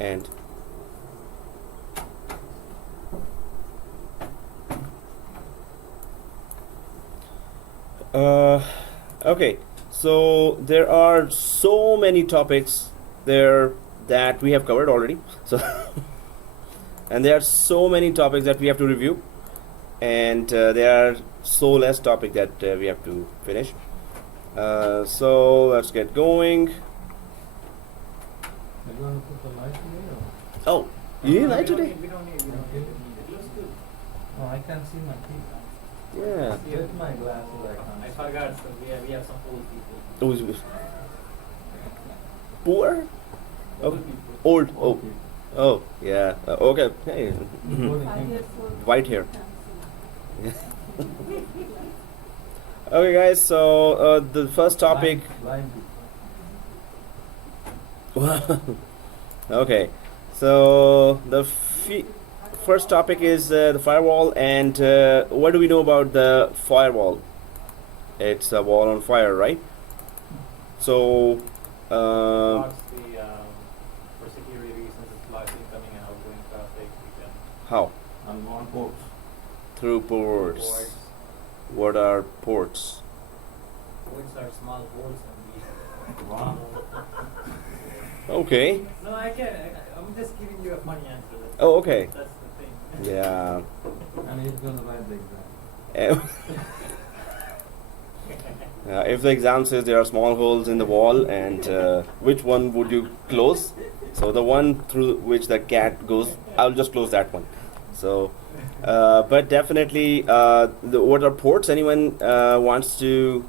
and okay, so there are so many topics there that we have covered already, so and there are so many topics that we have to review, and there are so less topic that we have to finish. So let's get going. Are you going to put the light today or? Oh, you need light today? We don't need. It looks good. No, I can't see my teeth. Yeah. Get my glasses, I can't. I forgot. So we have some old people. Who's poor? Oh, old. Oh, oh, yeah. Okay. Hey, white hair. Yeah. Okay, guys. So the first topic. Blind Okay, so the first topic is the firewall, and what do we know about the firewall? It's a wall on fire, right? So Blocks the for security reasons. It blocks incoming and outgoing traffic. We can how? on ports. Through ports. ports. What are ports? Ports are small holes and we. Wow. Okay. No, I can't. I'm just giving you a funny answer. Oh, okay. That's the thing. Yeah. And he's going to write the exam. If the exam says there are small holes in the wall, and which one would you close? So the one through which the cat goes, I'll just close that one. So, but definitely, what are ports? Anyone wants to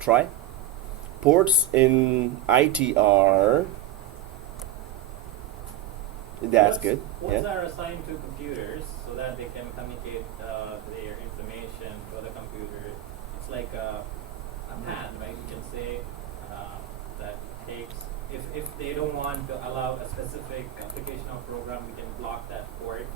try? Ports in IT are. That's good. Ports Yeah. are assigned to computers so that they can communicate their information to other computers. It's like a path, right? You can say that takes if they don't want to allow a specific application or program, we can block that port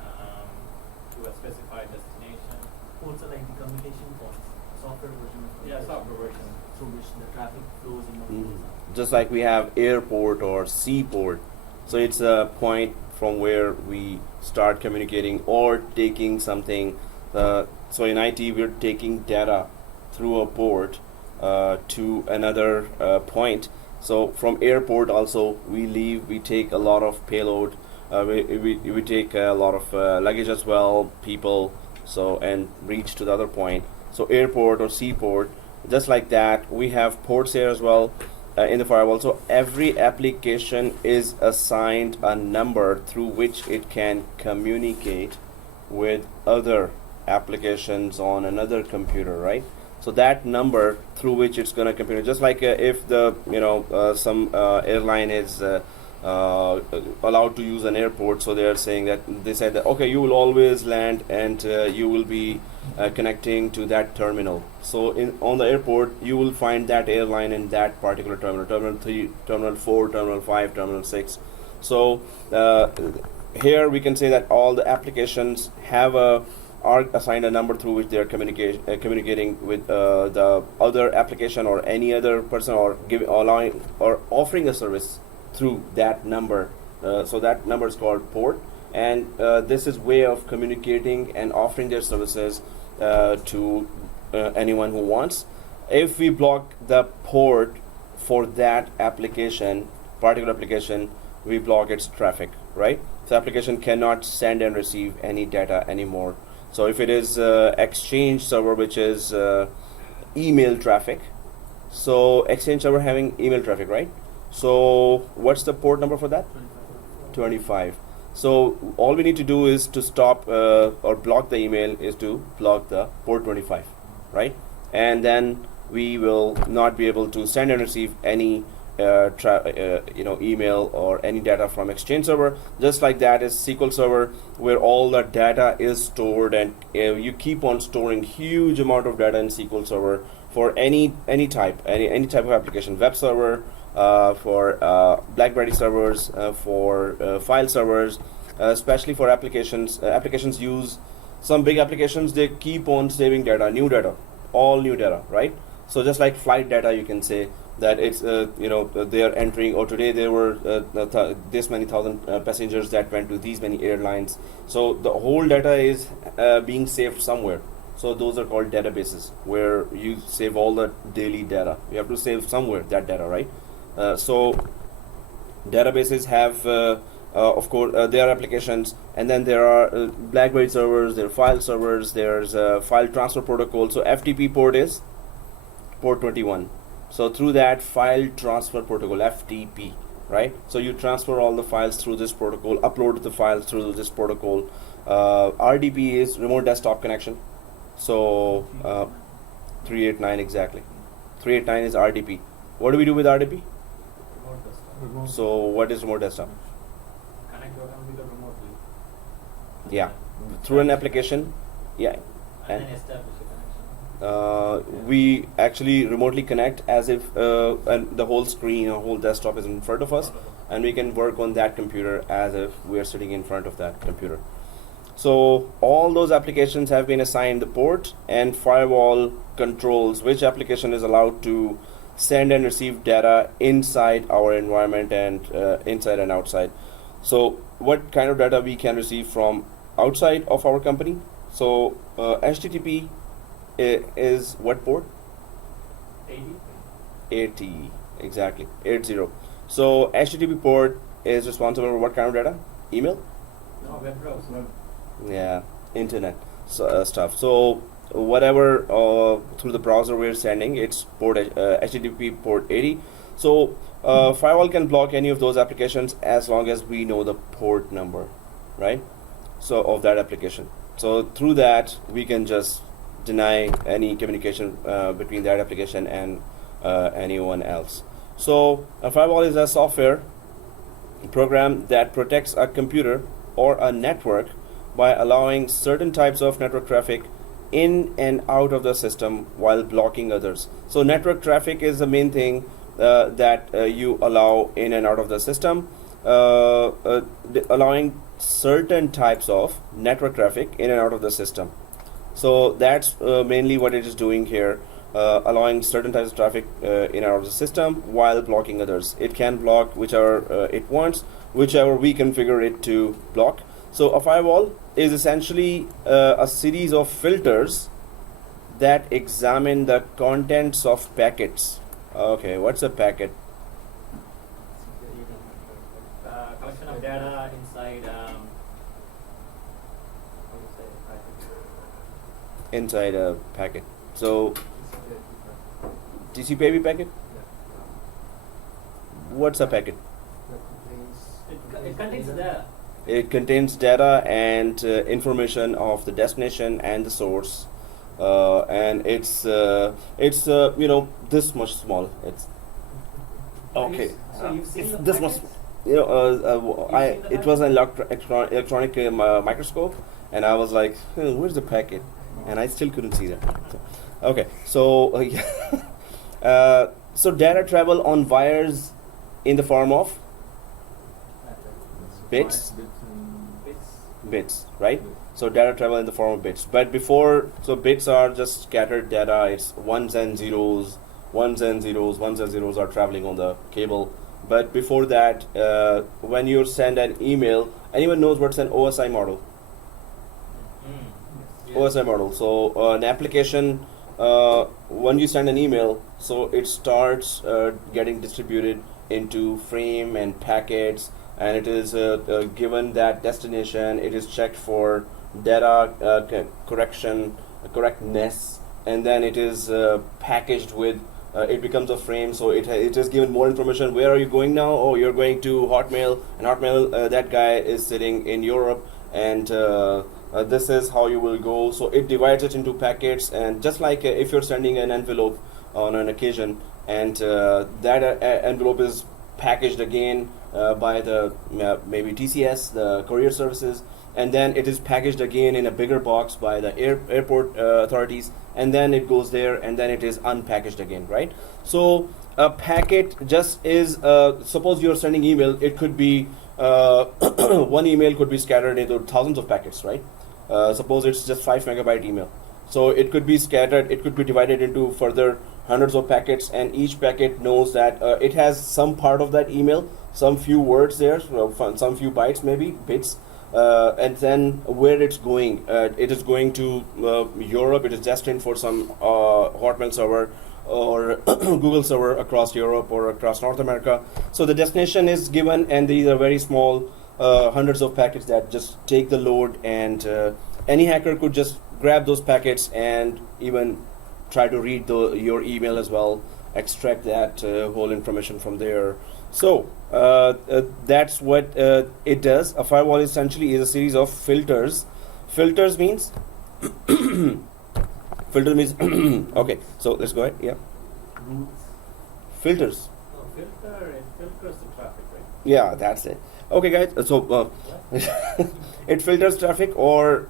to a specified destination. Ports are like the communication ports, software version of Yeah, communication. software version. Through which the traffic flows in multiple Mhm. Just like we have airport or seaport. So it's a point from where we start communicating or taking something. So in IT, we're taking data through a port to another point. So from airport also, we take a lot of payload. We take a lot of luggage as well, people, so and reach to the other point. So airport or seaport, just like that, we have ports here as well. In the firewall, so every application is assigned a number through which it can communicate with other applications on another computer, right? So that number through which it's going to communicate, just like if the some airline is allowed to use an airport, so they are saying that they said that okay, you will always land and you will be connecting to that terminal. So on the airport, you will find that airline in that particular terminal, terminal 3, terminal 4, terminal 5, terminal 6. So here we can say that all the applications are assigned a number through which they are communicating with the other application or any other person, or allowing or offering a service through that number. So that number is called port, and this is way of communicating and offering their services to anyone who wants. If we block the port for that application, particular application, we block its traffic, right? The application cannot send and receive any data anymore. So if it is Exchange server, which is email traffic, so Exchange server having email traffic, right? So what's the port number for that? 25. So all we need to do is to stop or block the email is to block the port 25, right? And then we will not be able to send and receive any email or any data from Exchange server. Just like that is SQL server, where all the data is stored, and you keep on storing huge amount of data in SQL server for any type of application, web server, for BlackBerry servers, for file servers, especially for applications. Applications use some big applications. They keep on saving data, new data, all new data, right? So just like flight data, you can say that it's they are entering, or today there were this many thousand passengers that went to these many airlines. So the whole data is being saved somewhere. So those are called databases, where you save all the daily data. You have to save somewhere that data, right? So databases have of course there are applications, and then there are BlackBerry servers, there are file servers, there's a file transfer protocol. So FTP port is port 21. So through that file transfer protocol, FTP, right? So you transfer all the files through this protocol, upload the files through this protocol. RDP is remote desktop connection. So 389, exactly. 389 is RDP. What do we do with RDP? Remote desktop. So what is remote desktop? Connect your computer remotely. Yeah, through an application. Yeah, And then establish a connection. we actually remotely connect as if and the whole screen or whole desktop is in front of us, and we can work on that computer as if we are sitting in front of that computer. So all those applications have been assigned the port, and Firewall controls which application is allowed to send and receive data inside our environment and inside and outside. So what kind of data we can receive from outside of our company? So HTTP is what port? 80. 80, exactly, 80. So HTTP port is responsible for what kind of data? Email? No, web browser. Yeah, internet stuff. So whatever through the browser we're sending, it's port HTTP port 80. So Firewall can block any of those applications as long as we know the port number, right? So of that application. So through that we can just deny any communication between that application and anyone else. So a firewall is a software program that protects a computer or a network by allowing certain types of network traffic in and out of the system while blocking others. So network traffic is the main thing that you allow in and out of the system, allowing certain types of network traffic in and out of the system. So that's mainly what it is doing here, allowing certain types of traffic in and out of the system while blocking others. It can block whichever it wants, whichever we configure it to block. So a firewall is essentially a series of filters that examine the contents of packets. Okay, what's a packet? Collection of data inside, how do you say, packet? Inside a packet. So TCP/IP packet? What's a packet? It contains data. It contains data and information of the destination and the source, and it's this much small. It's okay. So you've seen It's the this much. packets? It was an electronic microscope, and I was like, where's the packet? And I still couldn't see that. So, okay, so so data travel on wires in the form of bits, right? So data travel in the form of bits. But before, so bits are just scattered data. It's ones and zeros are traveling on the cable. But before that, when you send an email, anyone knows what's an OSI model? OSI model. So an application, when you send an email, so it starts getting distributed into frame and packets, and it is given that destination. It is checked for data correctness, and then it is packaged with. It becomes a frame, so it is given more information. Where are you going now? Oh, you're going to Hotmail, and Hotmail, that guy is sitting in Europe, and this is how you will go. So it divides it into packets, and just like if you're sending an envelope on an occasion, and that envelope is packaged again by the maybe TCS, the courier services, and then it is packaged again in a bigger box by the airport authorities, and then it goes there, and then it is unpackaged again, right? So a packet just is, suppose you're sending email, it could be one email could be scattered into thousands of packets, right? Suppose it's just 5 megabyte email, so it could be scattered, it could be divided into further hundreds of packets, and each packet knows that it has some part of that email, some few words there, some few bytes, maybe bits, and then where it's going. It is going to Europe. It is destined for some Hotmail server or Google server across Europe or across North America. So the destination is given, and these are very small hundreds of packets that just take the load, and any hacker could just grab those packets and even try to read your email as well, extract that whole information from there. So that's what it does. A firewall essentially is a series of filters. Filters means filter means okay. So let's go ahead. Yeah. Rules. Filters. No, filter, it filters the traffic, right? Yeah, that's it. Okay, guys. So it filters traffic, or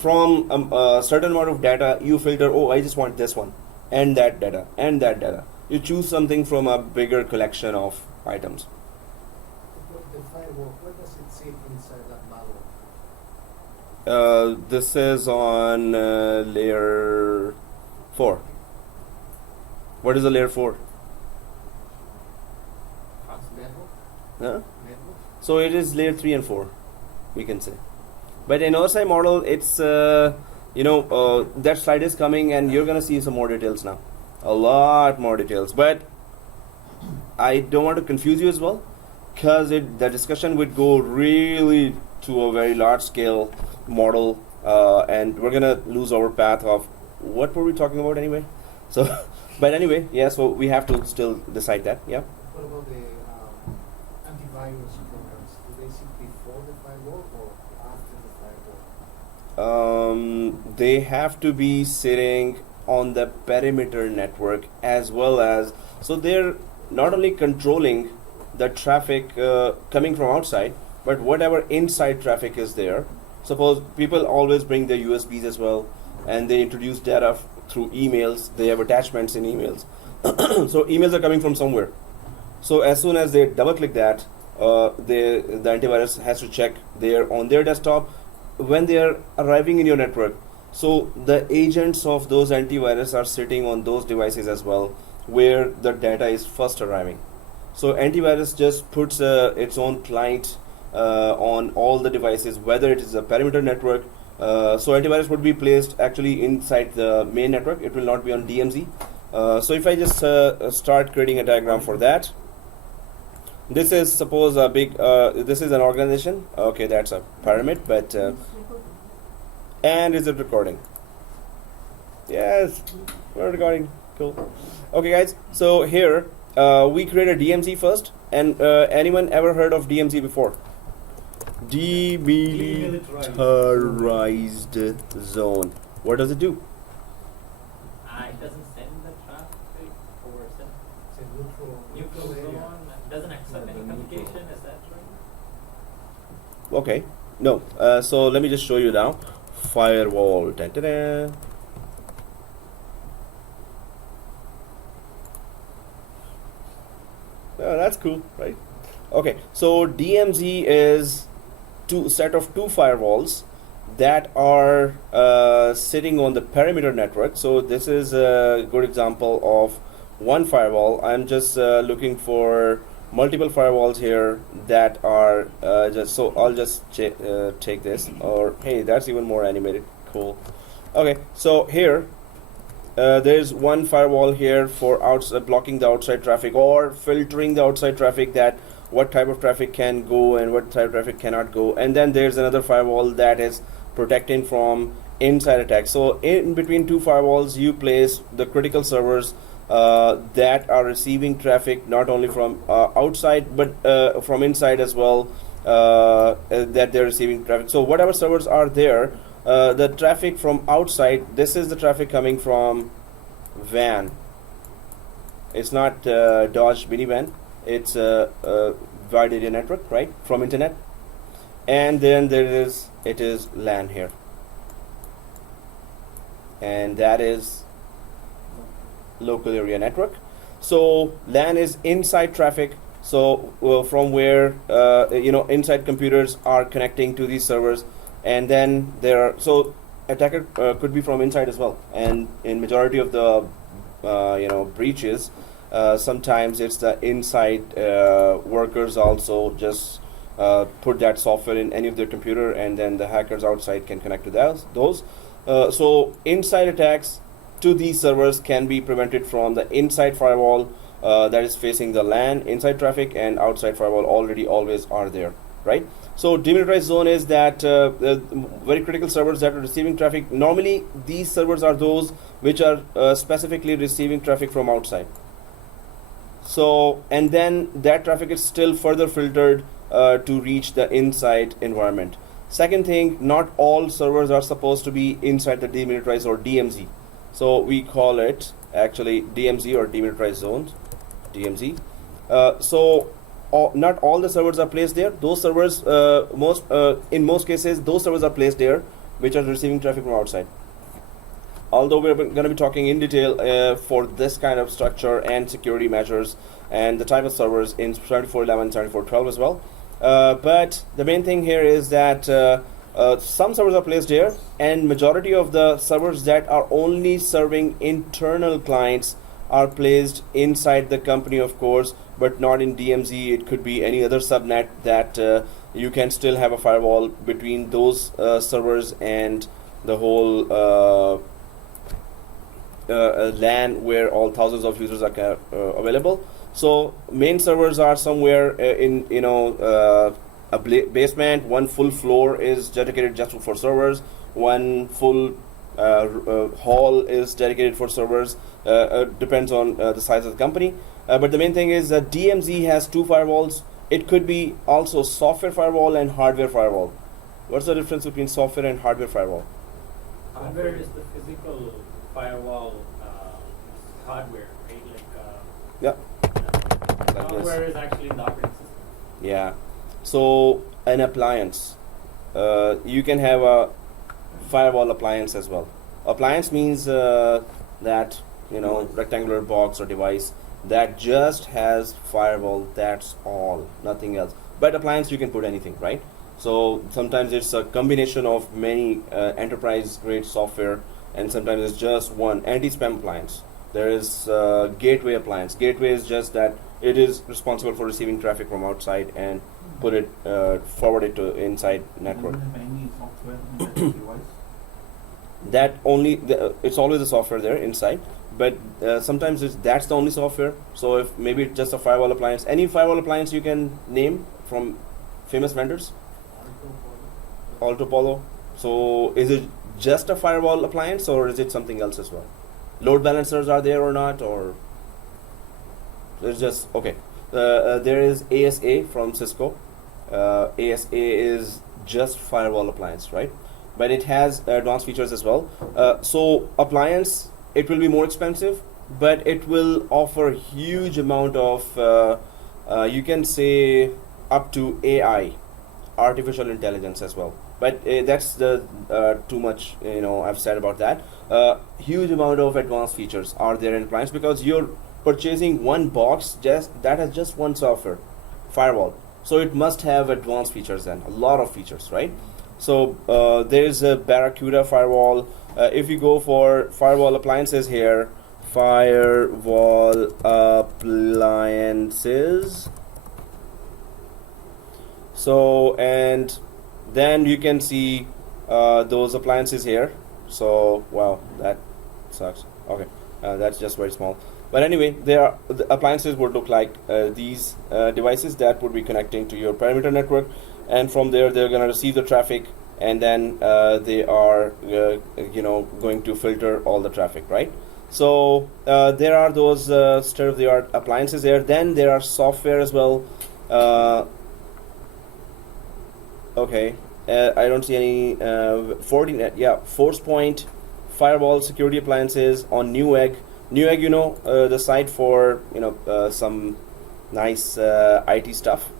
from a certain amount of data, you filter. Oh, I just want this one, and that data, and that data. You choose something from a bigger collection of items. The firewall, what does it sit inside that model? This is on layer 4. What is the layer 4? Network? Huh? Network? So it is layer 3 and 4, we can say. But in OSI model, it's that slide is coming, and you're gonna see some more details now. A lot more details, but I don't want to confuse you as well, because the discussion would go really to a very large scale model, and we're gonna lose our path of what were we talking about anyway. So, but anyway, yeah. So we have to still decide that. Yeah. What about the antivirus programs? Do they sit before the firewall or after the firewall? They have to be sitting on the perimeter network, as well as, so they're not only controlling the traffic coming from outside, but whatever inside traffic is there. Suppose people always bring their USBs as well, and they introduce data through emails. They have attachments in emails. So emails are coming from somewhere. So as soon as they double click that, the antivirus has to check there on their desktop when they are arriving in your network. So the agents of those antivirus are sitting on those devices as well, where the data is first arriving. So antivirus just puts its own client on all the devices, whether it is a perimeter network. So antivirus would be placed actually inside the main network. It will not be on DMZ. So if I just start creating a diagram for that, this is suppose a big. This is an organization. Okay, that's a pyramid, but. And is it recording? Yes, we're recording. Cool. Okay, guys. So here we create a DMZ first. And anyone ever heard of DMZ before? Demilitarized zone. What does it do? It doesn't send the traffic or send It's a neutral area. zone. Doesn't accept any communication. Is that right? Okay. No. So let me just show you now. Firewall. Da-da-da. Oh, that's cool, right? Okay, so DMZ is set of two firewalls that are sitting on the perimeter network. So this is a good example of one firewall. I'm just looking for multiple firewalls here that are so I'll just take this, or hey, that's even more animated. Cool. Okay, so here there's one firewall here for blocking the outside traffic or filtering the outside traffic, that what type of traffic can go and what type of traffic cannot go. And then there's another firewall that is protecting from inside attacks. So in between two firewalls, you place the critical servers that are receiving traffic not only from outside but from inside as well, that they're receiving traffic. So whatever servers are there, the traffic from outside, this is the traffic coming from WAN. It's not Dodge minivan, it's a wide area network, right, from internet. And then it is LAN here, and that is local area network. So LAN is inside traffic, so from where inside computers are connecting to these servers. And then so attacker could be from inside as well, and in majority of the breaches. Sometimes it's the inside workers also just put that software in any of their computer, and then the hackers outside can connect to those. So inside attacks to these servers can be prevented from the inside firewall that is facing the LAN inside traffic, and outside firewall already always are there, right? So demilitarized zone is that very critical servers that are receiving traffic. Normally these servers are those which are specifically receiving traffic from outside. So, and then that traffic is still further filtered to reach the inside environment. Second thing, not all servers are supposed to be inside the demilitarized or DMZ. So we call it actually DMZ or demilitarized zones, DMZ. Not all the servers are placed there. Those servers, in most cases, those servers are placed there which are receiving traffic from outside. Although we're going to be talking in detail for this kind of structure and security measures and the type of servers in 7411, 7412 as well. But the main thing here is that some servers are placed there, and majority of the servers that are only serving internal clients are placed inside the company, of course, but not in DMZ. It could be any other subnet that you can still have a firewall between those servers and the whole LAN where all thousands of users are available. So main servers are somewhere in a basement. One full floor is dedicated just for servers. One full hall is dedicated for servers. Depends on the size of the company. But the main thing is that DMZ has two firewalls. It could be also software firewall and hardware firewall. What's the difference between software and hardware firewall? Hardware is the physical firewall hardware, right? Yeah. Like Software this. is actually in the operating system. Yeah. So an appliance, you can have a firewall appliance as well. Appliance means that rectangular box or device that just has firewall. That's all, nothing else. But appliance you can put anything, right? So sometimes it's a combination of many enterprise grade software, and sometimes it's just one anti-spam appliance. There is gateway appliance. Gateway is just that it is responsible for receiving traffic from outside and put it forward it to inside network. Do you have any software in that device? That only it's always a software there inside, but sometimes that's the only software. So if maybe it's just a firewall appliance, any firewall appliance you can name from famous vendors. Alto Polo. So is it just a firewall appliance, or is it something else as well? Load balancers are there or not, or there's just okay. There is ASA from Cisco. ASA is just firewall appliance, right? But it has advanced features as well. So appliance, it will be more expensive, but it will offer huge amount of you can say up to AI, artificial intelligence as well. But that's the too much I've said about that. Huge amount of advanced features are there in appliance, because you're purchasing one box that has just one software, firewall. So it must have advanced features then, a lot of features, right? So there's a Barracuda firewall. If you go for firewall appliances here, firewall appliances. So, and then you can see those appliances here. So, wow, that sucks. Okay, that's just very small. But anyway, the appliances would look like these devices that would be connecting to your perimeter network, and from there they're going to receive the traffic, and then they are going to filter all the traffic, right? So there are those state-of-the-art appliances there. Then there are software as well. Okay, I don't see any Fortinet. Yeah, Forcepoint firewall security appliances on Newegg. Newegg, the site for some nice IT stuff.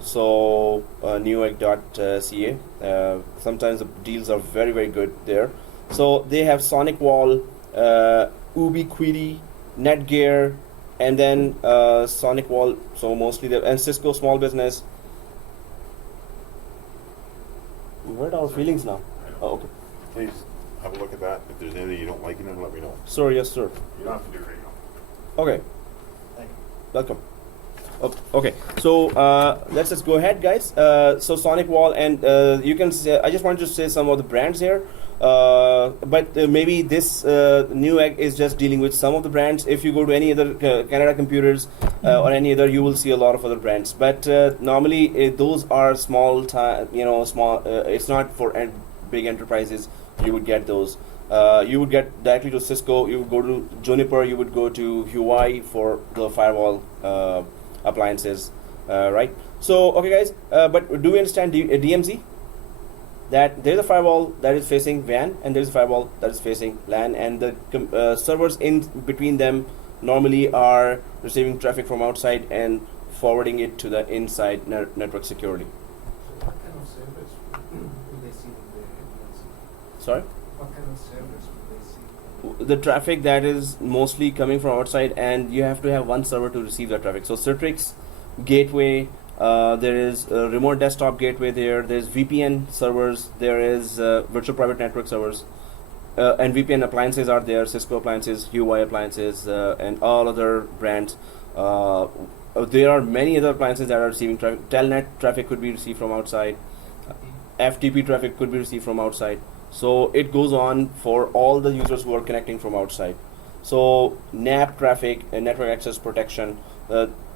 So newegg.ca. Sometimes the deals are very, very good there. So they have Sonicwall, Ubiquiti, Netgear, and then Sonicwall. So mostly and Cisco Small Business. You hurt our feelings now. Oh, okay. Please. have a look at that. If there's anything you don't like in them, let me know. Sir, yes, sir. You don't have to do it right now. Okay, Thank you. welcome. Okay, so let's just go ahead, guys. So Sonicwall, and you can say, I just wanted to say some of the brands here. But maybe this new egg is just dealing with some of the brands. If you go to any other Canada Computers or any other, you will see a lot of other brands. But normally those are small, small. It's not for big enterprises. You would get those. You would get directly to Cisco. You would go to Juniper. You would go to Huawei for the firewall appliances, right? So okay, guys. But do we understand DMZ? That there's a firewall that is facing WAN and there's a firewall that is facing LAN, and the servers in between them normally are receiving traffic from outside and forwarding it to the inside network securely. So what kind of servers will they see in the NDLC? Sorry? What kind of servers will they see? The traffic that is mostly coming from outside, and you have to have one server to receive that traffic. So Citrix, Gateway, there is a remote desktop gateway there, there's VPN servers, there is virtual private network servers, and VPN appliances are there, Cisco appliances, Huawei appliances, and all other brands. There are many other appliances that are receiving traffic. Telnet traffic could be received from outside. FTP traffic could be received from outside. So it goes on for all the users who are connecting from outside. So NAP traffic and network access protection.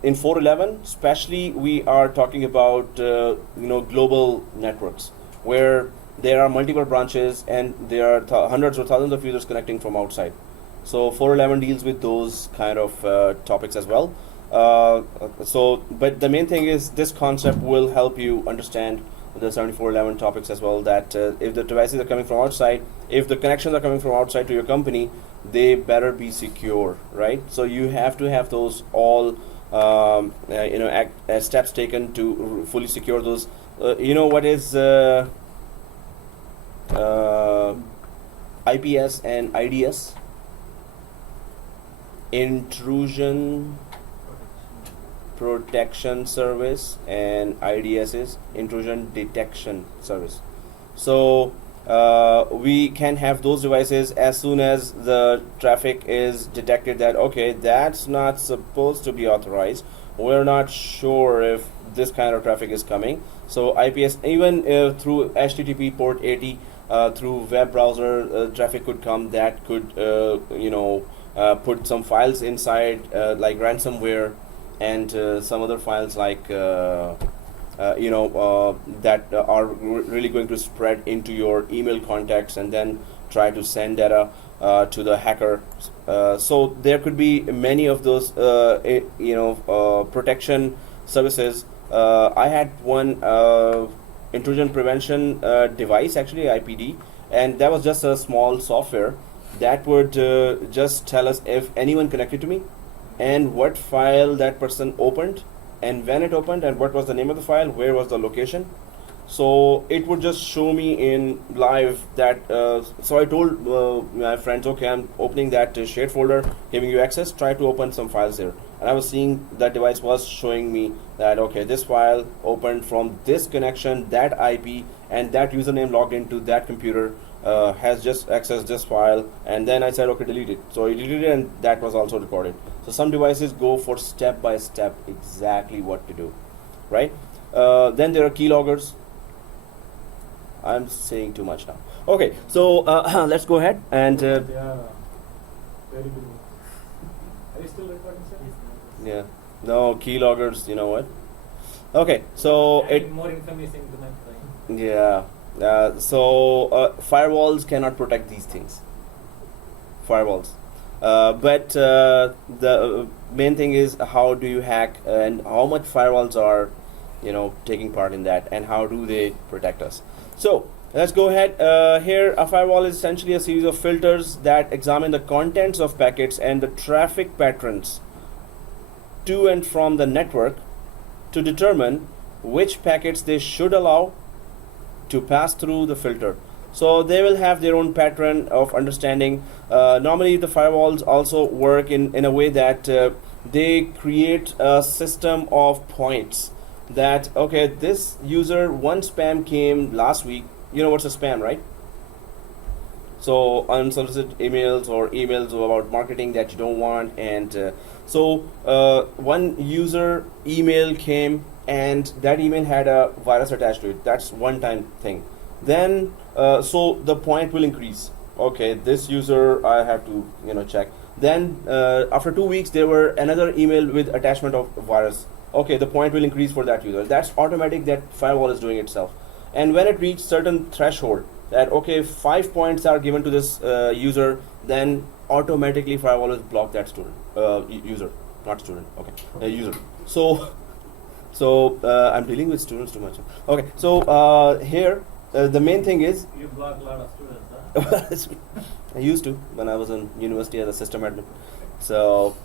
In 411, especially, we are talking about global networks where there are multiple branches and there are hundreds or thousands of users connecting from outside. So 411 deals with those kind of topics as well. But the main thing is this concept will help you understand the 7411 topics as well, that if the devices are coming from outside, if the connections are coming from outside to your company, they better be secure, right? So you have to have those all steps taken to fully secure those. What is IPS and IDS? Intrusion Protection Service, and IDS is Intrusion Detection Service. So we can have those devices as soon as the traffic is detected that, okay, that's not supposed to be authorized. We're not sure if this kind of traffic is coming. So IPS, even through HTTP port 80, through web browser, traffic could come that could, put some files inside, like ransomware, and some other files like that are really going to spread into your email contacts and then try to send data to the hacker. So there could be many of those protection services. I had one intrusion prevention device, actually IPD, and that was just a small software that would just tell us if anyone connected to me and what file that person opened and when it opened and what was the name of the file, where was the location. So it would just show me in live that, so I told my friends, okay, I'm opening that shared folder, giving you access, try to open some files there. And I was seeing that device was showing me that, okay, this file opened from this connection, that IP, and that username logged into that computer has just accessed this file. And then I said, okay, delete it. So I deleted it, and that was also recorded. So some devices go for step by step exactly what to do, right? Then there are keyloggers. I'm saying too much now. Okay, so let's go ahead and They are very good. Are you still recording, sir? yeah, no keyloggers. You know what? Okay, so Adding more information to my point. yeah. Firewalls cannot protect these things. Firewalls. But the main thing is how do you hack and how much firewalls are, taking part in that, and how do they protect us. So let's go ahead. Here, a firewall is essentially a series of filters that examine the contents of packets and the traffic patterns to and from the network to determine which packets they should allow to pass through the filter. So they will have their own pattern of understanding. Normally the firewalls also work in a way that they create a system of points that, okay, this user, one spam came last week. You know what's a spam, right? So unsolicited emails or emails about marketing that you don't want, and one user email came, and that email had a virus attached to it. That's one time thing. Then so the point will increase. Okay, this user I have to check. Then after 2 weeks there were another email with attachment of virus. Okay, the point will increase for that user. That's automatic, that firewall is doing itself. And when it reaches certain threshold, that okay, 5 points are given to this user, then automatically firewall will block that student, user, not student. Okay, user. So I'm dealing with students too much. Okay, so here the main thing is You block a lot of students, huh? I used to when I was in university as a system admin. So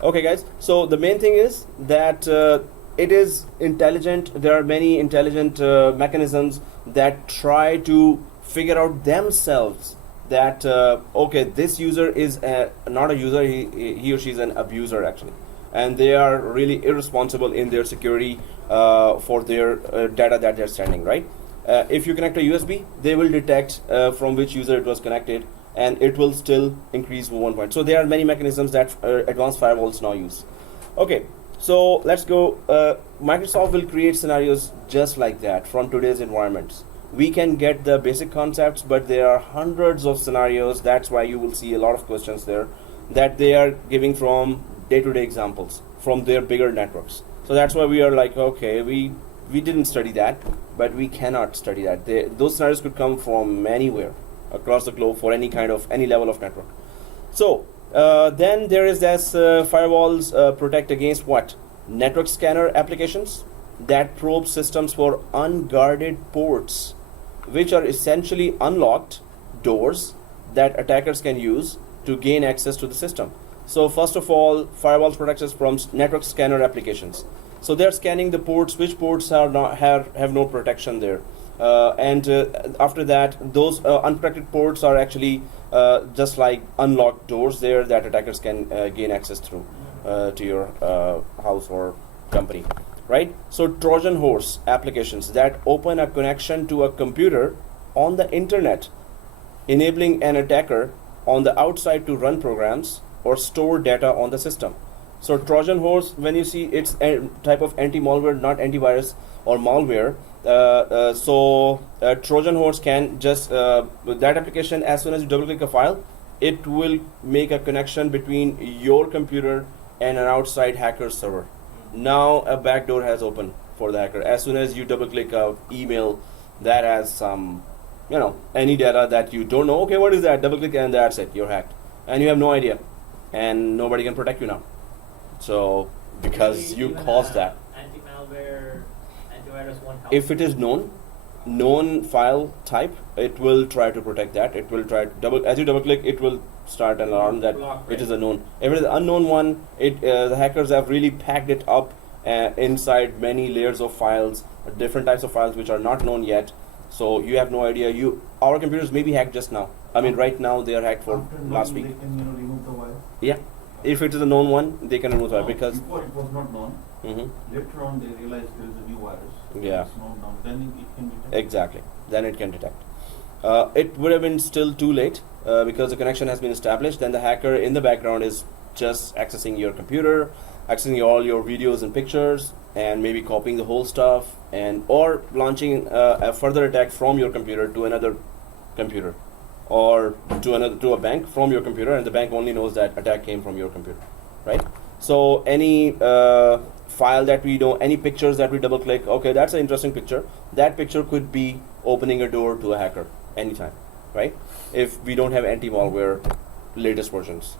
okay, guys. So the main thing is that it is intelligent. There are many intelligent mechanisms that try to figure out themselves that okay, this user is not a user. He or she is an abuser actually, and they are really irresponsible in their security for their data that they're sending. Right? If you connect a USB, they will detect from which user it was connected, and it will still increase 1 point. So there are many mechanisms that advanced firewalls now use. Okay, so let's go. Microsoft will create scenarios just like that from today's environments. We can get the basic concepts, but there are hundreds of scenarios. That's why you will see a lot of questions there that they are giving from day-to-day examples from their bigger networks. So that's why we are like, okay, we didn't study that, but we cannot study that. Those scenarios could come from anywhere across the globe for any level of network. So then there is this firewalls protect against what? Network scanner applications that probe systems for unguarded ports, which are essentially unlocked doors that attackers can use to gain access to the system. So first of all, firewalls protect us from network scanner applications. So they're scanning the ports, which ports are not have no protection there. And after that, those unprotected ports are actually just like unlocked doors there that attackers can gain access through to your house or company, right? So Trojan horse applications that open a connection to a computer on the internet, enabling an attacker on the outside to run programs or store data on the system. So Trojan horse, when you see, it's a type of anti-malware, not antivirus or malware. Trojan horse can just with that application, as soon as you double click a file, it will make a connection between your computer and an outside hacker server. Now a backdoor has opened for the hacker. As soon as you double click a email that has some, any data that you don't know, okay, what is that? Double click and that's it, you're hacked, and you have no idea, and nobody can protect you now. So because you caused that. Anti-malware, antivirus won't help. If it is known file type, it will try to protect that. It will try to as you double click, it will start an alarm that it is a known. If it is an unknown one, the hackers have really packed it up inside many layers of files, different types of files which are not known yet. So you have no idea. Our computers may be hacked just now. I mean, right now they are hacked for last week. They can remove the virus. Yeah, if it is a known one, they can remove it because before it was not known. Later on, they realized there is a new virus. Yeah. It's known now. Then it can detect. Exactly. Then it can detect. It would have been still too late because the connection has been established. Then the hacker in the background is just accessing your computer, accessing all your videos and pictures, and maybe copying the whole stuff, or launching a further attack from your computer to another computer, or to a bank from your computer, and the bank only knows that attack came from your computer, right? So any file that we don't, any pictures that we double click, okay, that's an interesting picture. That picture could be opening a door to a hacker anytime, right? If we don't have anti-malware latest versions.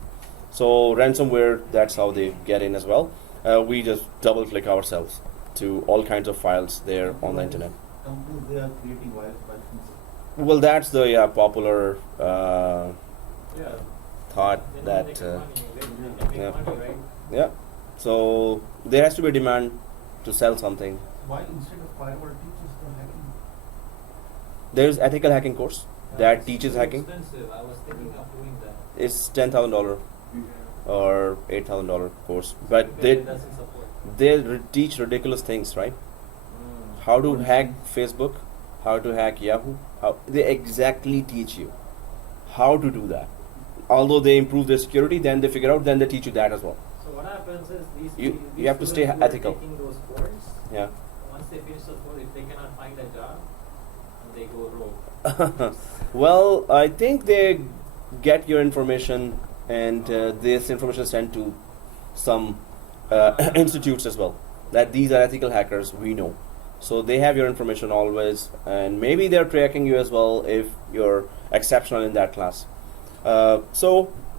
So ransomware, that's how they get in as well. We just double click ourselves to all kinds of files there on the internet. Companies, they are creating virus by themselves. Well, that's the popular Yeah. thought They that make money. They can yeah. make money, right? yeah. So there has to be a demand to sell something. Why instead of firewall teaches the hacking? There's ethical hacking course that teaches too hacking. expensive. I was thinking of doing that. It's $10,000 or $8,000 course, but Because they it doesn't support. teach ridiculous things, right? How to hack Facebook, how to hack Yahoo. They exactly teach you how to do that. Although they improve their security, then they figure out, then they teach you that as well. So what happens is You these have to stay students who are ethical. taking those courses, Yeah. once they finish those courses, if they cannot find a job, they go rogue. Well, I think they get your information, and this information is sent to some institutes as well. That these are ethical hackers, we know. So they have your information always, and maybe they're tracking you as well if you're exceptional in that class.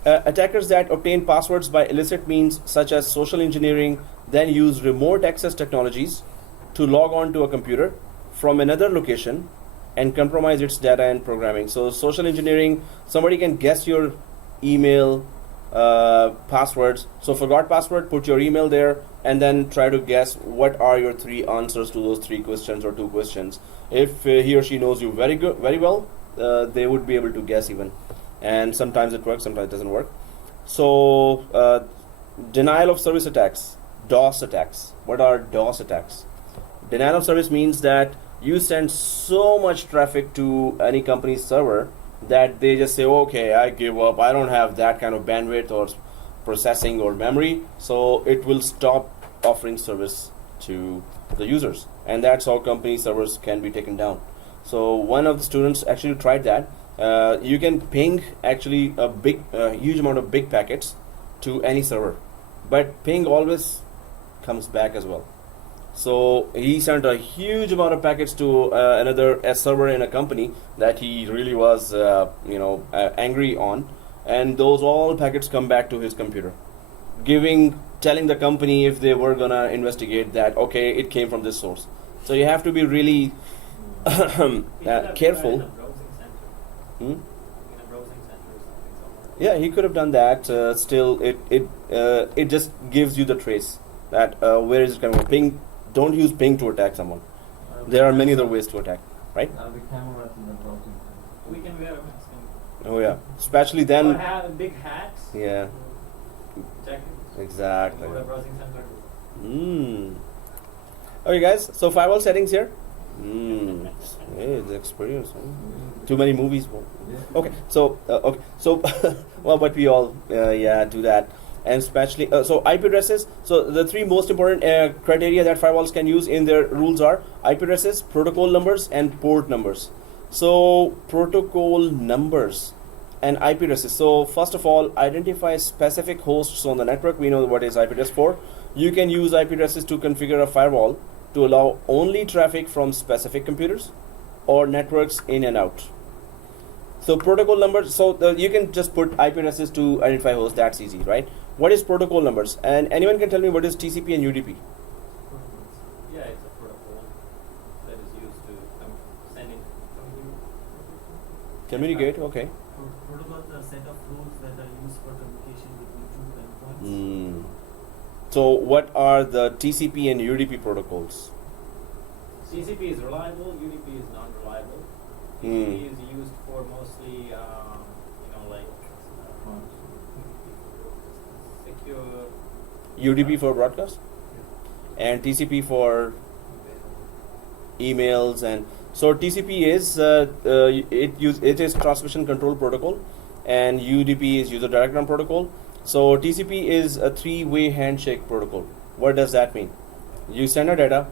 Attackers that obtain passwords by illicit means such as social engineering then use remote access technologies to log on to a computer from another location and compromise its data and programming. So social engineering, somebody can guess your email passwords. So forgot password, put your email there, and then try to guess what are your 3 answers to those 3 questions or 2 questions. If he or she knows you very well, they would be able to guess even. And sometimes it works, sometimes it doesn't work. So denial of service attacks, DOS attacks. What are DOS attacks? Denial of service means that you send so much traffic to any company's server that they just say, okay, I give up, I don't have that kind of bandwidth or processing or memory, so it will stop offering service to the users. And that's how company servers can be taken down. So one of the students actually tried that. You can ping actually a huge amount of big packets to any server, but ping always comes back as well. So he sent a huge amount of packets to a server in a company that he really was angry on, and those all packets come back to his computer, telling the company if they were gonna investigate that, okay, it came from this source. So you have to be really careful. In a browsing center or something somewhere. Yeah, he could have done that. Still, it just gives you the trace that where is it coming from. Ping. Don't use ping to attack someone. There are many other ways to attack, right? The camera in the browsing. We can wear a mask and Oh yeah, especially or then. have big hats. Yeah, Check it. exactly. Go to a browsing center. Okay, guys. So firewall settings here. Hey, the experience. Huh? Too many movies. Okay, so well, but we all do that. And especially so IP addresses. So the 3 most important criteria that firewalls can use in their rules are IP addresses, protocol numbers, and port numbers. So protocol numbers and IP addresses. So first of all, identify specific hosts on the network. We know what is IP address for. You can use IP addresses to configure a firewall to allow only traffic from specific computers or networks in and out. So protocol numbers, so you can just put IP addresses to identify hosts, that's easy, right? What is protocol numbers? And anyone can tell me what is TCP and UDP? Yeah, it's a protocol that is used to send in Communicate, okay. Protocol is a set of rules that are used for communication between 2 endpoints. So what are the TCP and UDP protocols? TCP is reliable, UDP is non-reliable. TCP is used for mostly, secure. UDP for broadcast? And TCP for emails. And so TCP is it is transmission control protocol, and UDP is user diagram protocol. So TCP is a 3-way handshake protocol. What does that mean? You send a data,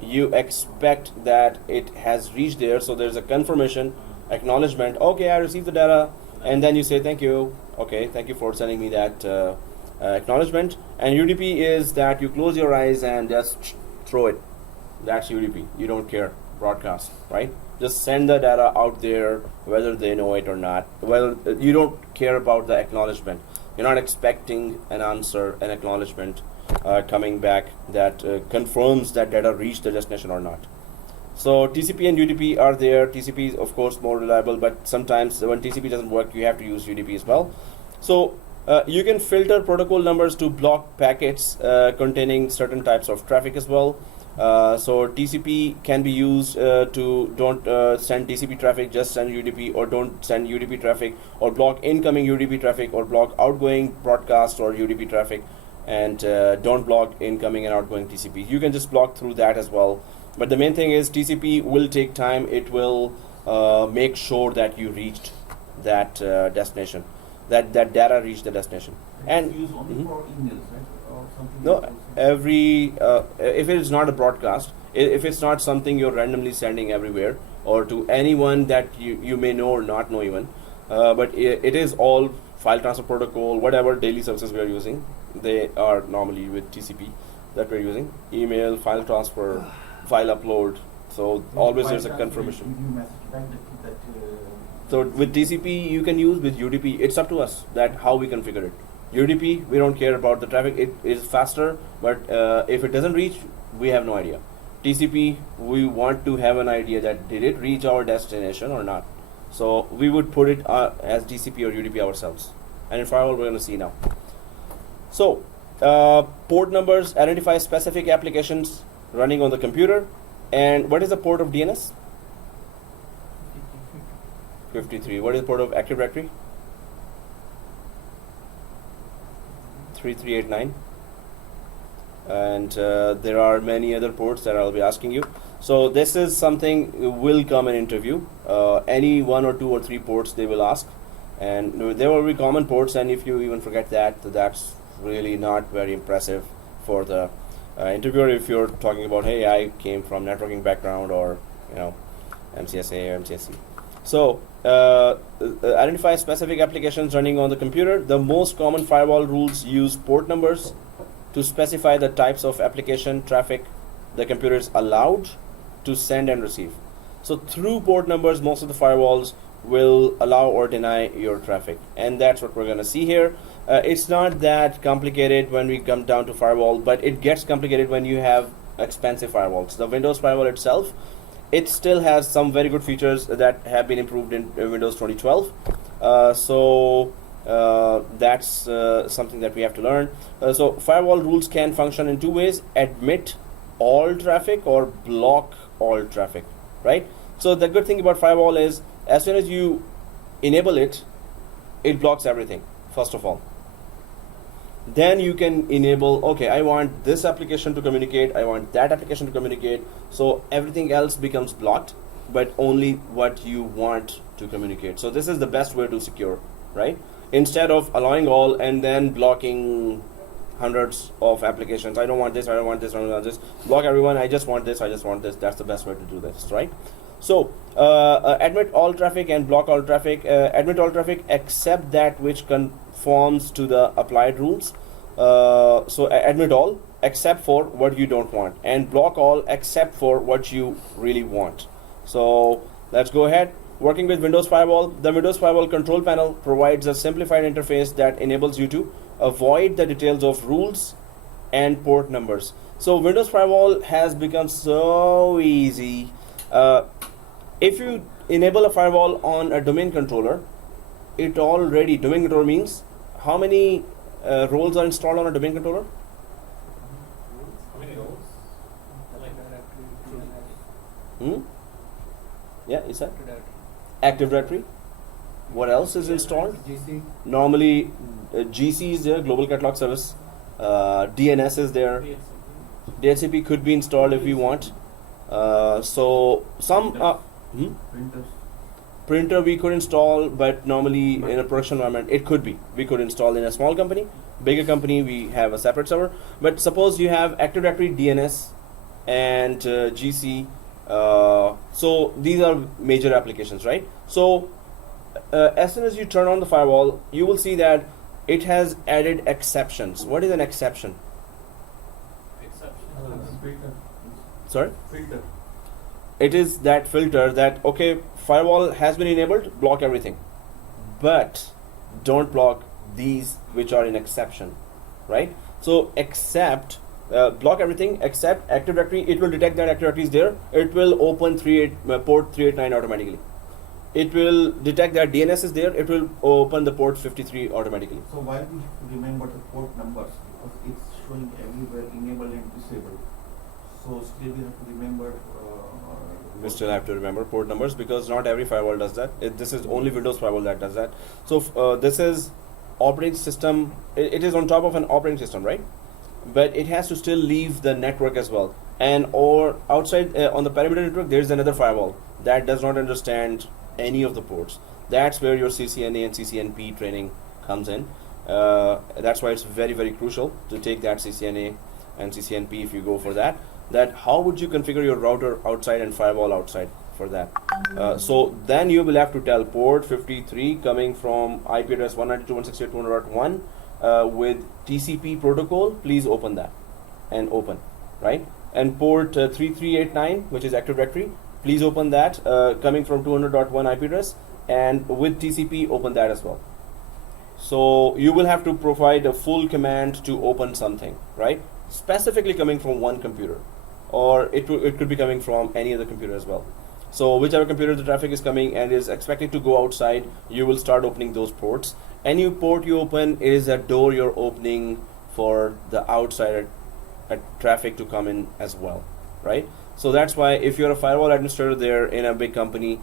you expect that it has reached there, so there's a confirmation, acknowledgement, okay, I received the data, and then you say thank you, okay, thank you for sending me that acknowledgement. And UDP is that you close your eyes and just throw it. That's UDP. You don't care. Broadcast, right? Just send the data out there, whether they know it or not. Well, you don't care about the acknowledgement. You're not expecting an answer, an acknowledgement coming back that confirms that data reached the destination or not. So TCP and UDP are there. TCP is of course more reliable, but sometimes when TCP doesn't work, you have to use UDP as well. So you can filter protocol numbers to block packets containing certain types of traffic as well. So TCP can be used to don't send TCP traffic, just send UDP, or don't send UDP traffic, or block incoming UDP traffic, or block outgoing broadcast or UDP traffic, and don't block incoming and outgoing TCP. You can just block through that as well. But the main thing is TCP will take time. It will make sure that you reached that destination, that data reached the destination. And use only Mhm. for emails, right? Or something no, else also? every if it is not a broadcast, if it's not something you're randomly sending everywhere or to anyone that you may know or not know even, but it is all file transfer protocol, whatever daily services we are using, they are normally with TCP that we're using. Email, file transfer, file upload. So always there's a confirmation. Give you message back that So with TCP you can use, with UDP it's up to us that how we configure it. UDP we don't care about the traffic, it is faster, but if it doesn't reach, we have no idea. TCP we want to have an idea that did it reach our destination or not. So we would put it as TCP or UDP ourselves. And in Firewall we're going to see now. So port numbers identify specific applications running on the computer. And what is the port of DNS? 53. What is the port of Active Directory? 3389. And there are many other ports that I'll be asking you. So this is something will come in interview. Any 1 or 2 or 3 ports they will ask, and there will be common ports. And if you even forget that, that's really not very impressive for the interviewer. If you're talking about, hey, I came from networking background, or MCSA or MCSC. So identify specific applications running on the computer. The most common firewall rules use port numbers to specify the types of application traffic the computer is allowed to send and receive. So through port numbers, most of the firewalls will allow or deny your traffic, and that's what we're going to see here. It's not that complicated when we come down to firewall, but it gets complicated when you have expensive firewalls. The Windows firewall itself, it still has some very good features that have been improved in Windows 2012. That's something that we have to learn. So firewall rules can function in 2 ways: admit all traffic or block all traffic, right? So the good thing about firewall is as soon as you enable it, it blocks everything, first of all. Then you can enable, okay, I want this application to communicate, I want that application to communicate, so everything else becomes blocked, but only what you want to communicate. So this is the best way to secure, right? Instead of allowing all and then blocking hundreds of applications. I don't want this, I don't want this, I don't want this. Block everyone, I just want this, I just want this. That's the best way to do this, right? So admit all traffic and block all traffic. Admit all traffic except that which conforms to the applied rules. So admit all except for what you don't want, and block all except for what you really want. So let's go ahead. Working with Windows Firewall, the Windows Firewall control panel provides a simplified interface that enables you to avoid the details of rules and port numbers. So Windows Firewall has become so easy. If you enable a firewall on a domain controller, it already, domain controller means how many roles are installed on a domain controller? How many roles? Yeah, is that Active Directory? What else is installed? GC. Normally GC is there, Global Catalog Service. DNS is there. DHCP could be installed if we want. So some Printers. printer we could install, but normally in a production environment it could be. We could install in a small company. Bigger company we have a separate server. But suppose you have Active Directory, DNS, and GC. So these are major applications, right? So as soon as you turn on the firewall, you will see that it has added exceptions. What is an exception? Exception. Sorry? Filter. It is that filter that, okay, firewall has been enabled, block everything, but don't block these which are in exception, right? So except block everything except Active Directory. It will detect that Active Directory is there. It will open port 389 automatically. It will detect that DNS is there. It will open the port 53 automatically. So why we have to remember the port numbers? Because it's showing everywhere enabled and disabled. So still we have to remember. We still have to remember port numbers because not every firewall does that. This is only Windows Firewall that does that. So this is operating system. It is on top of an operating system, right? But it has to still leave the network as well. and or outside on the perimeter network there is another firewall that does not understand any of the ports. That's where your CCNA and CCNP training comes in. That's why it's very, very crucial to take that CCNA and CCNP if you go for that. That how would you configure your router outside and firewall outside for that? So then you will have to tell port 53 coming from IP address 192.168.200.1 with TCP protocol, please open that and open, right? And port 3389, which is Active Directory, please open that coming from 200.1 IP address, and with TCP open that as well. So you will have to provide a full command to open something, right? Specifically coming from one computer, or it could be coming from any other computer as well. So whichever computer the traffic is coming and is expected to go outside, you will start opening those ports. Any port you open is a door you're opening for the outside traffic to come in as well, right? So that's why if you're a firewall administrator there in a big company,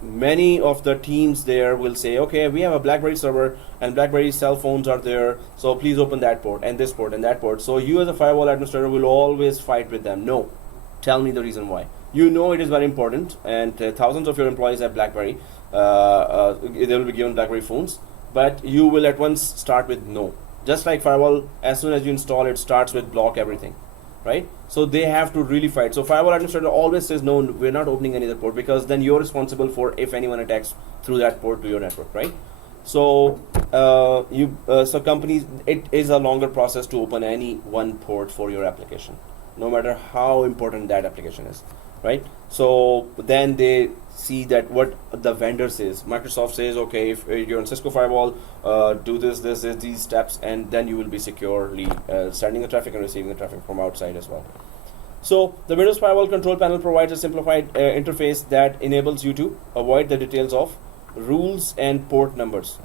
many of the teams there will say, okay, we have a BlackBerry server and BlackBerry cell phones are there, so please open that port and this port and that port. So you as a firewall administrator will always fight with them. No, tell me the reason why. You know it is very important, and thousands of your employees have BlackBerry. They will be given BlackBerry phones, but you will at once start with no. Just like firewall, as soon as you install it, starts with block everything, right? So they have to really fight. So firewall administrator always says, no, we're not opening any other port, because then you're responsible for if anyone attacks through that port to your network, right? So so companies, it is a longer process to open any one port for your application, no matter how important that application is, right? So then they see that what the vendor says. Microsoft says, okay, if you're on Cisco firewall, do these steps, and then you will be securely sending the traffic and receiving the traffic from outside as well. So the Windows Firewall Control Panel provides a simplified interface that enables you to avoid the details of rules and port numbers.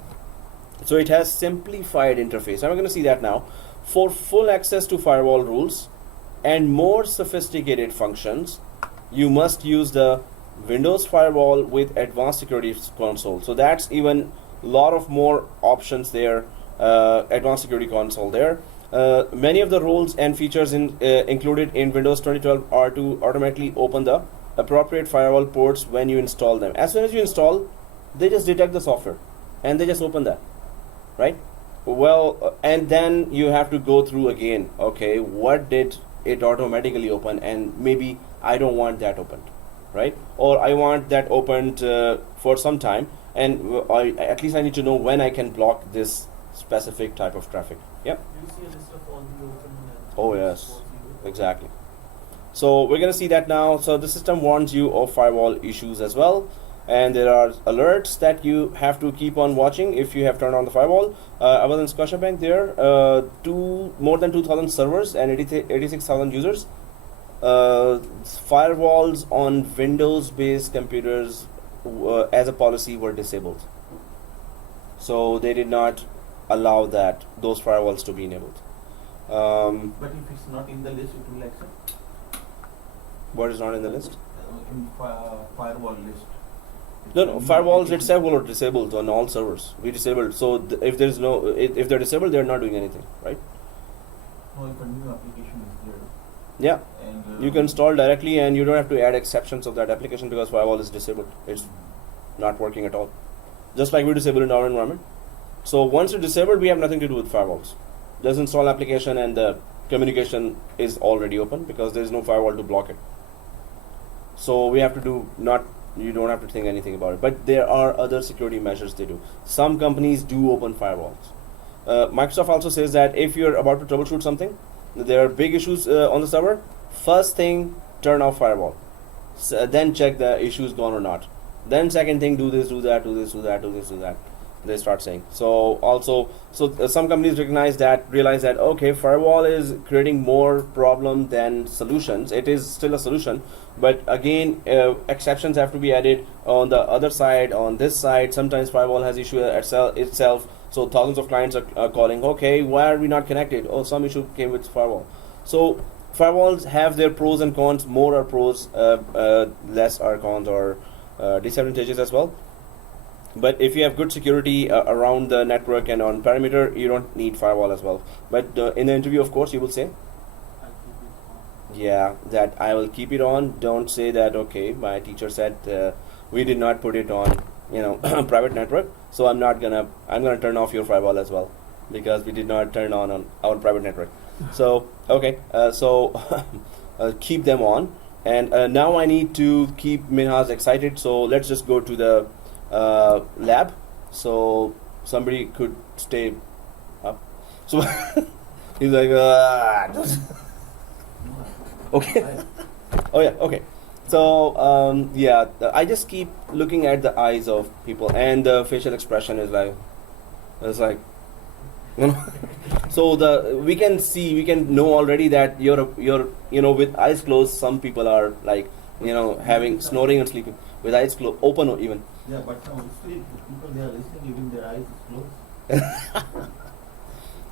So it has simplified interface. I'm going to see that now. For full access to firewall rules and more sophisticated functions, you must use the Windows Firewall with Advanced Security Console. So that's even a lot of more options there. Advanced Security Console there. Many of the rules and features included in Windows 2012 are to automatically open the appropriate firewall ports when you install them. As soon as you install, they just detect the software and they just open that, right? Well, and then you have to go through again, okay, what did it automatically open, and maybe I don't want that opened, right? Or I want that opened for some time, and at least I need to know when I can block this specific type of traffic. Yep. Do you see a list of all the open Oh yes, exactly. So we're going to see that now. So the system warns you of firewall issues as well, and there are alerts that you have to keep on watching if you have turned on the firewall. I was in Scotiabank there, more than 2,000 servers and 86,000 users. Firewalls on Windows-based computers as a policy were disabled. So they did not allow those firewalls to be enabled. But if it's not in the list, it will accept. What is not in the list? In firewall list. No, firewalls itself were disabled on all servers. We disabled. So if there's no, if they're disabled, they're not doing anything, right? No, if a new application is there. Yeah, And you can install directly, and you don't have to add exceptions of that application because firewall is disabled. It's not working at all. Just like we disable in our environment. So once it's disabled, we have nothing to do with firewalls. Just install application, and the communication is already open because there is no firewall to block it. So we have to do you don't have to think anything about it. But there are other security measures they do. Some companies do open firewalls. Microsoft also says that if you're about to troubleshoot something, there are big issues on the server, first thing, turn off firewall. Then check the issues gone or not. Then second thing, do this, do that, do this, do that, do this, do that. They start saying. So also, some companies realize that okay, firewall is creating more problem than solutions. It is still a solution, but again, exceptions have to be added on the other side, on this side. Sometimes firewall has issue itself. So thousands of clients are calling, okay, why are we not connected? Oh, some issue came with firewall. So firewalls have their pros and cons. More are pros, less are cons or disadvantages as well. But if you have good security around the network and on perimeter, you don't need firewall as well. But in the interview, of course, you will say, yeah, that I will keep it on. Don't say that, okay, my teacher said we did not put it on, private network, so I'm gonna turn off your firewall as well, because we did not turn on our private network. So okay, keep them on. And now I need to keep Minhas excited, so let's just go to the lab. So somebody could stay up. So he's like, okay. Oh yeah, okay. So I just keep looking at the eyes of people, and the facial expression is like, it's like, so we can know already that you're with eyes closed. Some people are like, having snoring and sleeping with eyes closed, open even. Yeah, but now still people, they are listening even their eyes is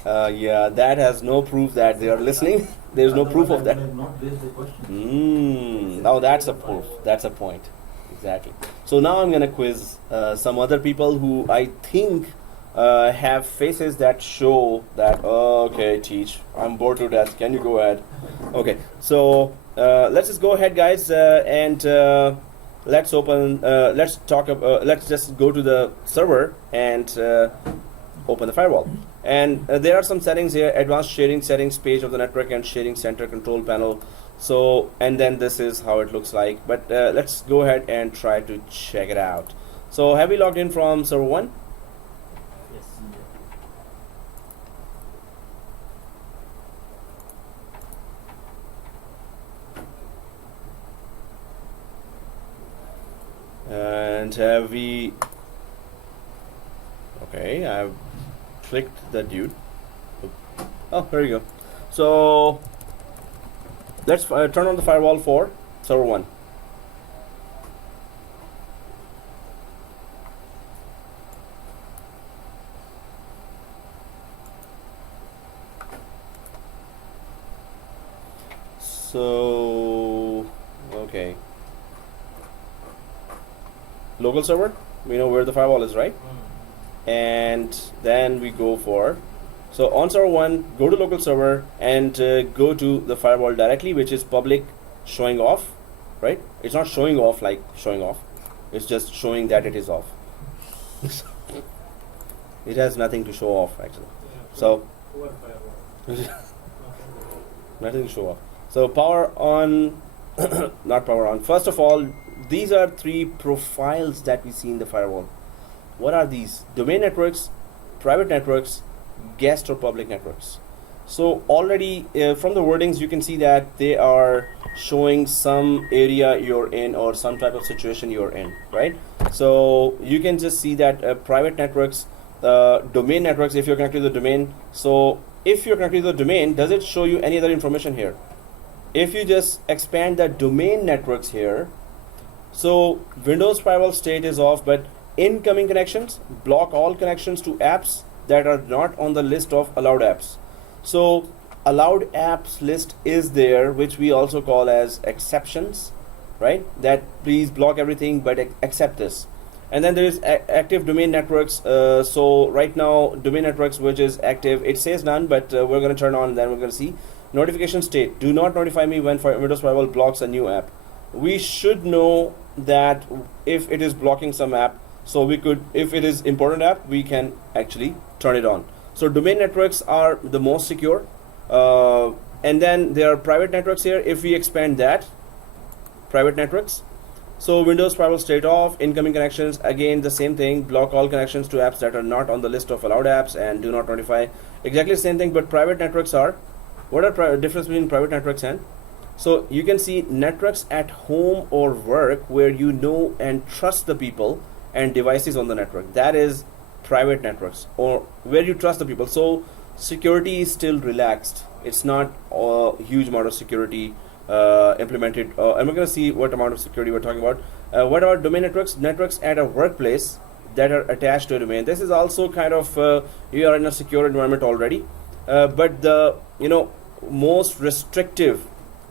closed. Yeah, that has no proof that they are listening. There's no proof of that. I have not raised the question. Now that's a proof. That's a point. Exactly. So now I'm gonna quiz some other people who I think have faces that show that, okay, teach, I'm bored to death. Can you go ahead? Okay. So let's just go ahead, guys, and let's open. Let's just go to the server and open the firewall. And there are some settings here: advanced sharing settings page of the network and sharing center control panel. So, and then this is how it looks like. But let's go ahead and try to check it out. So have we logged in from server 1? Yes. And have we? Okay, I've clicked the dude. Oh, there you go. So let's turn on the firewall for server 1. So okay, local server, we know where the firewall is, right? And then we go for, so on server 1, go to local server and go to the firewall directly, which is public showing off, right? It's not showing off like showing off, it's just showing that it is off. It has nothing to show off actually. So Poor firewall. nothing to show off. So power on, not power on. First of all, these are 3 profiles that we see in the firewall. What are these? Domain networks, private networks, guest or public networks. So already from the wordings you can see that they are showing some area you're in or some type of situation you're in, right? So you can just see that private networks, domain networks, if you're connected to the domain. So if you're connected to the domain, does it show you any other information here? If you just expand the domain networks here, so Windows firewall state is off, but incoming connections, block all connections to apps that are not on the list of allowed apps. So allowed apps list is there, which we also call as exceptions, right? That please block everything but accept this. And then there is active domain networks. So right now domain networks which is active, it says none, but we're going to turn on and then we're going to see notification state. Do not notify me when Windows firewall blocks a new app. We should know that if it is blocking some app, so we could, if it is important app, we can actually turn it on. So domain networks are the most secure. And then there are private networks here. If we expand that, private networks. So Windows firewall state off, incoming connections, again the same thing, block all connections to apps that are not on the list of allowed apps and do not notify. Exactly the same thing, but private networks are, what are difference between private networks and? So you can see networks at home or work where you know and trust the people and devices on the network. That is private networks, or where you trust the people. So security is still relaxed. It's not a huge amount of security implemented. And we're going to see what amount of security we're talking about. What about domain networks? Networks at a workplace that are attached to a domain. This is also kind of you are in a secure environment already, but the most restrictive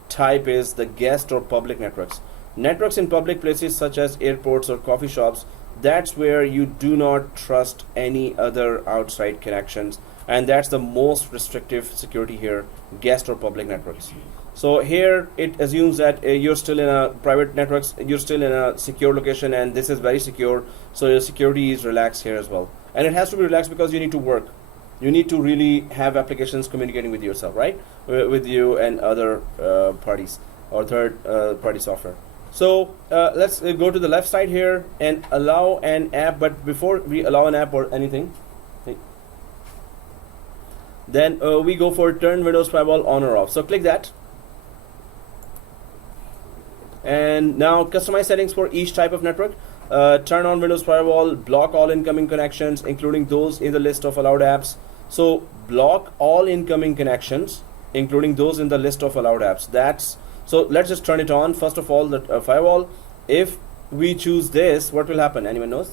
type is the guest or public networks. Networks in public places such as airports or coffee shops, that's where you do not trust any other outside connections, and that's the most restrictive security here, guest or public networks. So here it assumes that you're still in a private networks, you're still in a secure location, and this is very secure. So your security is relaxed here as well, and it has to be relaxed because you need to work. You need to really have applications communicating with yourself, right? With you and other parties or third party software. So let's go to the left side here and allow an app. But before we allow an app or anything, then we go for turn Windows Firewall on or off. So click that. And now customize settings for each type of network. Turn on Windows Firewall, block all incoming connections, including those in the list of allowed apps. So block all incoming connections, including those in the list of allowed apps. That's so. Let's just turn it on. First of all, the firewall. If we choose this, what will happen? Anyone knows?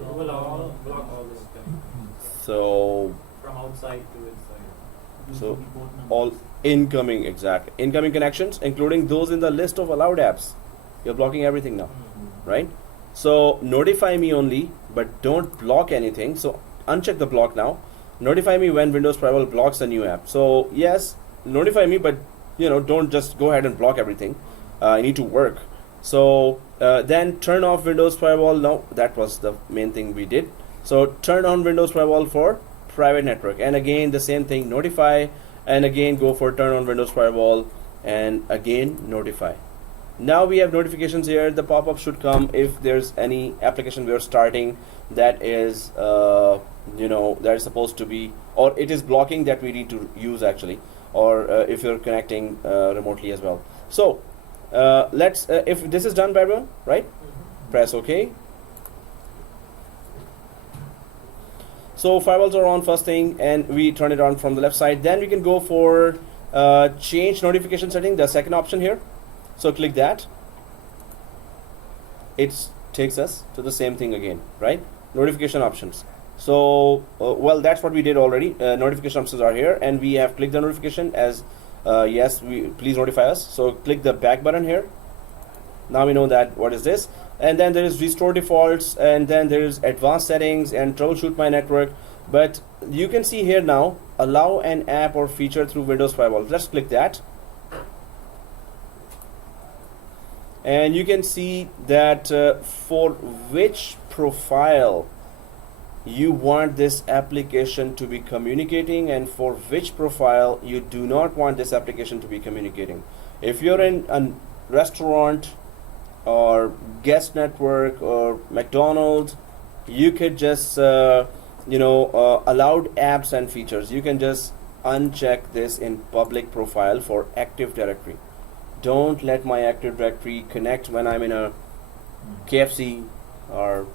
It will all block all this incoming. So From outside to inside. So all incoming, exactly. Incoming connections, including those in the list of allowed apps. You're blocking everything now, right? So notify me only, but don't block anything. So uncheck the block now. Notify me when Windows Firewall blocks a new app. So yes, notify me, but don't just go ahead and block everything. I need to work. So then turn off Windows Firewall. No, that was the main thing we did. So turn on Windows Firewall for private network, and again the same thing, notify, and again go for turn on Windows Firewall, and again notify. Now we have notifications here. The pop-up should come if there's any application we are starting that is that is supposed to be, or it is blocking that we need to use actually, or if you're connecting remotely as well. So let's if this is done by everyone, right? Press OK. So firewalls are on first thing, and we turn it on from the left side. Then we can go for change notification setting, the second option here. So click that. It takes us to the same thing again, right? Notification options. So well, that's what we did already. Notification options are here, and we have clicked the notification as yes, please notify us. So click the back button here. Now we know that what is this. And then there is restore defaults, and then there is advanced settings and troubleshoot my network. But you can see here now, allow an app or feature through Windows Firewall. Let's click that. And you can see that for which profile you want this application to be communicating, and for which profile you do not want this application to be communicating. If you're in a restaurant or guest network or McDonald's, you could just allowed apps and features, you can just uncheck this in public profile for Active Directory. Don't let my Active Directory connect when I'm in a KFC or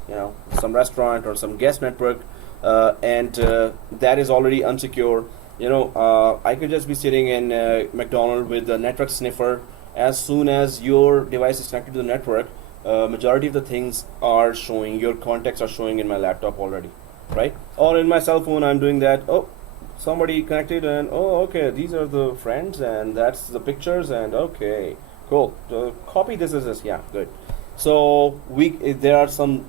some restaurant or some guest network, and that is already unsecure. I could just be sitting in McDonald's with the network sniffer. As soon as your device is connected to the network, majority of the things are showing, your contacts are showing in my laptop already, right? Or in my cell phone, I'm doing that. Oh, somebody connected, and oh, okay, these are the friends, and that's the pictures, and okay, cool. Copy this as this, yeah, good. So there are some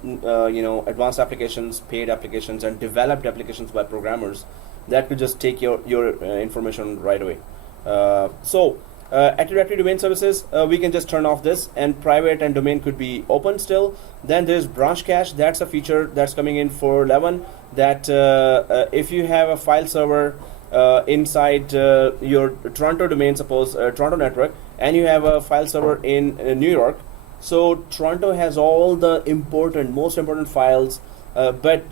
advanced applications, paid applications, and developed applications by programmers that could just take your information right away. Active Directory domain services, we can just turn off this, and private and domain could be open still. Then there's branch cache. That's a feature that's coming in for 11, that if you have a file server inside your Toronto domain, suppose Toronto network, and you have a file server in New York, so Toronto has all the most important files, but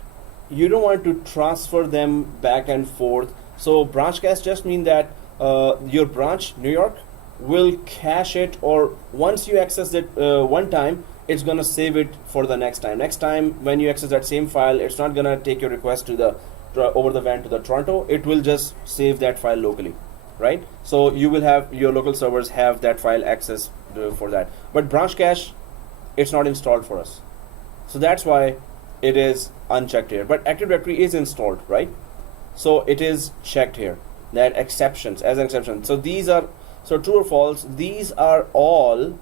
you don't want to transfer them back and forth. So branch cache just mean that your branch, New York, will cache it, or once you access it one time, it's gonna save it for the next time. Next time when you access that same file, it's not gonna take your request to the over the WAN to the Toronto. It will just save that file locally, right? So you will have your local servers have that file access for that. But branch cache, it's not installed for us, so that's why it is unchecked here. But Active Directory is installed, right? So it is checked here, that exceptions as an exception. So these are true or false. These are all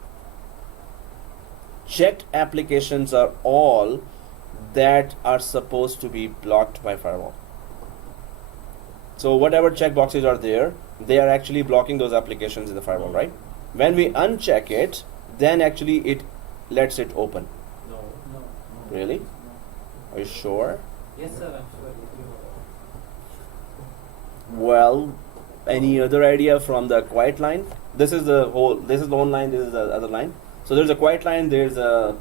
checked applications, are all that are supposed to be blocked by firewall. So whatever checkboxes are there, they are actually blocking those applications in the firewall, right? When we uncheck it, then actually it lets it open. No. No. Really? Are you sure? Yes, sir. I'm sure. Well, any other idea from the quiet line? This is the one line, this is the other line. So there's a quiet line, there's a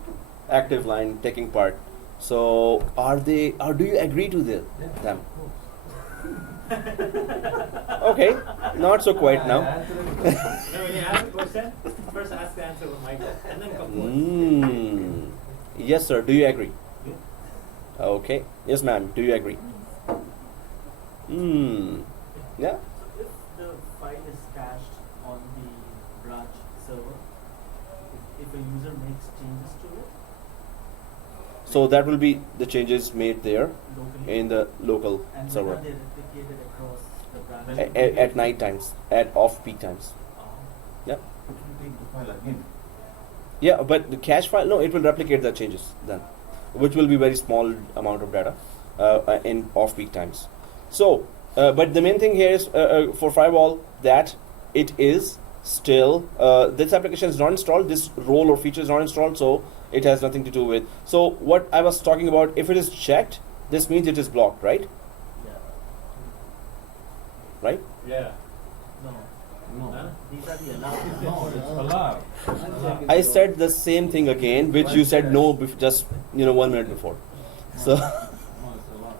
active line taking part. So do you agree to them? Okay, not so quiet now. No, when you ask a question, first ask the answer with Michael, and then come forward. Yes, sir. Do you agree? Yeah. Okay. Yes, ma'am. Do you agree? Yeah. So if the file is cached on the branch server, if a user makes changes to it So that will be the changes made there locally, in the local and server when are they replicated across the branch? at night times, at off-peak times. Yeah. It will take the file again. Yeah, but the cache file, no, it will replicate the changes then, which will be very small amount of data in off-peak times. So, but the main thing here is for Firewall that it is still, this application is not installed, this role or feature is not installed, so it has nothing to do with. So what I was talking about, if it is checked, this means it is blocked, right? Yeah. Right? Yeah. No. Huh? These are the allowed. No, it's allowed. I said the same thing again, which you said no just 1 minute before. So No, it's allowed.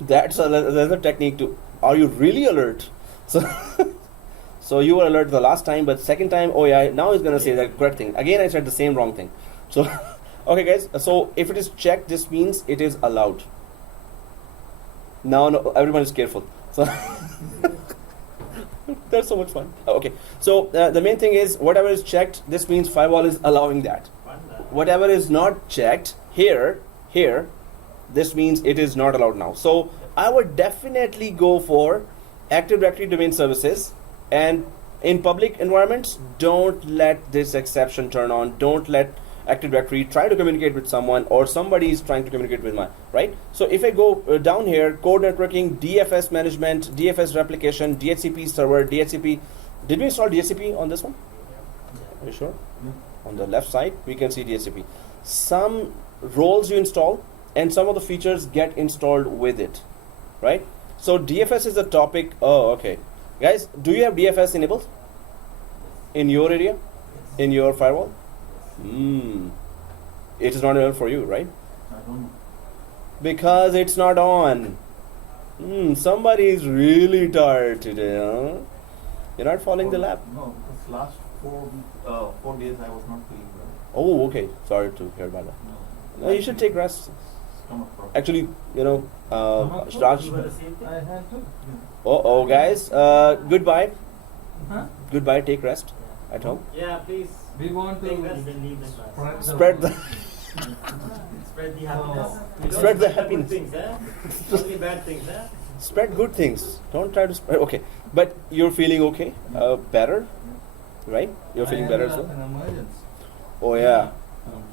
that's another technique to. Are you really alert? So so you were alert the last time, but second time, oh yeah, now he's gonna say the correct thing. Again, I said the same wrong thing. So okay, guys. So if it is checked, this means it is allowed. Now, no, everyone is careful. So. That's so much fun. Okay, so the main thing is whatever is checked, this means Firewall is allowing that. Whatever is not checked here, this means it is not allowed now. So I would definitely go for Active Directory domain services, and in public environments, don't let this exception turn on. Don't let Active Directory try to communicate with someone, or somebody is trying to communicate with right? So if I go down here, core networking, DFS management, DFS replication, DHCP server, DHCP. Did we install DHCP on this one? Are you sure? On the left side, we can see DHCP. Some roles you install, and some of the features get installed with it, right? So DFS is a topic. Oh, okay. Guys, do you have DFS enabled in your area, in your firewall? It is not enabled for you, right? I don't know. Because it's not on. Somebody is really tired today, huh? You're not following the lab. No, because last 4 days I was not feeling well. Oh, okay. Sorry to hear about that. No, you should take rest. Stomach problem. Actually, Raj. You were the same thing? I had to. Oh, guys. Goodbye. Huh? Goodbye. Take rest at home. Yeah, please. We want to Take rest. Then leave the class. Spread the Spread the happiness. You don't Spread the spread happiness. Good things, huh? Only bad things, huh? spread good things. Don't try to spread. Okay, but you're feeling okay. Better, right? You're feeling better as well. An emergency. Oh yeah.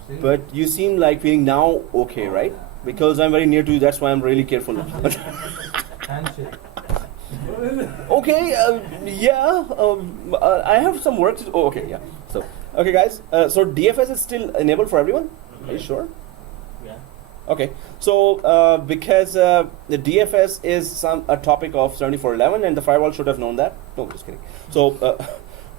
See? But you seem like feeling now okay, right? Because I'm very near to you. That's why I'm really careful now. Handshake. Okay, yeah, I have some work to do. Oh, okay, yeah. So, okay, guys. So DFS is still enabled for everyone. Are you sure? Yeah. Okay. So because the DFS is a topic of 7411, and the firewall should have known that. No, just kidding. So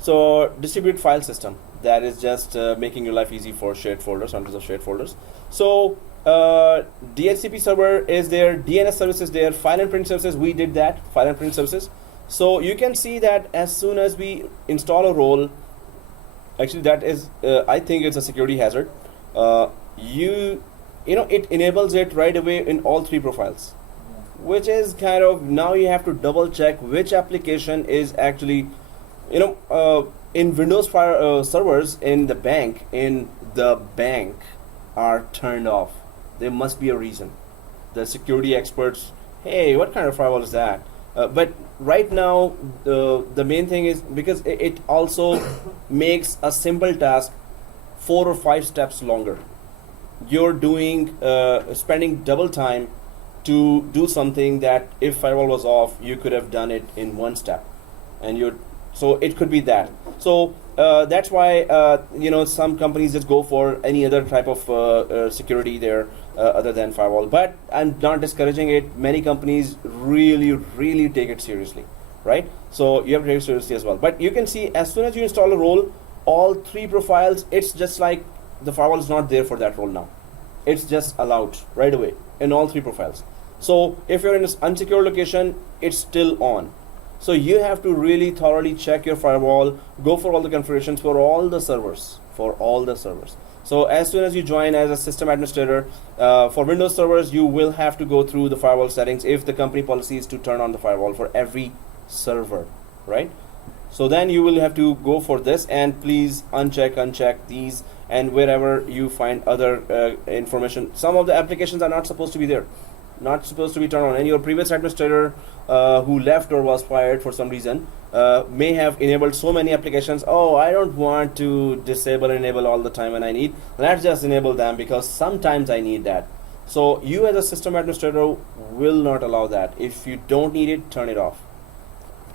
so distributed file system, that is just making your life easy for shared folders, hundreds of shared folders. So DHCP server is there, DNS services there, file and print services. We did that, file and print services. So you can see that as soon as we install a role, actually that is I think it's a security hazard. It enables it right away in all 3 profiles, which is kind of, now you have to double check which application is actually, in Windows servers in the bank are turned off. There must be a reason. The security experts, hey, what kind of firewall is that? But right now, the main thing is because it also makes a simple task 4 or 5 steps longer. You're spending double time to do something that if firewall was off, you could have done it in 1 step. and so it could be that. So that's why some companies just go for any other type of security there other than firewall. But I'm not discouraging it. Many companies really take it seriously, right? So you have to take it seriously as well. But you can see as soon as you install a role, all 3 profiles, it's just like the firewall is not there for that role now. It's just allowed right away in all 3 profiles. So if you're in an unsecure location, it's still on. So you have to really thoroughly check your firewall, go for all the configurations for all the servers, So as soon as you join as a system administrator, for Windows servers, you will have to go through the firewall settings if the company policy is to turn on the firewall for every server, right? So then you will have to go for this, and please uncheck these, and wherever you find other information. Some of the applications are not supposed to be there, not supposed to be turned on, and your previous administrator who left or was fired for some reason may have enabled so many applications. Oh, I don't want to disable and enable all the time when I need. Let's just enable them because sometimes I need that. So you as a system administrator will not allow that. If you don't need it, turn it off.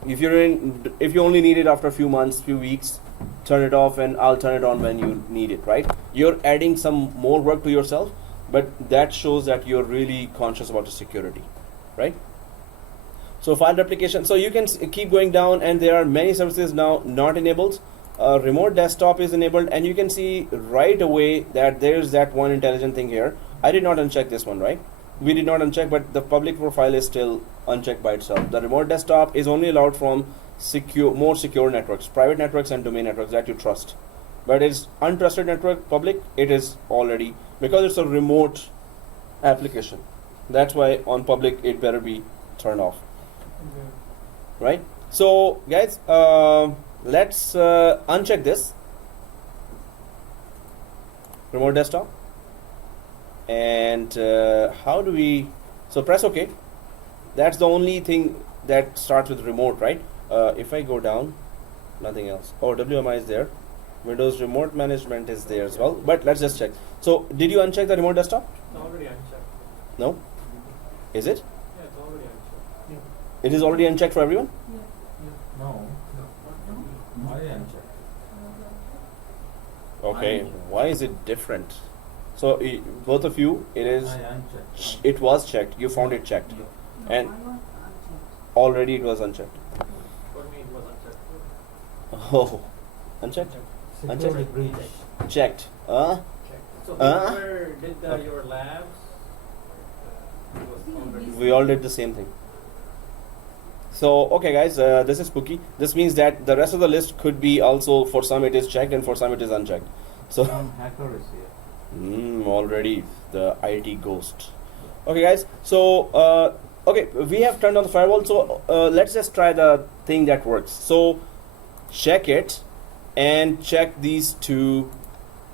If you only need it after a few months, few weeks, turn it off, and I'll turn it on when you need it, right? You're adding some more work to yourself, but that shows that you're really conscious about the security, right? So file replication, so you can keep going down, and there are many services now not enabled. Remote desktop is enabled, and you can see right away that there's that one intelligent thing here. I did not uncheck this one, right? We did not uncheck, but the public profile is still unchecked by itself. The remote desktop is only allowed from more secure networks, private networks and domain networks that you trust. But it's untrusted network, public, it is already, because it's a remote application. That's why on public it better be turned off, right? So guys, let's uncheck this remote desktop. And how do we, so press OK. That's the only thing that starts with remote, right? If I go down, nothing else. Oh, WMI is there. Windows Remote Management is there as well. But let's just check. So did you uncheck the remote desktop? It's already unchecked. No? Is it? Yeah, it's already unchecked. It is already unchecked for everyone? No. No. I unchecked. Okay, why is it different? So both of you, it is, I unchecked. it was checked. You found it checked. Yeah. And already it was unchecked. For me, it was unchecked. Oh, unchecked? Security breach. Checked. So Uh? whoever did Okay. your labs, it was already. We all did the same thing. So, okay guys, this is spooky. This means that the rest of the list could be also, for some it is checked and for some it is unchecked. So, Some hacker is here. already the IT ghost. Okay guys, so, okay, we have turned on the firewall. So, let's just try the thing that works. So, check it and check these 2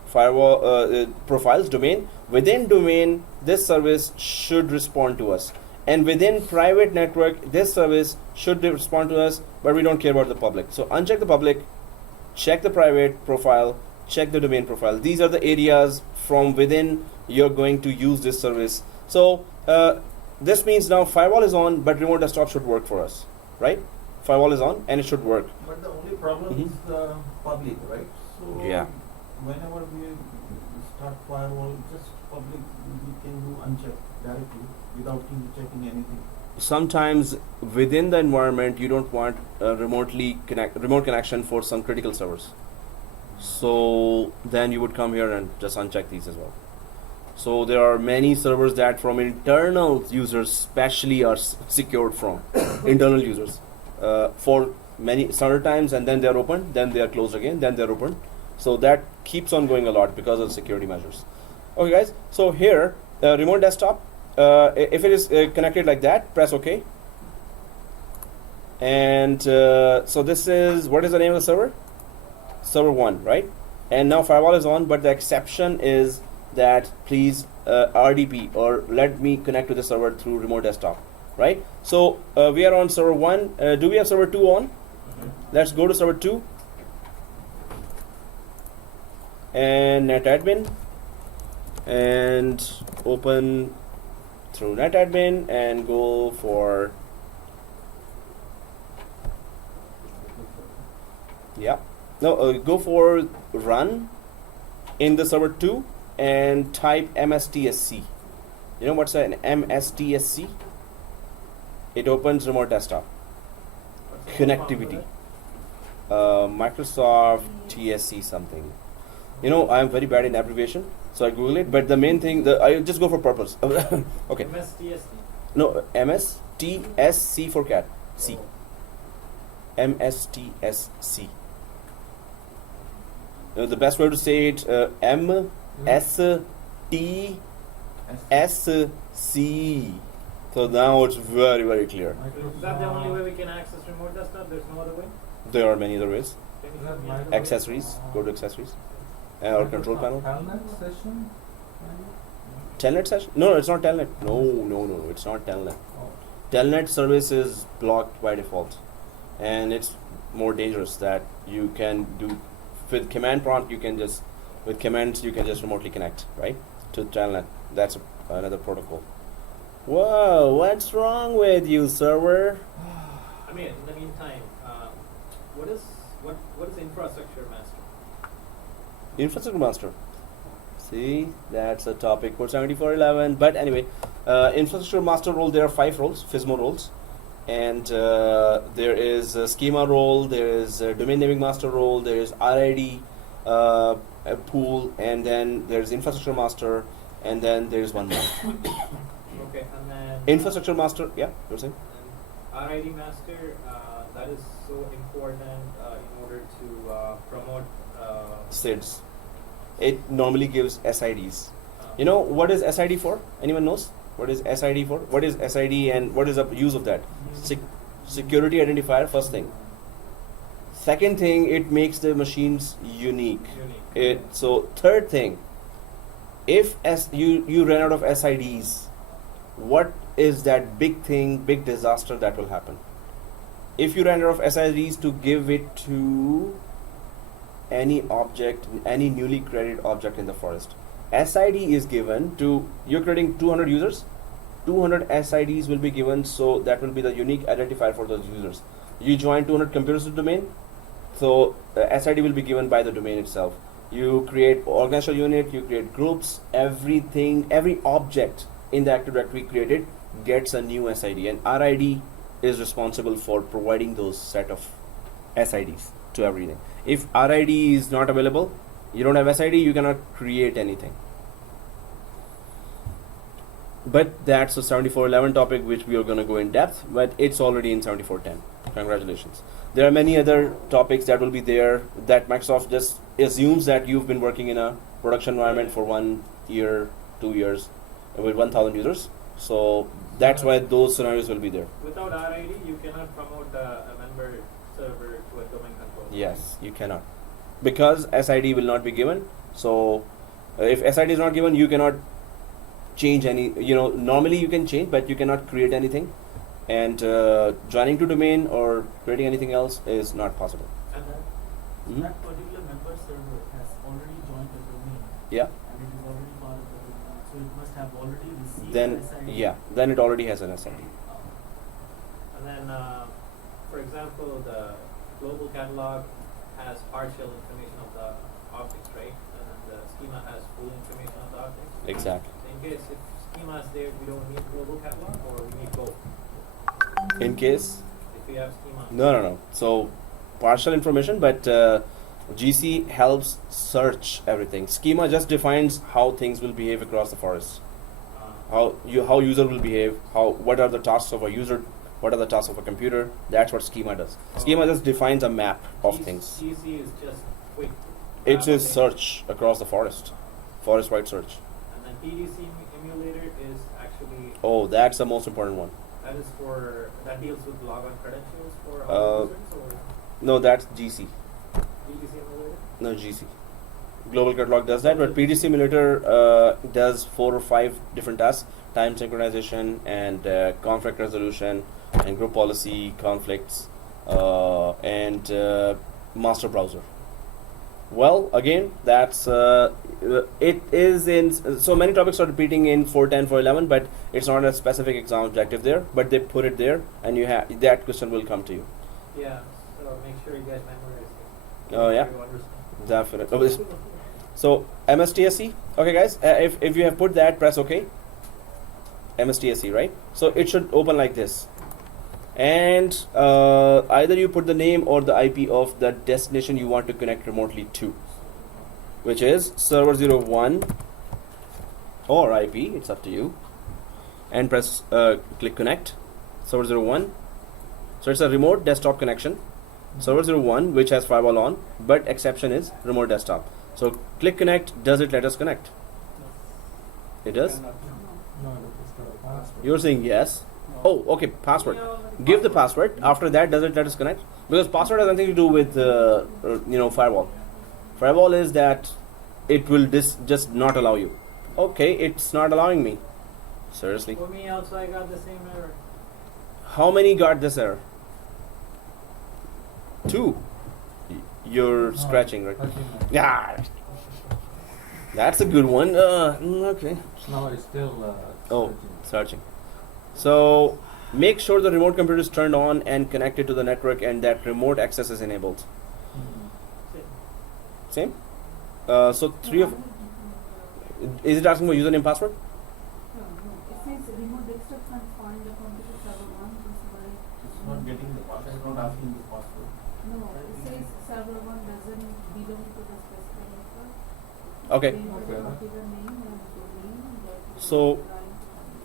firewall profiles, domain. Within domain, this service should respond to us. And within private network, this service should respond to us, but we don't care about the public. So uncheck the public, check the private profile, check the domain profile. These are the areas from within you're going to use this service. So this means now firewall is on, but remote desktop should work for us, right? Firewall is on and it should work. But the only problem Mhm. is the public, right? So Yeah. whenever we start firewall, just public, we can do uncheck directly without even checking anything. Sometimes within the environment you don't want remote connection for some critical servers. So then you would come here and just uncheck these as well. So there are many servers that from internal users especially are secured from internal users for many certain times, and then they are open, then they are closed again, then they are open. So that keeps on going a lot because of security measures. Okay guys, so here remote desktop, if it is connected like that, press OK. And so this is, what is the name of the server? Server 1, right? And now firewall is on, but the exception is that please RDP, or let me connect to the server through remote desktop, right? So we are on server 1. Do we have server 2 on? Let's go to server 2 and netadmin and open through netadmin and go for No, go for run in the server 2 and type mstsc. You know what's an mstsc? It opens remote desktop. What's the full form for Connectivity. that? Microsoft TSC something. You know, I'm very bad in abbreviation, so I Google it. But the main thing, I just go for purpose. Okay. MSTSD. No, MSTSC for cat. C. Oh. MSTSC. The best way to say it, MSTSC. So now it's very, very clear. Is that the only way we can access remote desktop? There's no other way? There are many other ways. Can you Is that help me Microsoft? out? Accessories. Go to accessories. Or control panel. Telnet session? Telnet session? No, it's not Telnet. No, it's not Telnet. Oh. Telnet service is blocked by default, and it's more dangerous that you can do with command prompt. You can just with commands you can just remotely connect right to Telnet. That's another protocol. Whoa, what's wrong with you, server? I mean, in the meantime, what is infrastructure master? Infrastructure master. See, that's a topic for 7411. But anyway, infrastructure master role. There are 5 roles, FISMO roles, and there is a schema role. There is a domain naming master role. There is RID a pool, and then there is infrastructure master, and then there is one more. Okay, and then Infrastructure master. Yeah, you're saying. and RID master. That is so important in order to promote. SIDs. It normally gives SIDs. You know what is SID for? Anyone knows? What is SID for? What is SID and what is the use of that? Security identifier, first thing. Second thing, it makes the machines unique. So third thing, if you run out of SIDs, what is that big thing, big disaster that will happen? If you run out of SIDs to give it to any object, any newly created object in the forest. SID is given to, you're creating 200 users, 200 SIDs will be given, so that will be the unique identifier for those users. You join 200 computers to domain, so SID will be given by the domain itself. You create organizational unit, you create groups, everything, every object in the Active Directory created gets a new SID, and RID is responsible for providing those set of SIDs to everything. If RID is not available, you don't have SID, you cannot create anything. But that's a 7411 topic which we are going to go in depth, but it's already in 7410. Congratulations. There are many other topics that will be there that Microsoft just assumes that you've been working in a production environment for 1 year, 2 years with 1,000 users. So that's why those scenarios will be there. Without RID, you cannot promote a member server to a domain controller. Yes, you cannot. Because SID will not be given. So if SID is not given, you cannot change any, normally you can change, but you cannot create anything. And joining to domain or creating anything else is not possible. And that, Mhm. that particular member server has already joined the domain Yeah. and it is already part of the domain. So it must have already received Then, SID. yeah, then it already has an SID. And then, for example, the global catalog has partial information of the objects, right? And then the schema has full information of the objects. Exactly. So in case if schema is there, we don't need global catalog, or we need both. In case, If we have schema. no. So partial information, but GC helps search everything. Schema just defines how things will behave across the forest. Uh, How user will behave, what are the tasks of a user, what are the tasks of a computer. That's what schema does. Schema just defines a map of things. GC is just quick. It's a Okay. search across the forest, forest-wide search. And then PDC emulator is actually Oh, that's the most important one. that deals with logon credentials for Uh, all users, or No, that's GC. PDC emulator. No, GC. Global Catalog does that, but PDC Simulator does 4 or 5 different tasks: time synchronization and conflict resolution and group policy conflicts and master browser. Well, again, that's it is in so many topics are repeating in 410, 411, but it's not a specific exam objective there. But they put it there, and you have that question will come to you. Yeah, so make sure you guys memorize it. Oh, yeah. You understand. Definitely. So MSTSC. Okay, guys. If you have put that, press OK. MSTSC, right? So it should open like this. And either you put the name or the IP of the destination you want to connect remotely to, which is server 01 or IP. It's up to you. And press click connect. Server 01. So it's a remote desktop connection. Server 01, which has firewall on, but exception is remote desktop. So click connect. Does it let us connect? It does. No, it's the password. You're saying yes. Oh, okay. Password. Give the password. After that, does it let us connect? Because password has nothing to do with firewall. Firewall is that it will just not allow you. Okay, it's not allowing me. Seriously. For me also, I got the same error. How many got this error? 2. You're scratching, right? Yeah. That's a good one. Okay. Now it's still. Oh, searching. So make sure the remote computer is turned on and connected to the network, and that remote access is enabled. Same. So 3 of. Is it asking for username password? It says remote desktop can't find the computer server 1 is by. It's not getting the password. It's not asking the password. No, it says server 1 doesn't belong to the specified network. Okay. They have a computer name and domain that is So- trying to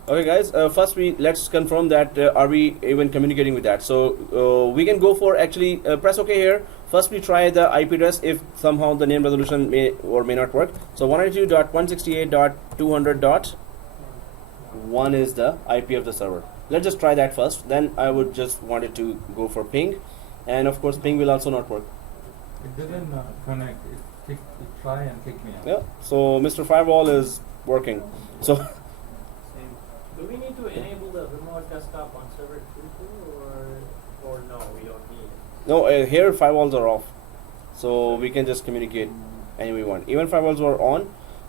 Okay, guys. First, let's confirm that are we even communicating with that. So we can go for actually press OK here. First, we try the IP address if somehow the name resolution may or may not work. So 192.168.200.1 is the IP of the server. Let's just try that first. Then I would just want it to go for ping, and of course ping will also not work. It didn't connect. It try and kick me out. Yeah. So Mr. Firewall is working. So Same. Do we need to enable the remote desktop on server 2 or no? We don't need it. no, here firewalls are off, so we can just communicate any we want. Even firewalls are on.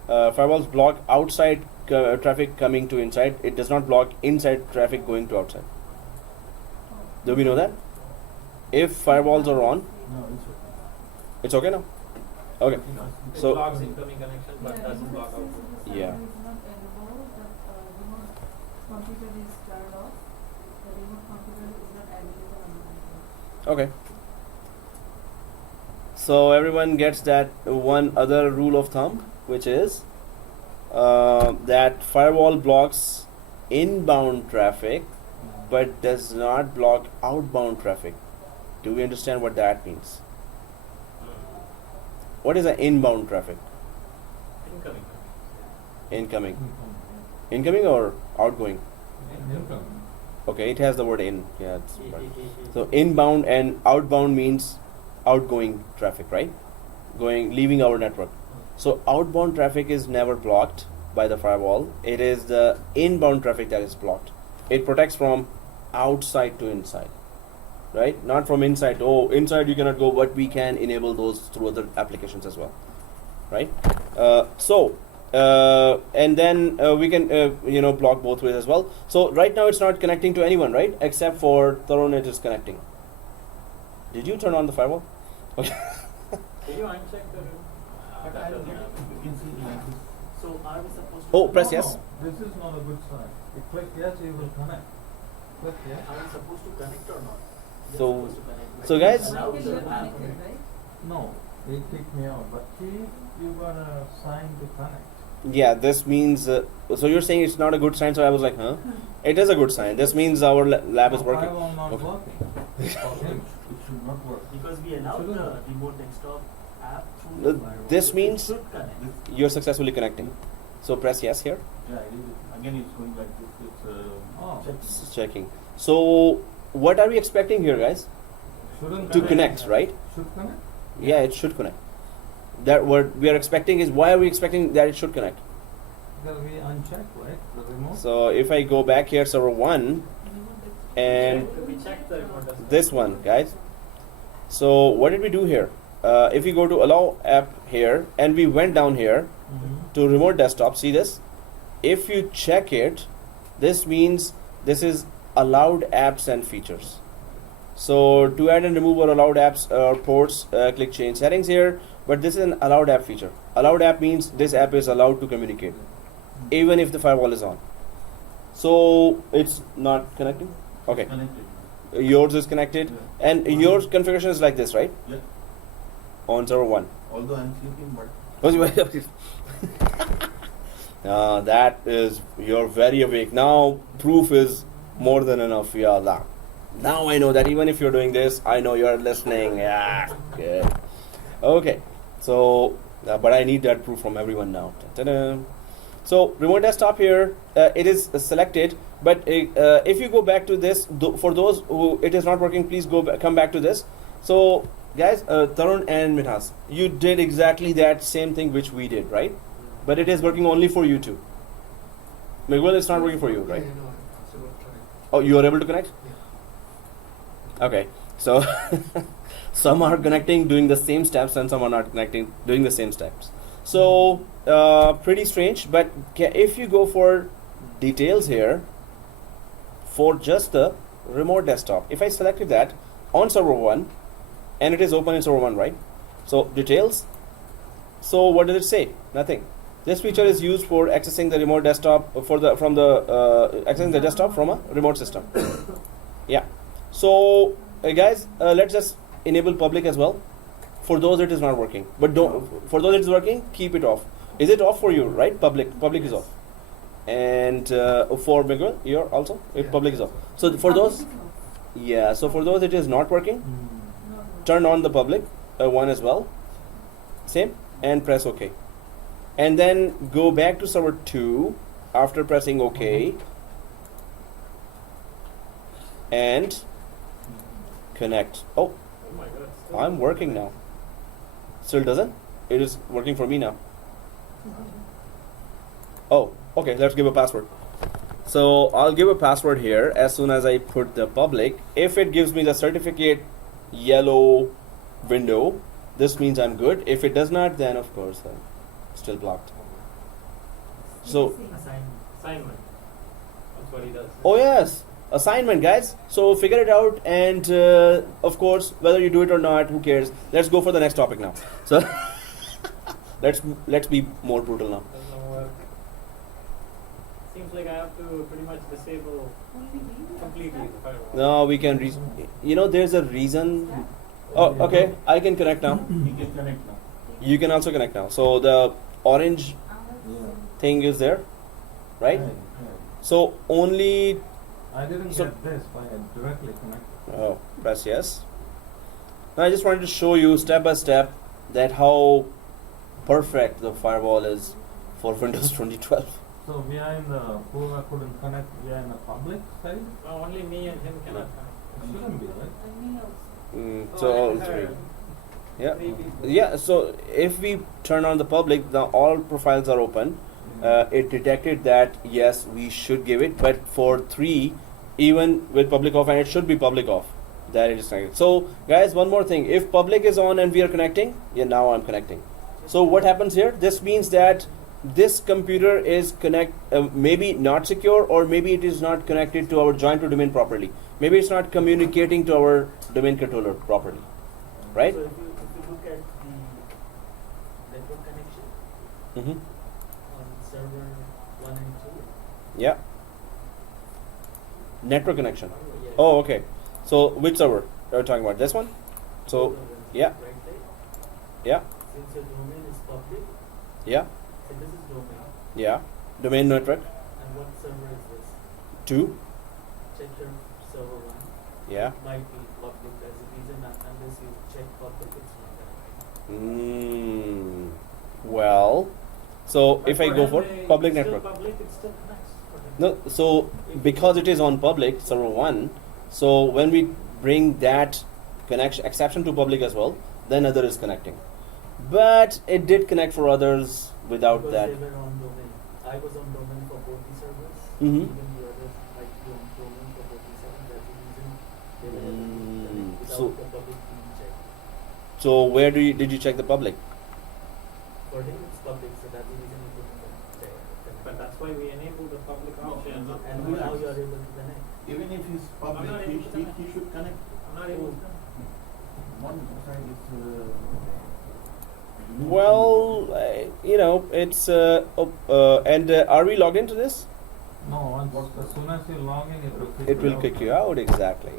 Firewalls block outside traffic coming to inside. It does not block inside traffic going to outside. Do we know that? If firewalls are on, No, it's okay. it's okay now. Okay. It So- blocks incoming connection but Yeah, doesn't remote block says output. the server Yeah. is not enabled, the remote computer is turned off. The remote computer is not available on the network. Okay. So everyone gets that one other rule of thumb, which is that firewall blocks inbound traffic but does not block outbound traffic. Do we understand what that means? What is an inbound traffic? Incoming. Incoming. Incoming or outgoing? Incoming. Okay, it has the word in. Yeah, it's right. So inbound and outbound means outgoing traffic, right? Leaving our network. So outbound traffic is never blocked by the firewall. It is the inbound traffic that is blocked. It protects from outside to inside, right? Not from inside. Oh, inside you cannot go, but we can enable those through other applications as well, right? And then we can block both ways as well. So right now it's not connecting to anyone, right? Except for ThoroughNet is connecting. Did you turn on the firewall? Okay. Did you uncheck the But that I don't doesn't get it. happen. You can see like this. So are we supposed to? Oh, press yes. This is not a good sign. You click yes, you will connect. Click yes. Are we supposed to connect or not? We are So- supposed to connect. so guys- Michael, you are connected, right? No, they kicked me out. But see, you got a sign to connect. Yeah, this means. So you're saying it's not a good sign. So I was like, huh? It is a good sign. This means our lab is working. Firewall not Okay. working. For him. It should not work. Because we allowed Shouldn't the it? remote desktop app through the firewall. This So means- it should connect. You're successfully connecting. So press yes here. Yeah, it is. Again, it's going like this. It's Oh. It's checking. So what are we expecting here, guys? Shouldn't To connect, right? Should connect? Yeah, it should connect. That what we are expecting is, why are we expecting that it should connect? Because we unchecked, right? The remote. So if I go back here, server 1, Remote desktop. and We checked the remote desktop. this one, guys. So what did we do here? If we go to allow app here, and we went down here to remote desktop, see this? If you check it, this means this is allowed apps and features. So to add and remove or allowed apps or ports, click change settings here. But this is an allowed app feature. Allowed app means this app is allowed to communicate, even if the firewall is on. So it's not connecting. Okay, Connected. yours is connected, Yeah. and your configuration is like this, right? Yeah. On server 1. Although I'm sleeping, but That is, you're very awake. Now proof is more than enough, ya Allah. Now I know that even if you're doing this, I know you're listening. Yeah, good. Okay, so, but I need that proof from everyone now. Ta-da. So remote desktop here, it is selected, but if you go back to this, for those who it is not working, please come back to this. So guys, Tarun and Minhas, you did exactly that same thing which we did, right? But it is working only for you two. Miguel, it's not working for you, right? Yeah, no, I'm still trying. Oh, you are able to connect? Yeah. Okay, so some are connecting, doing the same steps, and some are not connecting, doing the same steps. So pretty strange, but if you go for details here, for just the remote desktop, if I selected that on server 1, and it is open in server 1, right? So details, so what does it say? Nothing. This feature is used for accessing the remote desktop accessing the desktop from a remote system. Yeah. So guys, let's just enable public as well. For those it is not working, but don't. For those it is working, keep it off. Is it off for you? Right? Public is off. And for Miguel, you're also public is off. So for those, yeah. So for those it is not working. Turn on the public one as well. Same, and press OK. And then go back to server 2 after pressing OK and connect. Oh, Oh my god. still I'm working now. Still doesn't? It is working for me now. Oh, okay, let's give a password. So I'll give a password here as soon as I put the public. If it gives me the certificate yellow window, this means I'm good. If it does not, then of course I'm still blocked. So, Assignment. That's what he does. oh yes, assignment, guys. So figure it out, and of course, whether you do it or not, who cares? Let's go for the next topic now. So let's be more brutal now. Doesn't work. Seems like I have to pretty much disable completely the firewall. No, we can. There's a reason. Oh, okay. I can connect now. you can connect now. You can also connect now. So the orange thing is there, right? So only. I didn't So- get this by directly connected. Oh, press yes. Now I just wanted to show you step by step that how perfect the firewall is for Windows 2012. So we are in the who couldn't connect. We are in the public side. No, only me and him cannot connect. It shouldn't be right. So all I three. heard Yeah. 3 people. Yeah. So if we turn on the public, the all profiles are open. It detected that yes, we should give it, but for 3, even with public off, and it should be public off, that it is connected. So guys, one more thing: if public is on and we are connecting, yeah, now I'm connecting. So what happens here? This means that this computer is maybe not secure, or maybe it is not connected to our joint to domain properly. Maybe it's not communicating to our domain controller properly, right? So if you look at the network connection Mm-hmm. on server 1 and 2. Yeah. Network connection. Yes. Oh, okay. So which server are you talking about? This one? So yeah. Right there. Yeah. Since your domain is public, Yeah. so this is domain. Yeah. Domain network. And what server is this? 2. Check your server 1. Yeah. It might be public. There's a reason unless you check public, it's not gonna Well, so But if I for go him, for it's public still network. Public, it still connects for him. No, so because it is on public server 1, so when we bring that connection exception to public as well, then other is connecting. But it did connect for others without because that. they were on domain. I was on domain for both the servers. Mhm. Even the others might be on domain for both the servers. That's the reason they were able to connect without So- the public being checked. So where did you check the public? For him, it's public, so that's the reason he couldn't check. But that's why we enable the public option. And now you are able to connect. Even if he's I'm public, not he able to connect. should connect. Not able to. One side is. Well, it's and are we logged into this? No, as soon as you log in, It will kick you out, exactly.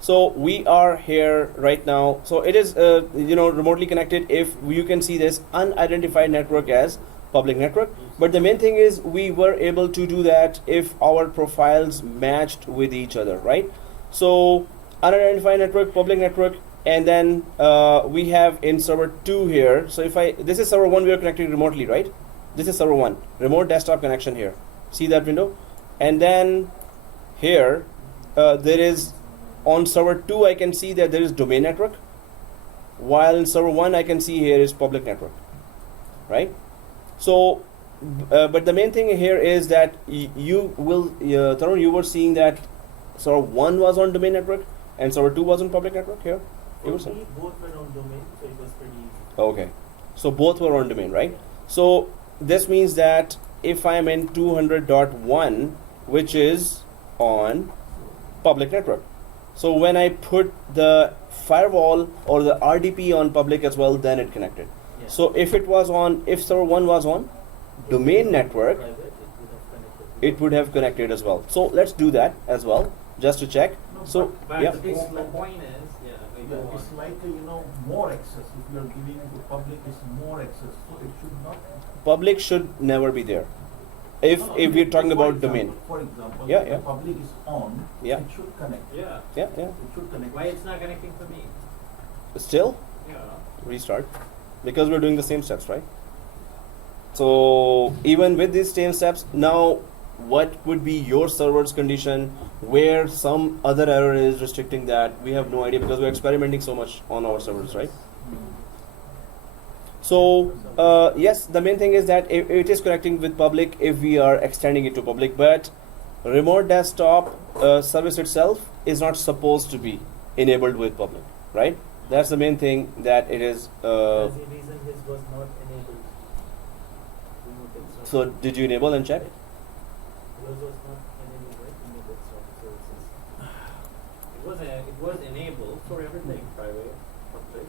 So we are here right now. So it is remotely connected. If you can see this unidentified network as public network, but the main thing is we were able to do that if our profiles matched with each other, right? So unidentified network, public network, and then we have in server 2 here. So this is server 1, we are connecting remotely, right? This is server 1, remote desktop connection here. See that window? And then here there is on server 2 I can see that there is domain network, while in server 1 I can see here is public network, right? So but the main thing here is that you will Tarun, you were seeing that server 1 was on domain network and server 2 was on public network here. You were For me, saying? both were on domain, so it was pretty easy. Okay, so both were on domain, right? So this means that if I am in 200.1, which is on public network, so when I put the firewall or the RDP on public as well, then it connected. Yeah. So if server 1 was on domain network, Private, it would have connected as well. So let's do that as well, just to check. No, So But yeah, the point is, Yeah, it's like more access. If you are giving it to public, it's more access. So it should not. public should never be there. If No, we're talking for about example- domain, For example, Yeah, if yeah. the public is on, Yeah. it should connect. yeah. yeah, It should connect. Why it's not connecting for me? still Yeah. restart, because we're doing the same steps, right? So even with these same steps, now what would be your server's condition where some other error is restricting that? We have no idea because we're experimenting so much on our servers, right? So yes, the main thing is that it is connecting with public if we are extending it to public, but remote desktop service itself is not supposed to be enabled with public, right? That's the main thing, that it is. That's the reason his was not enabled. Remote desktop. So did you enable and check? Yours was not enabled, right? Remote desktop services. It was enabled for everything, private, public.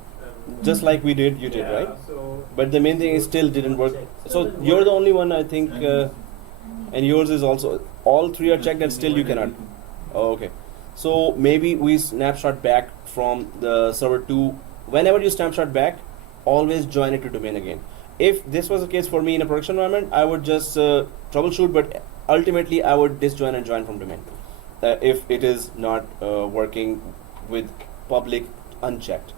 Just like we did, you did, yeah, right? So But the main thing is still didn't work. Checked. So you're the only one, I think, and yours is also. All three are checked and still you cannot. Oh, okay. So maybe we snapshot back from the server 2. Whenever you snapshot back, always join it to domain again. If this was the case for me in a production environment, I would just troubleshoot, but ultimately I would disjoin and join from domain if it is not working with public unchecked.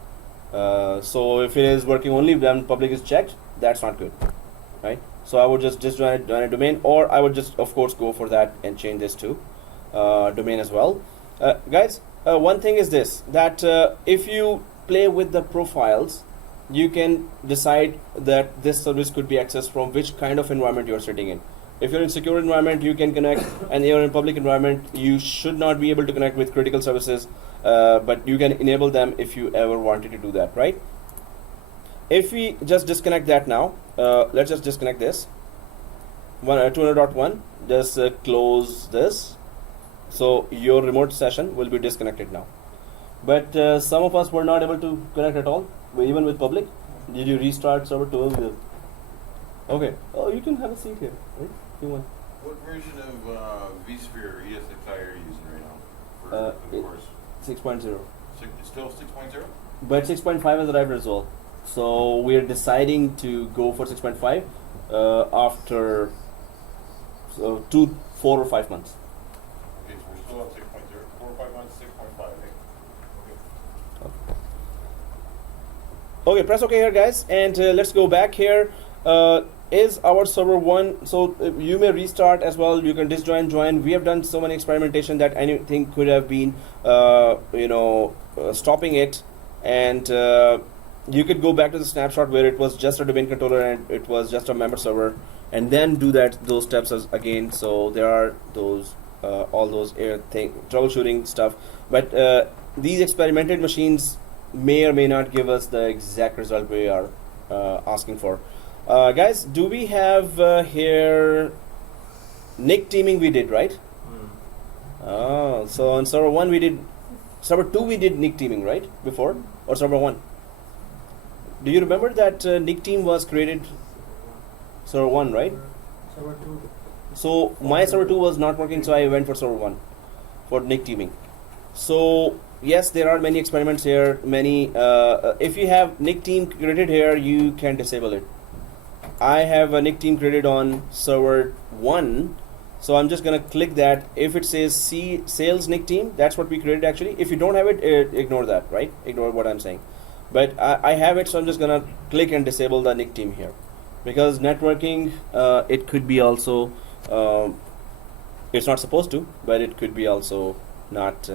So if it is working only when public is checked, that's not good, right? So I would just join a domain, or I would just of course go for that and change this to domain as well. Guys, one thing is this, that if you play with the profiles, you can decide that this service could be accessed from which kind of environment you're sitting in. If you're in secure environment, you can connect, and you're in public environment, you should not be able to connect with critical services, but you can enable them if you ever wanted to do that, right? If we just disconnect that now, let's just disconnect this. 200.1, just close this. So your remote session will be disconnected now. But some of us were not able to connect at all, even with public. Did you restart server 2? Okay. Oh, you can have a seat here, right? You want? What version of vSphere ESXi are you using right now for the it- course? 6.0. It's still 6.0? But 6.5 has arrived as well. So we're deciding to go for 6.5 after 4 or 5 months. Okay, so we're still at 6.0. 4 or 5 months, 6.5, eh? Okay. Okay, press OK here, guys, and let's go back here. Is our server 1? So you may restart as well. You can disjoin, join. We have done so many experimentation that anything could have been, stopping it, and you could go back to the snapshot where it was just a domain controller and it was just a member server, and then do those steps again. So there are those all those troubleshooting stuff, but these experimented machines may or may not give us the exact result we are asking for. Guys, do we have here Nick teaming? We did, right? Oh, so on server 1 we did server 2 we did nick teaming, right? Before, or server 1? Do you remember that nick team was created server 1, right? Server 2. So my server 2 was not working, so I went for server 1 for nick teaming. So yes, there are many experiments here. Many. If you have nick team created here, you can disable it. I have a nick team created on server 1, so I'm just gonna click that. If it says C sales nick team, that's what we created actually. If you don't have it, ignore that, right? Ignore what I'm saying. But I have it, so I'm just gonna click and disable the nick team here, because networking, it could be also, it's not supposed to, but it could be also not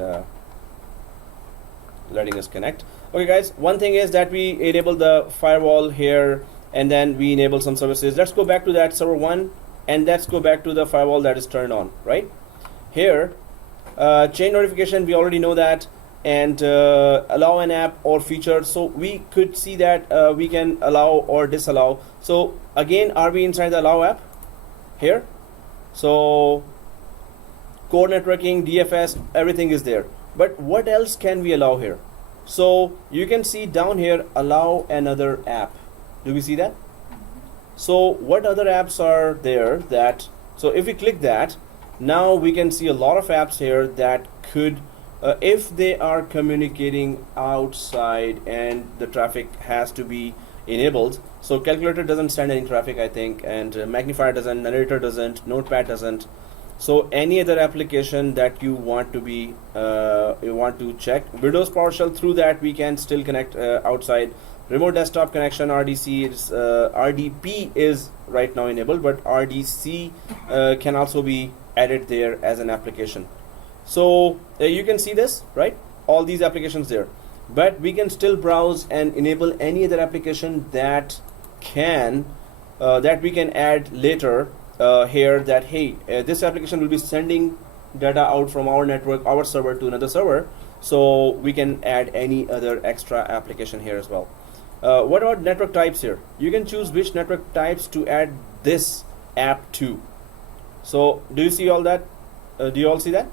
letting us connect. Okay guys, one thing is that we enable the firewall here, and then we enable some services. Let's go back to that server 1, and let's go back to the firewall that is turned on, right? Here, chain notification, we already know that, and allow an app or feature. So we could see that we can allow or disallow. So again, are we inside the allow app here? So core networking, DFS, everything is there. But what else can we allow here? So you can see down here, allow another app. Do we see that? So what other apps are there that, so if we click that, now we can see a lot of apps here that could, if they are communicating outside and the traffic has to be enabled. So calculator doesn't send any traffic, I think, and magnifier doesn't, narrator doesn't, notepad doesn't. So any other application that you want to be, you want to check, Windows PowerShell, through that we can still connect outside. Remote desktop connection, RDC, RDP is right now enabled, but RDC can also be added there as an application. So you can see this, right? All these applications there, but we can still browse and enable any other application that can, that we can add later here, that hey, this application will be sending data out from our network, our server, to another server. So we can add any other extra application here as well. What about network types here? You can choose which network types to add this app to. So do you see all that? Do you all see that?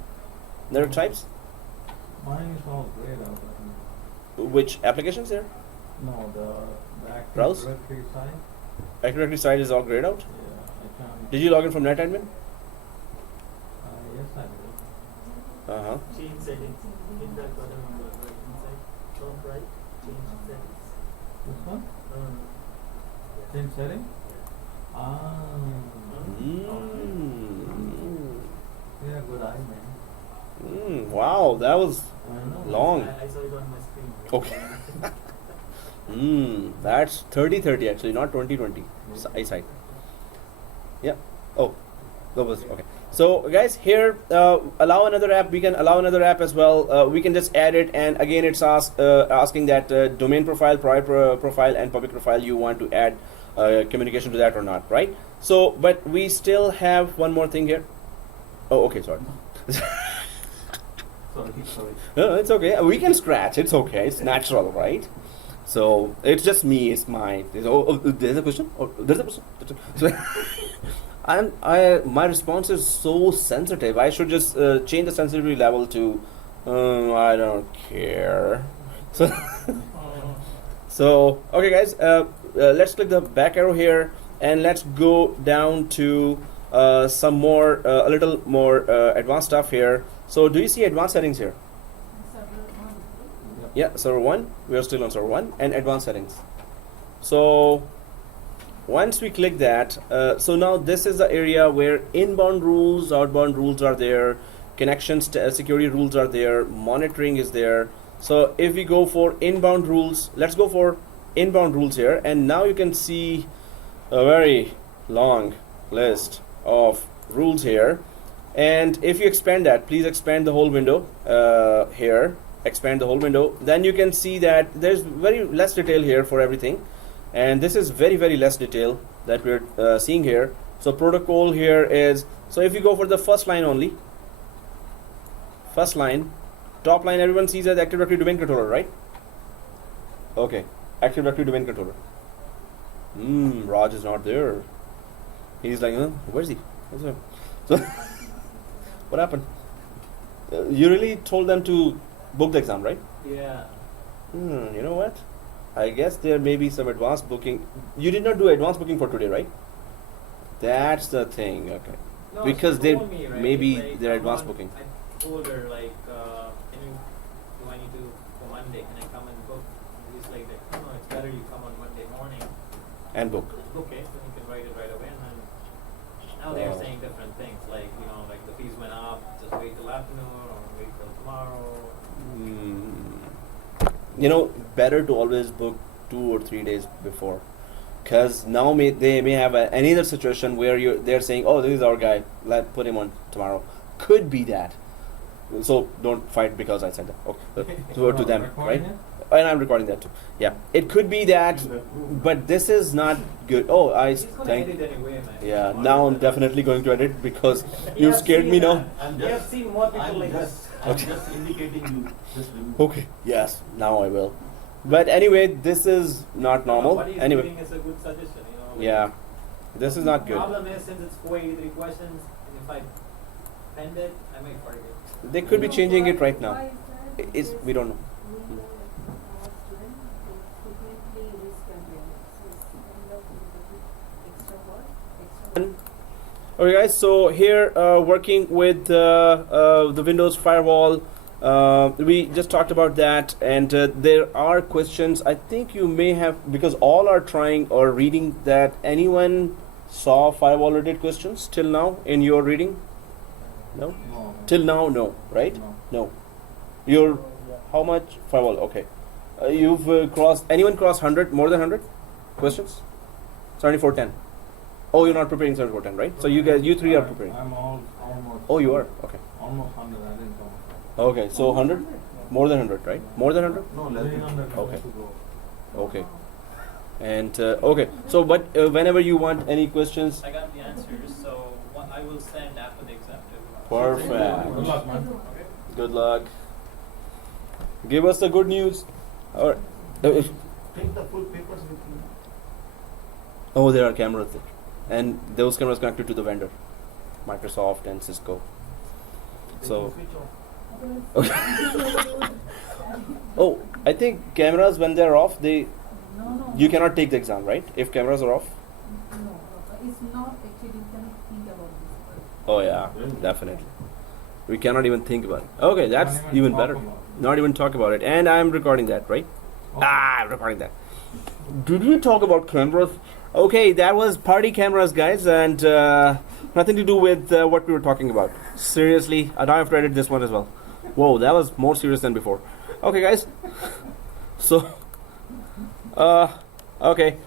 Network types? Mine is all grayed out. Which applications here? No, the Active Browse? Directory side. Active Directory side is all grayed out. Yeah, I can't. Did you log in from NetAdmin? Yes, I did. Uh-huh. Change settings. Hit that button on the right inside. Top right. Change settings. This one? Yeah. Same setting? Ah. Yeah, good eye, man. Wow, that was I know. long. I saw it on my screen. Okay. That's 30/30 actually, not 20/20 eyesight. Yeah. Oh, that was okay. So guys, here allow another app. We can allow another app as well. We can just add it, and again, it's asking that domain profile, private profile, and public profile. You want to add communication to that or not, right? So, but we still have one more thing here. Oh, okay, sorry. Sorry. No, it's okay. We can scratch. It's okay. It's natural, right? So it's just me. It's my. There's a question. Oh, there's a question. So, my response is so sensitive. I should just change the sensitivity level to I don't care. So okay, guys. Let's click the back arrow here, and let's go down to some more, a little more advanced stuff here. So do you see advanced settings here? Server 1. Yeah, server 1. We are still on server 1 and advanced settings. So once we click that, so now this is the area where inbound rules, outbound rules are there, connections, security rules are there, monitoring is there. So if we go for inbound rules, let's go for inbound rules here, and now you can see a very long list of rules here. And if you expand that, please expand the whole window here, expand the whole window, then you can see that there's very less detail here for everything, and this is very less detail that we're seeing here. So protocol here is, so if you go for the first line only, first line, top line, everyone sees as Active Directory domain controller, right? Okay, Active Directory domain controller. Raj is not there. He's like, where's he? So what happened? You really told them to book the exam, right? Yeah. You know what? I guess there may be some advanced booking. You did not do advanced booking for today, right? That's the thing. Okay. No, Because she they told me, right, maybe like, they're I advanced want- booking. I told her like, do I need to for Monday? Can I come and book? And he's like, no, it's better you come on Monday morning. And book. Okay, so you can write it right away. And then now they're Oh. saying different things, like like the fees went up. Just wait till afternoon or wait till tomorrow. Better to always book 2 or 3 days before, because now they may have another situation where they're saying, oh, this is our guy, let's put him on tomorrow. Could be that. So don't fight because I said that. Okay, to them, right? And I'm recording that too. Yeah, it could be that, but this is not good. Oh, He's gonna edit anyway, man. Yeah, now I'm definitely going to edit because You you have scared seen me that. now. I'm We have just, seen more people I'm like just, this. I'm Okay. just indicating you. Just remove. Okay. Yes, now I will. But anyway, this is not normal. What he's Anyway, doing is a good suggestion. yeah, this is not good. Problem is, since it's 483 questions, and if I penned it, I might forget. They could be changing it right now. Why is that? It's we don't know. We know our student, they frequently risk campaign. So it's kind of a little bit extra work, extra. Okay, guys. So here, working with the Windows Firewall, we just talked about that, and there are questions. I think you may have, because all are trying or reading that. Anyone saw Firewall related questions till now in your reading? No. No. Till now, no. Right? No. No. You're how much Firewall? Okay. You've crossed. Anyone crossed 100? More than 100 questions? 7410. Oh, you're not preparing 7410, right? So you three are preparing. I'm almost. Oh, you are? Okay. Almost 100. I didn't count. Okay, so 100? More than 100, right? More than 100? No, less than 300 Okay. to go. Okay. And, okay. So, but whenever you want any questions, I got the answers, so I will send after the exam to perfect. Good luck, man. Okay. Good luck. Give us the good news. All right. Take the full papers with you. Oh, there are cameras there. And those cameras connected to the vendor, Microsoft and Cisco. They So, can switch off. oh, I think cameras when they're off, No. you cannot take the exam, right? If cameras are off. No, it's not actually, you cannot think about this. Oh yeah, definitely. We cannot even think about it. Okay, that's Can't even talk better. about it. Not even talk about it. And I'm recording that, right? Okay. I'm recording that. Did we talk about cameras? Okay, that was party cameras, guys, and nothing to do with what we were talking about. Seriously, I now have to edit this one as well. Whoa, that was more serious than before. Okay, guys. So, okay,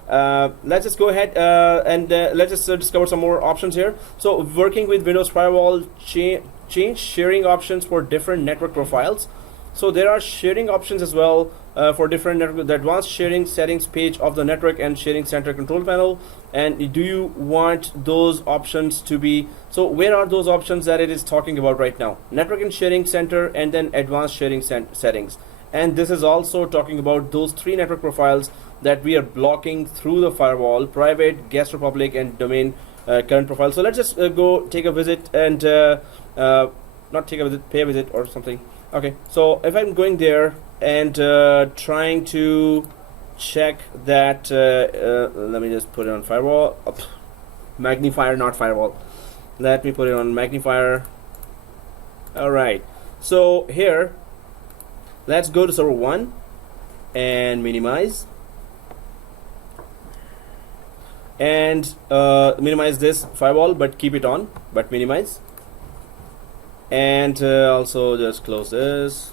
let's just go ahead and let's just discover some more options here. So, working with Windows Firewall, change sharing options for different network profiles. So there are sharing options as well for different network, the advanced sharing settings page of the network and sharing center control panel. And do you want those options to be, so where are those options that it is talking about right now? Network and sharing center, and then advanced sharing settings. And this is also talking about those three network profiles that we are blocking through the firewall: private, guest republic, and domain current profile. So let's just go take a visit and not take a visit, pay a visit or something. Okay, so if I'm going there and trying to check that, let me just put it on firewall, magnifier, not firewall. Let me put it on magnifier. All right, so here, let's go to server 1 and minimize. And minimize this firewall, but keep it on, but minimize. And also just close this.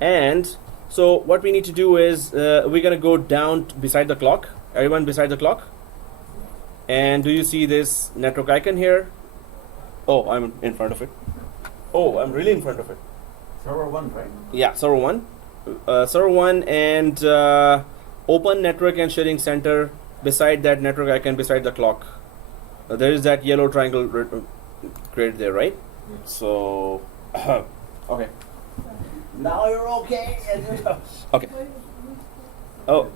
And so what we need to do is we're gonna go down beside the clock. Everyone beside the clock. And do you see this network icon here? Oh, I'm in front of it. Oh, I'm really in front of it. Server 1, right? Yeah, server 1. Server 1 and open network and sharing center beside that network icon, beside the clock. There is that yellow triangle created there, right? So, okay. Now you're okay. Okay. Oh,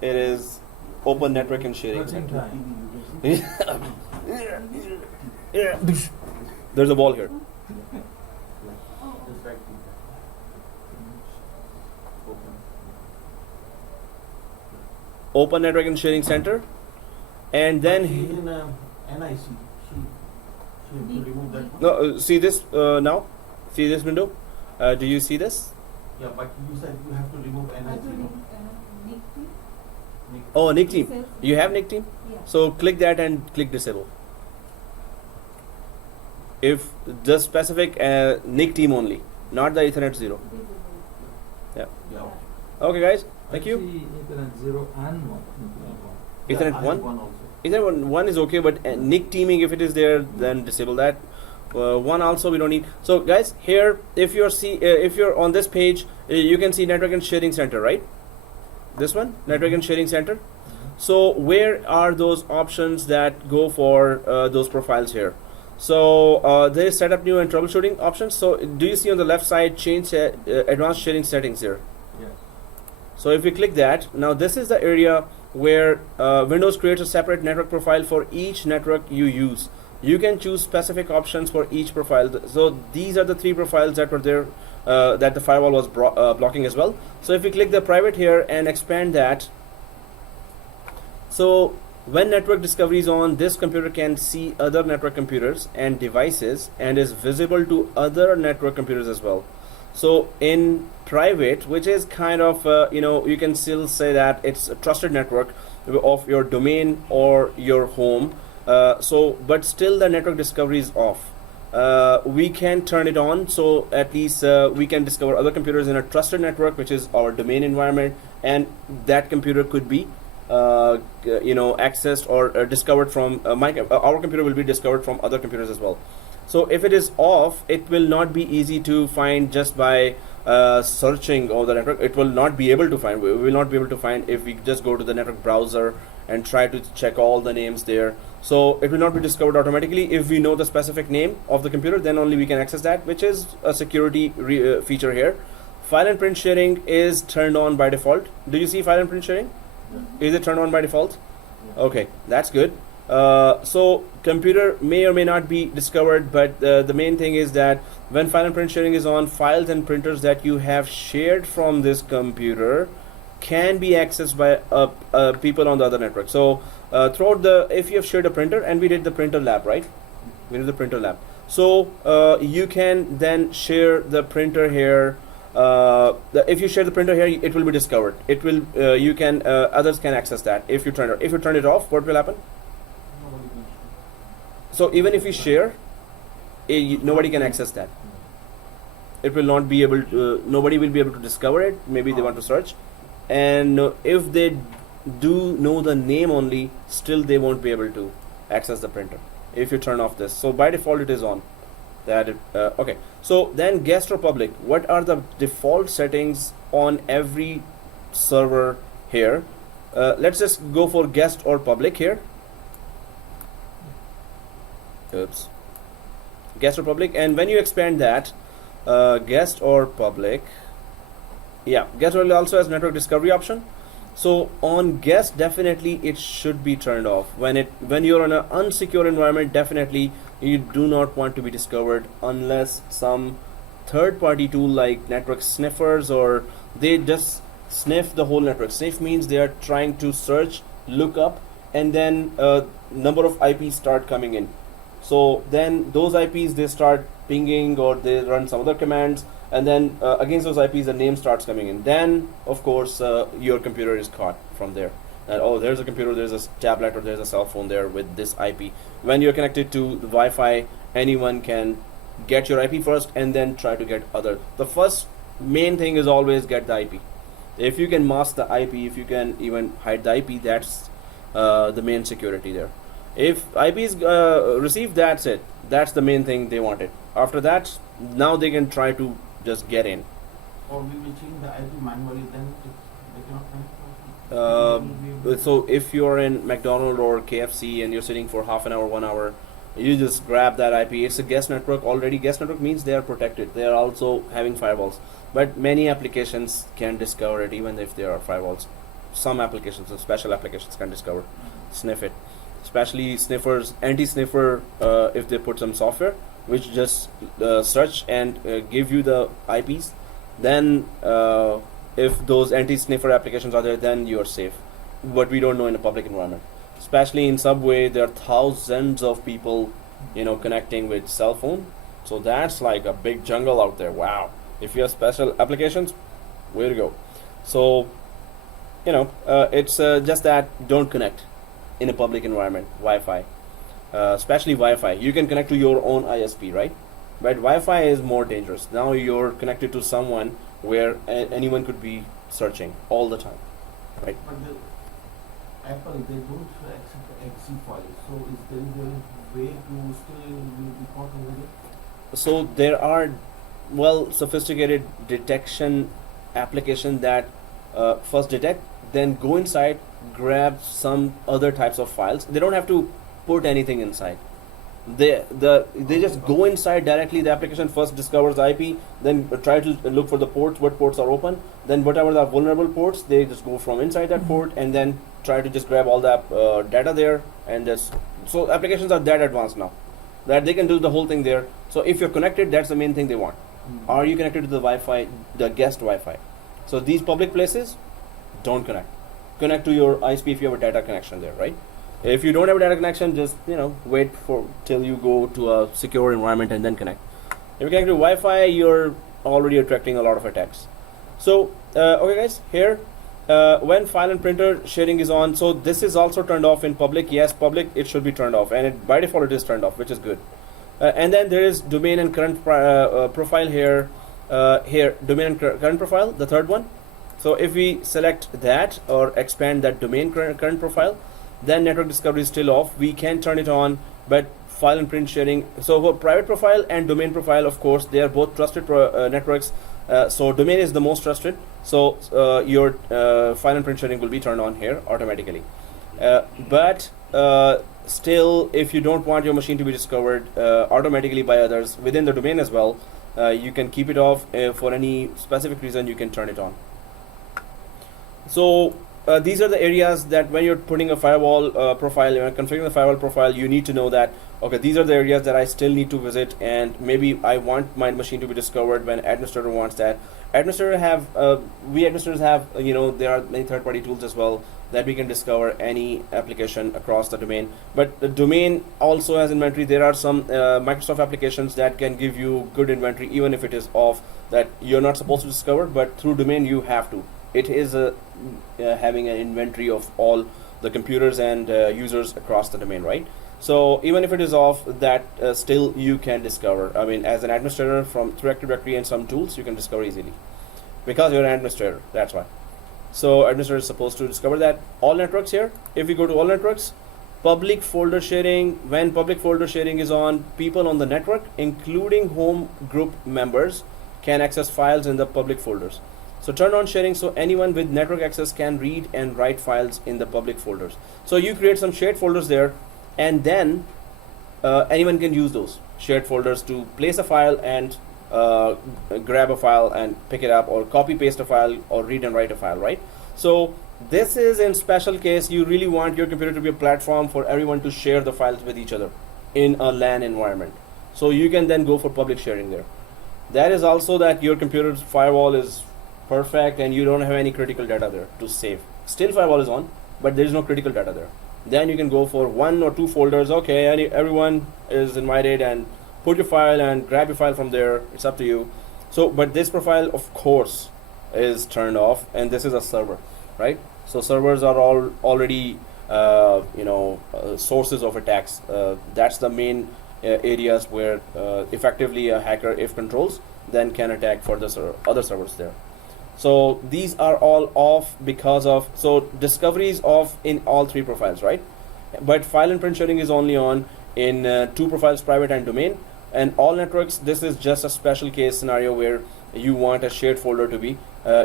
it is open network and sharing Closing center. time. There's a wall here. Just right click. open network and sharing center, and then But in NIC, she have to remove that one. no, see this now. See this window. Do you see this? Yeah, but you said you have to remove NIC. no? Nick. Oh, Nick team. Itself. You have Nick team. Yeah. So click that and click disable. If the specific Nick team only, not the Ethernet 0. Visible. Yeah. Yeah. Okay, guys. Thank I you. see Ethernet 0 and 1. Yeah, Ethernet I have 1? one also. Ethernet one is okay, but Nick teaming, if it is there, then disable that. One also we don't need. So guys, here if you're on this page, you can see network and sharing center, right? This one, network and sharing center. So where are those options that go for those profiles here? So there is setup new and troubleshooting options. So do you see on the left side change advanced sharing settings here? Yes. So if we click that, now this is the area where Windows creates a separate network profile for each network you use. You can choose specific options for each profile. So these are the 3 profiles that were there that the firewall was blocking as well. So if we click the private here and expand that, so when network discovery is on, this computer can see other network computers and devices and is visible to other network computers as well. So in private, which is kind of you can still say that it's a trusted network of your domain or your home, but still the network discovery is off. We can turn it on, so at least we can discover other computers in a trusted network, which is our domain environment, and that computer could be accessed or discovered from our computer will be discovered from other computers as well. So if it is off, it will not be easy to find just by searching over the network. It will not be able to find. We will not be able to find if we just go to the network browser and try to check all the names there. So it will not be discovered automatically. If we know the specific name of the computer, then only we can access that, which is a security feature here. File and print sharing is turned on by default. Do you see file and print sharing? Is it turned on by default? Okay, that's good. So computer may or may not be discovered, but the main thing is that when file and print sharing is on, files and printers that you have shared from this computer can be accessed by people on the other network. So if you have shared a printer, and we did the printer lab, right? We did the printer lab. So you can then share the printer here. If you share the printer here, it will be discovered. It will others can access that. If you turn it off, what will happen? Nobody can share. So even if you share, nobody can access that. It will not be able to. Nobody will be able to discover it. Maybe they want to search, and if they do know the name only, still they won't be able to access the printer if you turn off this. So by default, it is on. Okay. So then guest or public. What are the default settings on every server here? Let's just go for guest or public here. Oops. Guest or public, and when you expand that, guest or public, yeah, guest also has network discovery option. So on guest, definitely it should be turned off. When you're in an unsecure environment, definitely you do not want to be discovered unless some third-party tool like network sniffers, or they just sniff the whole network. Sniff means they are trying to search, look up, and then number of IPs start coming in. So then those IPs, they start pinging, or they run some other commands, and then against those IPs the name starts coming in. Then of course your computer is caught from there. And oh, there's a computer, there's a tablet, or there's a cell phone there with this IP. When you're connected to the Wi-Fi, anyone can get your IP first and then try to get other. The first main thing is always get the IP. If you can mask the IP, if you can even hide the IP, that's the main security there. If IP is received, that's it. That's the main thing they wanted. After that, now they can try to just get in. Or we will change the IP manually, then they cannot connect. So if you're in McDonald's or KFC and you're sitting for half an hour, 1 hour, you just grab that IP. It's a guest network already. Guest network means they are protected. They are also having firewalls, but many applications can discover it even if there are firewalls. Some applications, some special applications, can discover, sniff it. Especially sniffers, anti-sniffer, if they put some software which just search and give you the IPs, then if those anti-sniffer applications are there, then you are safe. what we don't know in a public environment. Especially in subway, there are thousands of people, connecting with cell phone. So that's like a big jungle out there. Wow. If you have special applications, way to go. So, it's just that don't connect in a public environment, Wi-Fi. Especially Wi-Fi. You can connect to your own ISP, right? But Wi-Fi is more dangerous. Now you're connected to someone where anyone could be searching all the time, right? But Apple, they don't accept the exe file. So is there a way to still be caught over there? So there are sophisticated detection application that first detect, then go inside, grab some other types of files. They don't have to put anything inside. They just go inside directly. The application first discovers the IP, then try to look for the ports, what ports are open, then whatever the vulnerable ports, they just go from inside that port and then try to just grab all that data there, and just so applications are that advanced now that they can do the whole thing there. So if you're connected, that's the main thing they want. Are you connected to the Wi-Fi, the guest Wi-Fi? So these public places, don't connect. Connect to your ISP if you have a data connection there, right? If you don't have a data connection, just wait for till you go to a secure environment and then connect. If you connect to Wi-Fi, you're already attracting a lot of attacks. So okay guys, here when file and printer sharing is on, so this is also turned off in public. Yes, public, it should be turned off, and by default it is turned off, which is good. And then there is domain and current profile here. Here, domain and current profile, the third one. So if we select that or expand that domain current profile, then network discovery is still off. We can turn it on, but file and print sharing. So for private profile and domain profile, of course, they are both trusted networks. So domain is the most trusted. So your file and print sharing will be turned on here automatically. But still, if you don't want your machine to be discovered automatically by others within the domain as well, you can keep it off. For any specific reason, you can turn it on. So these are the areas that when you're putting a firewall profile, when configuring the firewall profile, you need to know that, okay, these are the areas that I still need to visit, and maybe I want my machine to be discovered when administrator wants that. Administrators have, we administrators have, there are many third-party tools as well that we can discover any application across the domain. But the domain also has inventory. There are some Microsoft applications that can give you good inventory even if it is off, that you're not supposed to discover, but through domain you have to. It is having an inventory of all the computers and users across the domain, right? So even if it is off, that still you can discover. I mean, as an administrator through Active Directory and some tools, you can discover easily because you're an administrator. That's why. So administrator is supposed to discover that. All networks here. If we go to all networks, public folder sharing. When public folder sharing is on, people on the network, including home group members, can access files in the public folders. So turn on sharing so anyone with network access can read and write files in the public folders. So you create some shared folders there, and then anyone can use those shared folders to place a file and grab a file and pick it up, or copy paste a file, or read and write a file, right? So this is in special case you really want your computer to be a platform for everyone to share the files with each other in a LAN environment. So you can then go for public sharing there. That is also that your computer's firewall is perfect and you don't have any critical data there to save. Still firewall is on, but there is no critical data there. Then you can go for 1 or 2 folders. Okay, everyone is invited, and put your file and grab your file from there. It's up to you. So, but this profile, of course, is turned off, and this is a server, right? So servers are already sources of attacks. That's the main areas where effectively a hacker, if controls, then can attack for the other servers there. So these are all off because of, so discovery is off in all 3 profiles, right? But file and print sharing is only on in 2 profiles, private and domain. And all networks, this is just a special case scenario where you want a shared folder to be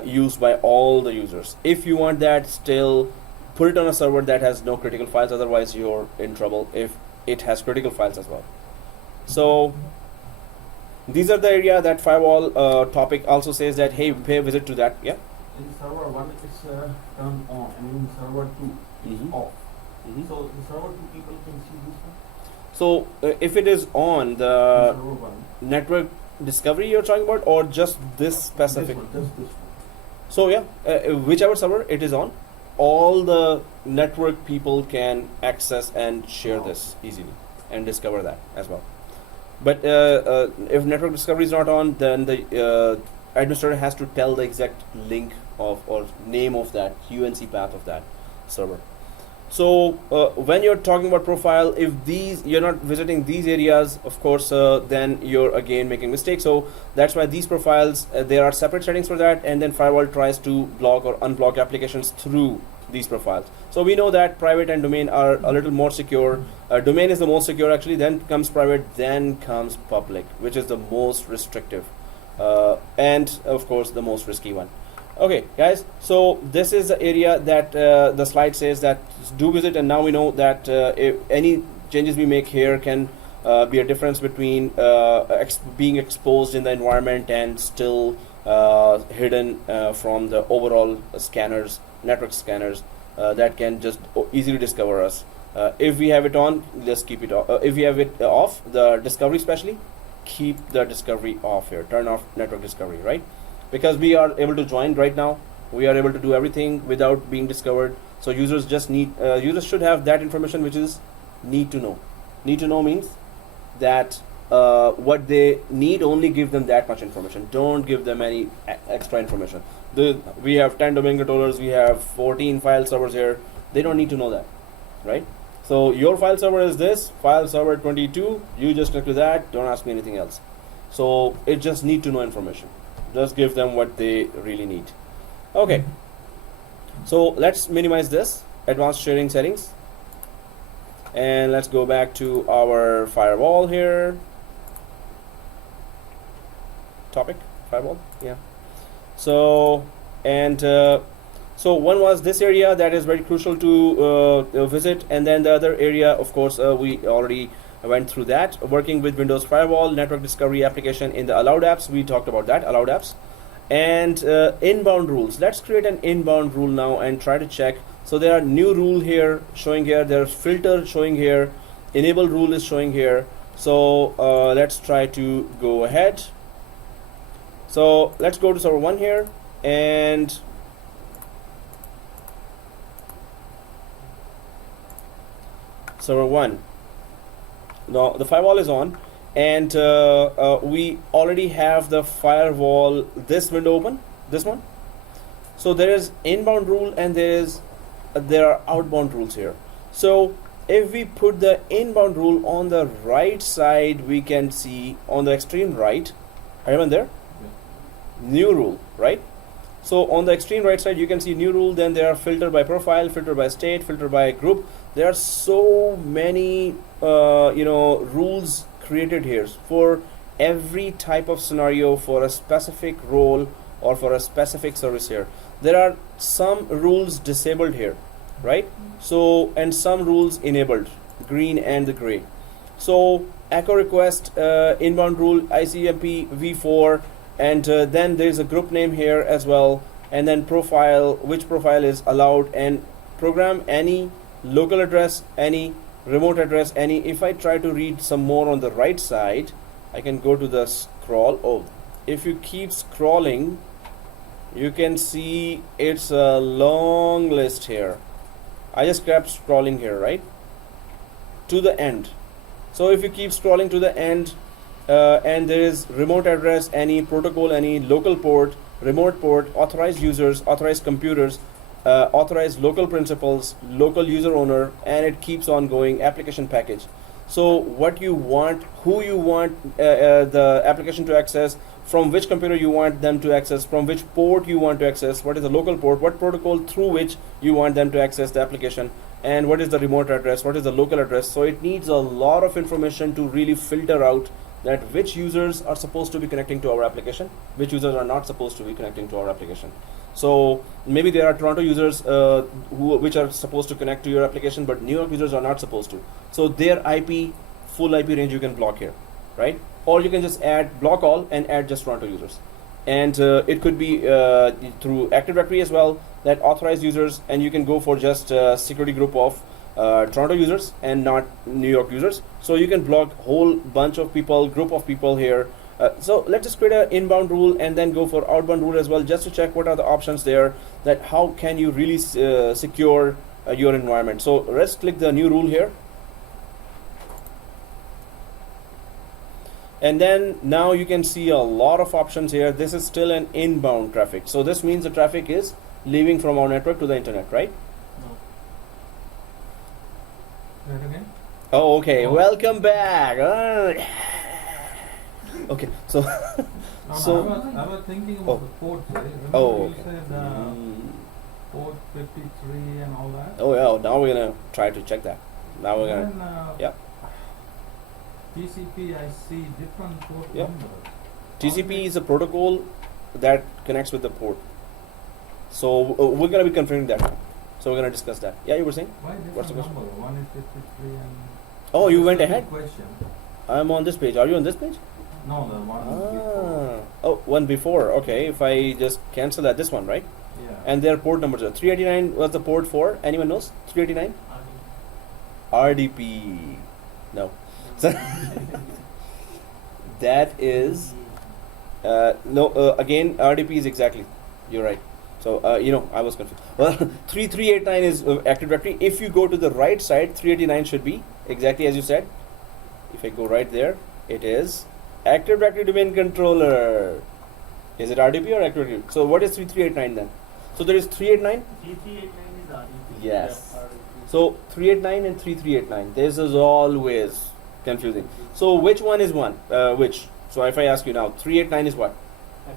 used by all the users. If you want that, still put it on a server that has no critical files, otherwise you're in trouble if it has critical files as well. So these are the area that firewall topic also says that, hey, pay a visit to that. Yeah. In server 1 it's turned on, and in server 2 it's off. So in server 2 people can see this one. So if it is on the Server 1. network discovery you're talking about, or just this specific? Just this one. So yeah, whichever server it is on, all the network people can access and share this easily and discover that as well. But if network discovery is not on, then the administrator has to tell the exact link of or name of that UNC path of that server. So when you're talking about profile, if you're not visiting these areas, of course, then you're again making mistakes. So that's why these profiles, there are separate settings for that, and then firewall tries to block or unblock applications through these profiles. So we know that private and domain are a little more secure. Domain is the most secure actually, then comes private, then comes public, which is the most restrictive, and of course the most risky one. Okay guys, so this is the area that the slide says that do visit, and now we know that if any changes we make here can be a difference between being exposed in the environment and still hidden from the overall scanners, network scanners that can just easily discover us. If we have it on, let's keep it off. If we have it off, the discovery especially, keep the discovery off here. Turn off network discovery, right? Because we are able to join right now, we are able to do everything without being discovered. So users just need, users should have that information which is need to know. Need to know means that what they need, only give them that much information. Don't give them any extra information. We have 10 domain controllers, we have 14 file servers here. They don't need to know that, right? So your file server is this, file server 22, you just connect to that, don't ask me anything else. So it just need to know information. Just give them what they really need. Okay, so let's minimize this, advanced sharing settings, and let's go back to our firewall here. Topic, firewall, yeah. So, and so one was this area that is very crucial to visit, and then the other area, of course, we already went through that, working with Windows Firewall, network discovery application in the allowed apps. We talked about that, allowed apps. And inbound rules. Let's create an inbound rule now and try to check. So there are new rule here showing here, there's filter showing here, enable rule is showing here. So let's try to go ahead. So let's go to server 1 here, and server 1. Now the firewall is on, and we already have the firewall, this window open, this one. So there is inbound rule and there are outbound rules here. So if we put the inbound rule on the right side, we can see on the extreme right, everyone there? New rule, right? So on the extreme right side, you can see new rule. Then there are filter by profile, filter by state, filter by group. There are so many rules created here for every type of scenario, for a specific role or for a specific service here. There are some rules disabled here, right? So, and some rules enabled, green and the gray. So echo request, inbound rule, ICMP v4, and then there is a group name here as well, and then profile, which profile is allowed, and program any, local address any, remote address any. If I try to read some more on the right side, I can go to the scroll. Oh, if you keep scrolling, you can see it's a long list here. I just kept scrolling here, right, to the end. So if you keep scrolling to the end, and there is remote address any, protocol any, local port, remote port, authorized users, authorized computers, authorized local principals, local user owner, and it keeps on going, application package. So what you want, who you want the application to access, from which computer you want them to access, from which port you want to access, what is the local port, what protocol through which you want them to access the application, and what is the remote address, what is the local address. So it needs a lot of information to really filter out that which users are supposed to be connecting to our application, which users are not supposed to be connecting to our application. So maybe there are Toronto users which are supposed to connect to your application, but New York users are not supposed to. So their IP, full IP range you can block here, right? Or you can just add block all and add just Toronto users. And it could be through Active Directory as well, that authorized users, and you can go for just security group of Toronto users and not New York users. So you can block whole bunch of people, group of people here, So let's just create an inbound rule and then go for outbound rule as well, just to check what are the options there, that how can you really secure your environment. So let's click the new rule here. And then now you can see a lot of options here. This is still an inbound traffic. So this means the traffic is leaving from our network to the internet, right? No. That again? Oh, okay. Oh. Welcome back. Okay, so No, So- I was thinking about Oh. the ports. Remember Oh, you okay. said port 53 and all that? Oh yeah, now we're gonna try to check that. Now we're gonna. Then, yeah. TCP, I see different port Yeah. numbers. TCP is a protocol that connects with the port. So we're gonna be configuring that now. So we're gonna discuss that. Yeah, you were saying? Why What's the different question? number? One is 53 and. Oh, you went That's a ahead. good question. I'm on this page. Are you on this page? No, the one before. Oh, one before. Okay, if I just cancel that, this one, right? Yeah. And their port numbers are 389 was the port for. Anyone knows? 389? RDP. No. So that is no. Again, RDP is exactly. You're right. So I was confused. Well, 3389 is Active Directory. If you go to the right side, 389 should be exactly as you said. If I go right there, it is Active Directory Domain Controller. Is it RDP or Active Directory? So what is 3389 then? So there is 389. 3389 is RDP. Yes. Yeah, RDP. So 389 and 3389. This is always confusing. So which one is one? Which? So if I ask you now, 389 is what?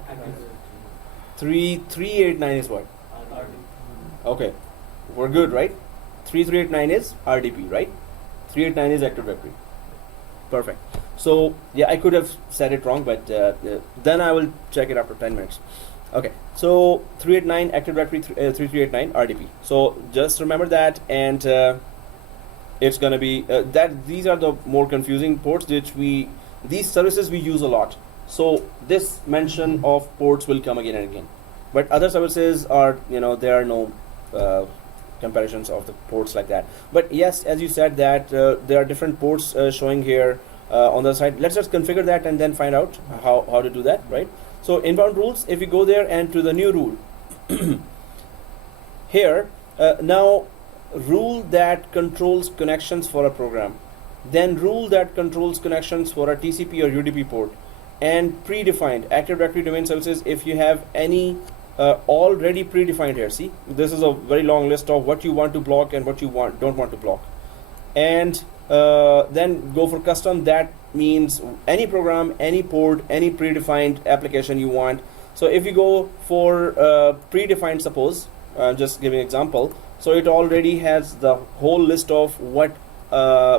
Active 3389 is what? RDP. Okay, we're good, right? 3389 is RDP, right? 389 is Active Directory. Perfect. So yeah, I could have said it wrong, but then I will check it after 10 minutes. Okay, so 389 Active Directory, 3389 RDP. So just remember that, and it's gonna be that these are the more confusing ports which these services we use a lot. So this mention of ports will come again and again, but other services are, there are no comparisons of the ports like that. But yes, as you said that there are different ports showing here on the side. Let's just configure that and then find out how to do that, right? So inbound rules, if we go there and to the new rule here, now rule that controls connections for a program, then rule that controls connections for a TCP or UDP port, and predefined Active Directory domain services if you have any already predefined here. See, this is a very long list of what you want to block and what you don't want to block. And then go for custom. That means any program, any port, any predefined application you want. So if you go for predefined, suppose I'm just giving an example, so it already has the whole list of what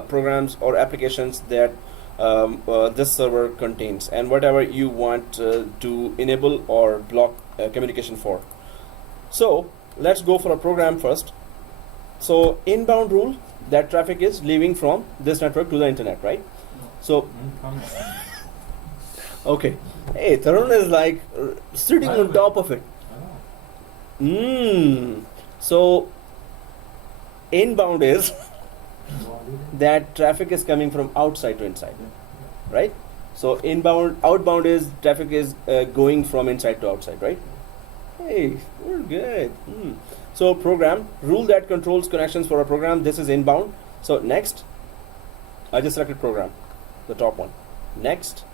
programs or applications that this server contains, and whatever you want to enable or block communication for. So let's go for a program first. So inbound rule, that traffic is leaving from this network to the internet, right? So okay, hey, Tarun is like sitting on top of it. So inbound is that traffic is coming from outside to inside, right? So outbound is traffic is going from inside to outside, right? Hey, we're good. So program, rule that controls connections for a program. This is inbound. So next, I just selected program, the top one. Next,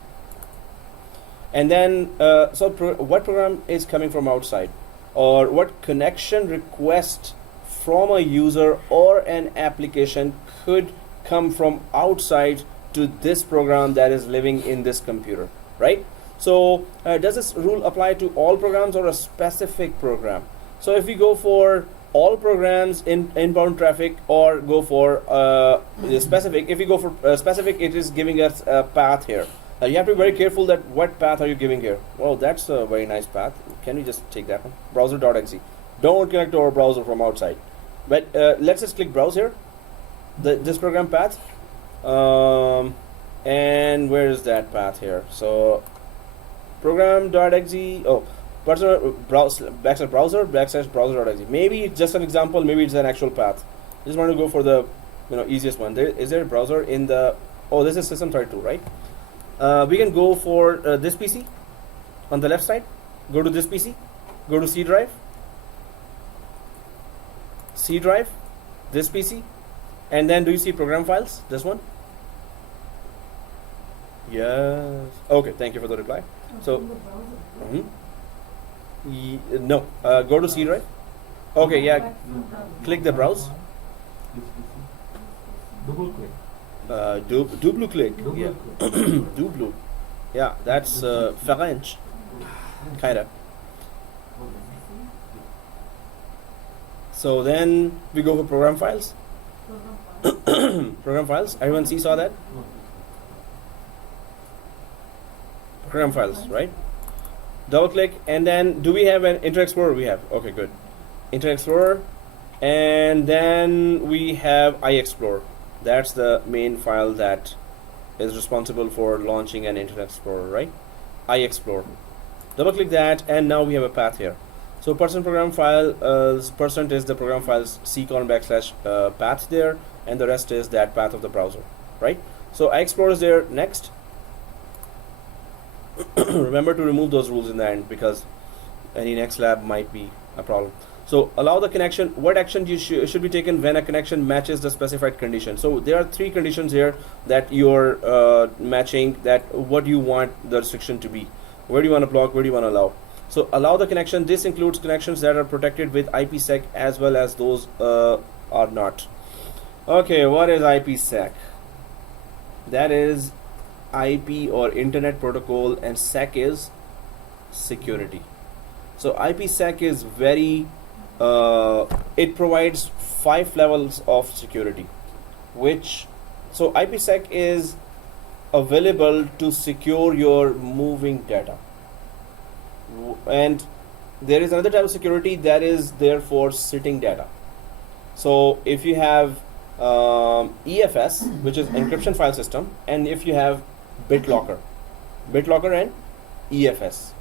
and then what program is coming from outside, or what connection request from a user or an application could come from outside to this program that is living in this computer, right? So does this rule apply to all programs or a specific program? So if we go for all programs in inbound traffic, or go for specific, if we go for specific, it is giving us a path here. You have to be very careful that what path are you giving here. Well, that's a very nice path. Can we just take that one? Browser.exe. Don't connect to our browser from outside. But let's just click browse here. This program path. And where is that path here? So program.exe. Oh, personal browser browser.exe. Maybe it's just an example. Maybe it's an actual path. Just want to go for the easiest one. Is there a browser in the? Oh, this is system32, right? We can go for this PC on the left side. Go to this PC. Go to C drive. C drive. This PC. And then do you see program files? This one? Yes. Okay, thank you for the reply. So, In the browser. no. Go to C drive. Okay, yeah. Back from browser. Click the browse. This PC. Double click. Double click. Double Yeah. click. Double. Yeah, that's French. Kinda. So then we go for program files. Program file. Program files. Everyone saw that? No. Program files, right? Double click, and then do we have an Internet Explorer? We have. Okay, good. Internet Explorer, and then we have iExplorer. That's the main file that is responsible for launching an Internet Explorer, right? iExplorer. Double click that, and now we have a path here. So percent program file percent is the program file's // path there, and the rest is that path of the browser, right? So iExplorer is there next. Remember to remove those rules in the end because any next lab might be a problem. So allow the connection. What action should be taken when a connection matches the specified condition? So there are 3 conditions here that you're matching, that what do you want the restriction to be. Where do you want to block, where do you want to allow? So allow the connection. This includes connections that are protected with IPsec as well as those are not. Okay, what is IPsec? That is IP or Internet Protocol, and sec is security. So IPsec is very it provides 5 levels of security, which so IPsec is available to secure your moving data, and there is another type of security that is there for sitting data. So if you have EFS, which is encryption file system, and if you have BitLocker and EFS,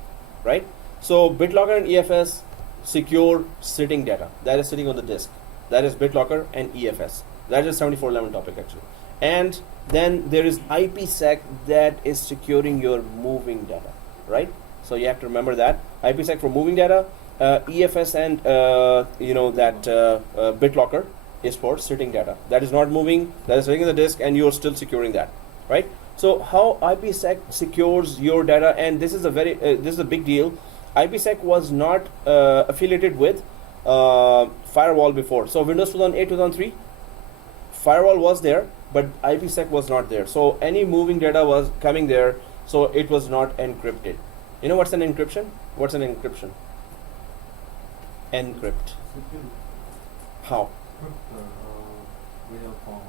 right? So BitLocker and EFS secure sitting data that is sitting on the disk. That is BitLocker and EFS. That is 7411 topic actually. And then there is IPsec that is securing your moving data, right? So you have to remember that IPsec for moving data, EFS and BitLocker is for sitting data that is not moving, that is sitting in the disk, and you're still securing that, right? So how IPsec secures your data, and this is a big deal. IPsec was not affiliated with Firewall before. So Windows 2008, 2003, Firewall was there, but IPsec was not there. So any moving data was coming there, so it was not encrypted. You know what's an encryption? What's an encryption? Encrypt. Security. How? Real form.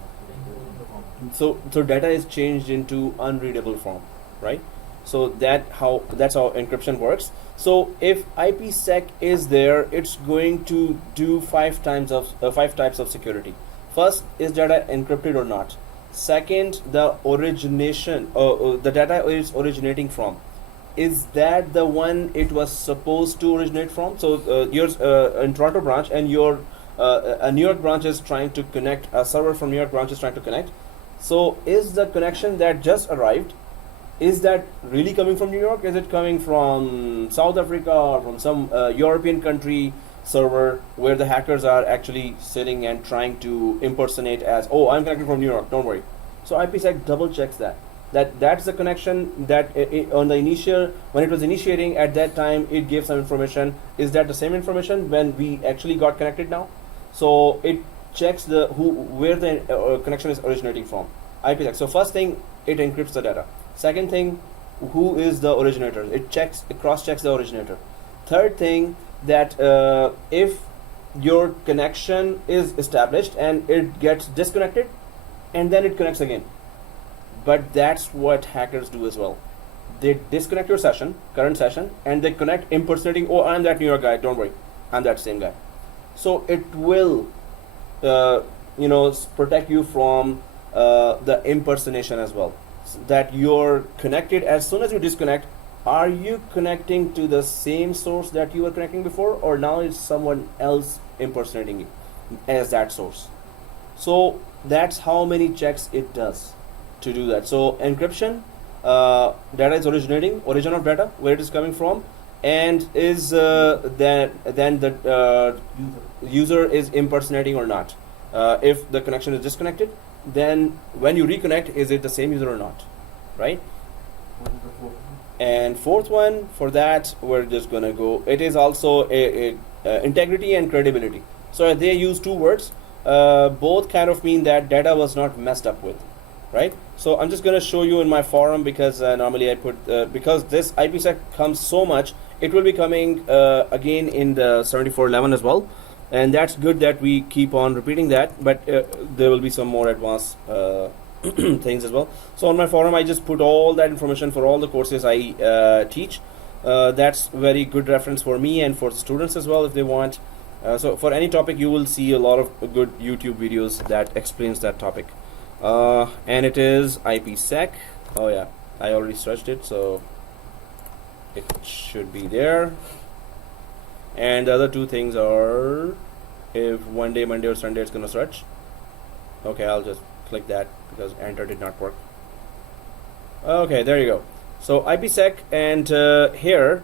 So data is changed into unreadable form, right? So that's how encryption works. So if IPsec is there, it's going to do 5 types of security. First, is data encrypted or not? Second, the origination, the data is originating from. Is that the one it was supposed to originate from? So yours in Toronto branch, and your a New York branch is trying to connect, a server from New York branch is trying to connect. So is the connection that just arrived, is that really coming from New York? Is it coming from South Africa or from some European country server where the hackers are actually sitting and trying to impersonate as, oh, I'm connected from New York, don't worry. So IPsec double checks that's the connection that on the initial, when it was initiating at that time, it gave some information. Is that the same information when we actually got connected now? So it checks where the connection is originating from. IPsec. So first thing, it encrypts the data. Second thing, who is the originator? It cross-checks the originator. Third thing, that if your connection is established and it gets disconnected, and then it connects again. But that's what hackers do as well. They disconnect your current session, and they connect impersonating, oh, I'm that New York guy, don't worry, I'm that same guy. So it will, protect you from the impersonation as well. So that you're connected. As soon as you disconnect, are you connecting to the same source that you were connecting before, or now it's someone else impersonating you as that source? So that's how many checks it does to do that. So encryption, data is origin of data, where it is coming from, and is then the user is impersonating or not. If the connection is disconnected, then when you reconnect, is it the same user or not, right? What is the fourth one? And fourth one, for that, we're just gonna go. It is also a integrity and credibility. So they use two words. Both kind of mean that data was not messed up with, right? So I'm just gonna show you in my forum, because normally I put because this IPsec comes so much, it will be coming again in the 7411 as well, and that's good that we keep on repeating that. But there will be some more advanced things as well. So on my forum, I just put all that information for all the courses I teach. That's very good reference for me and for students as well if they want. So for any topic, you will see a lot of good YouTube videos that explains that topic. And it is IPsec. Oh yeah, I already searched it, so it should be there. And the other two things are, if one day, Monday or Sunday, it's gonna search. Okay, I'll just click that because enter did not work. Okay, there you go. So IPsec, and here,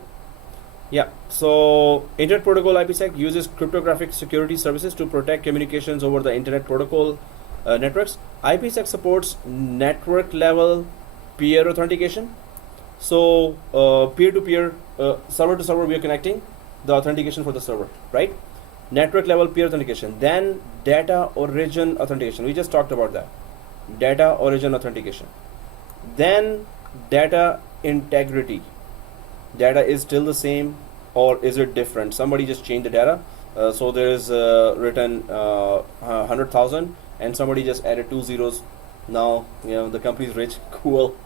yeah, so Internet Protocol IPsec uses cryptographic security services to protect communications over the Internet Protocol networks. IPsec supports network level peer authentication. So peer to peer, server to server, we are connecting the authentication for the server, right? Network level peer authentication. Then data origin authentication. We just talked about that. Data origin authentication. Then data integrity. Data is still the same, or is it different? Somebody just changed the data. So there is written 100,000, and somebody just added 2 zeros. Now the company is rich. Cool.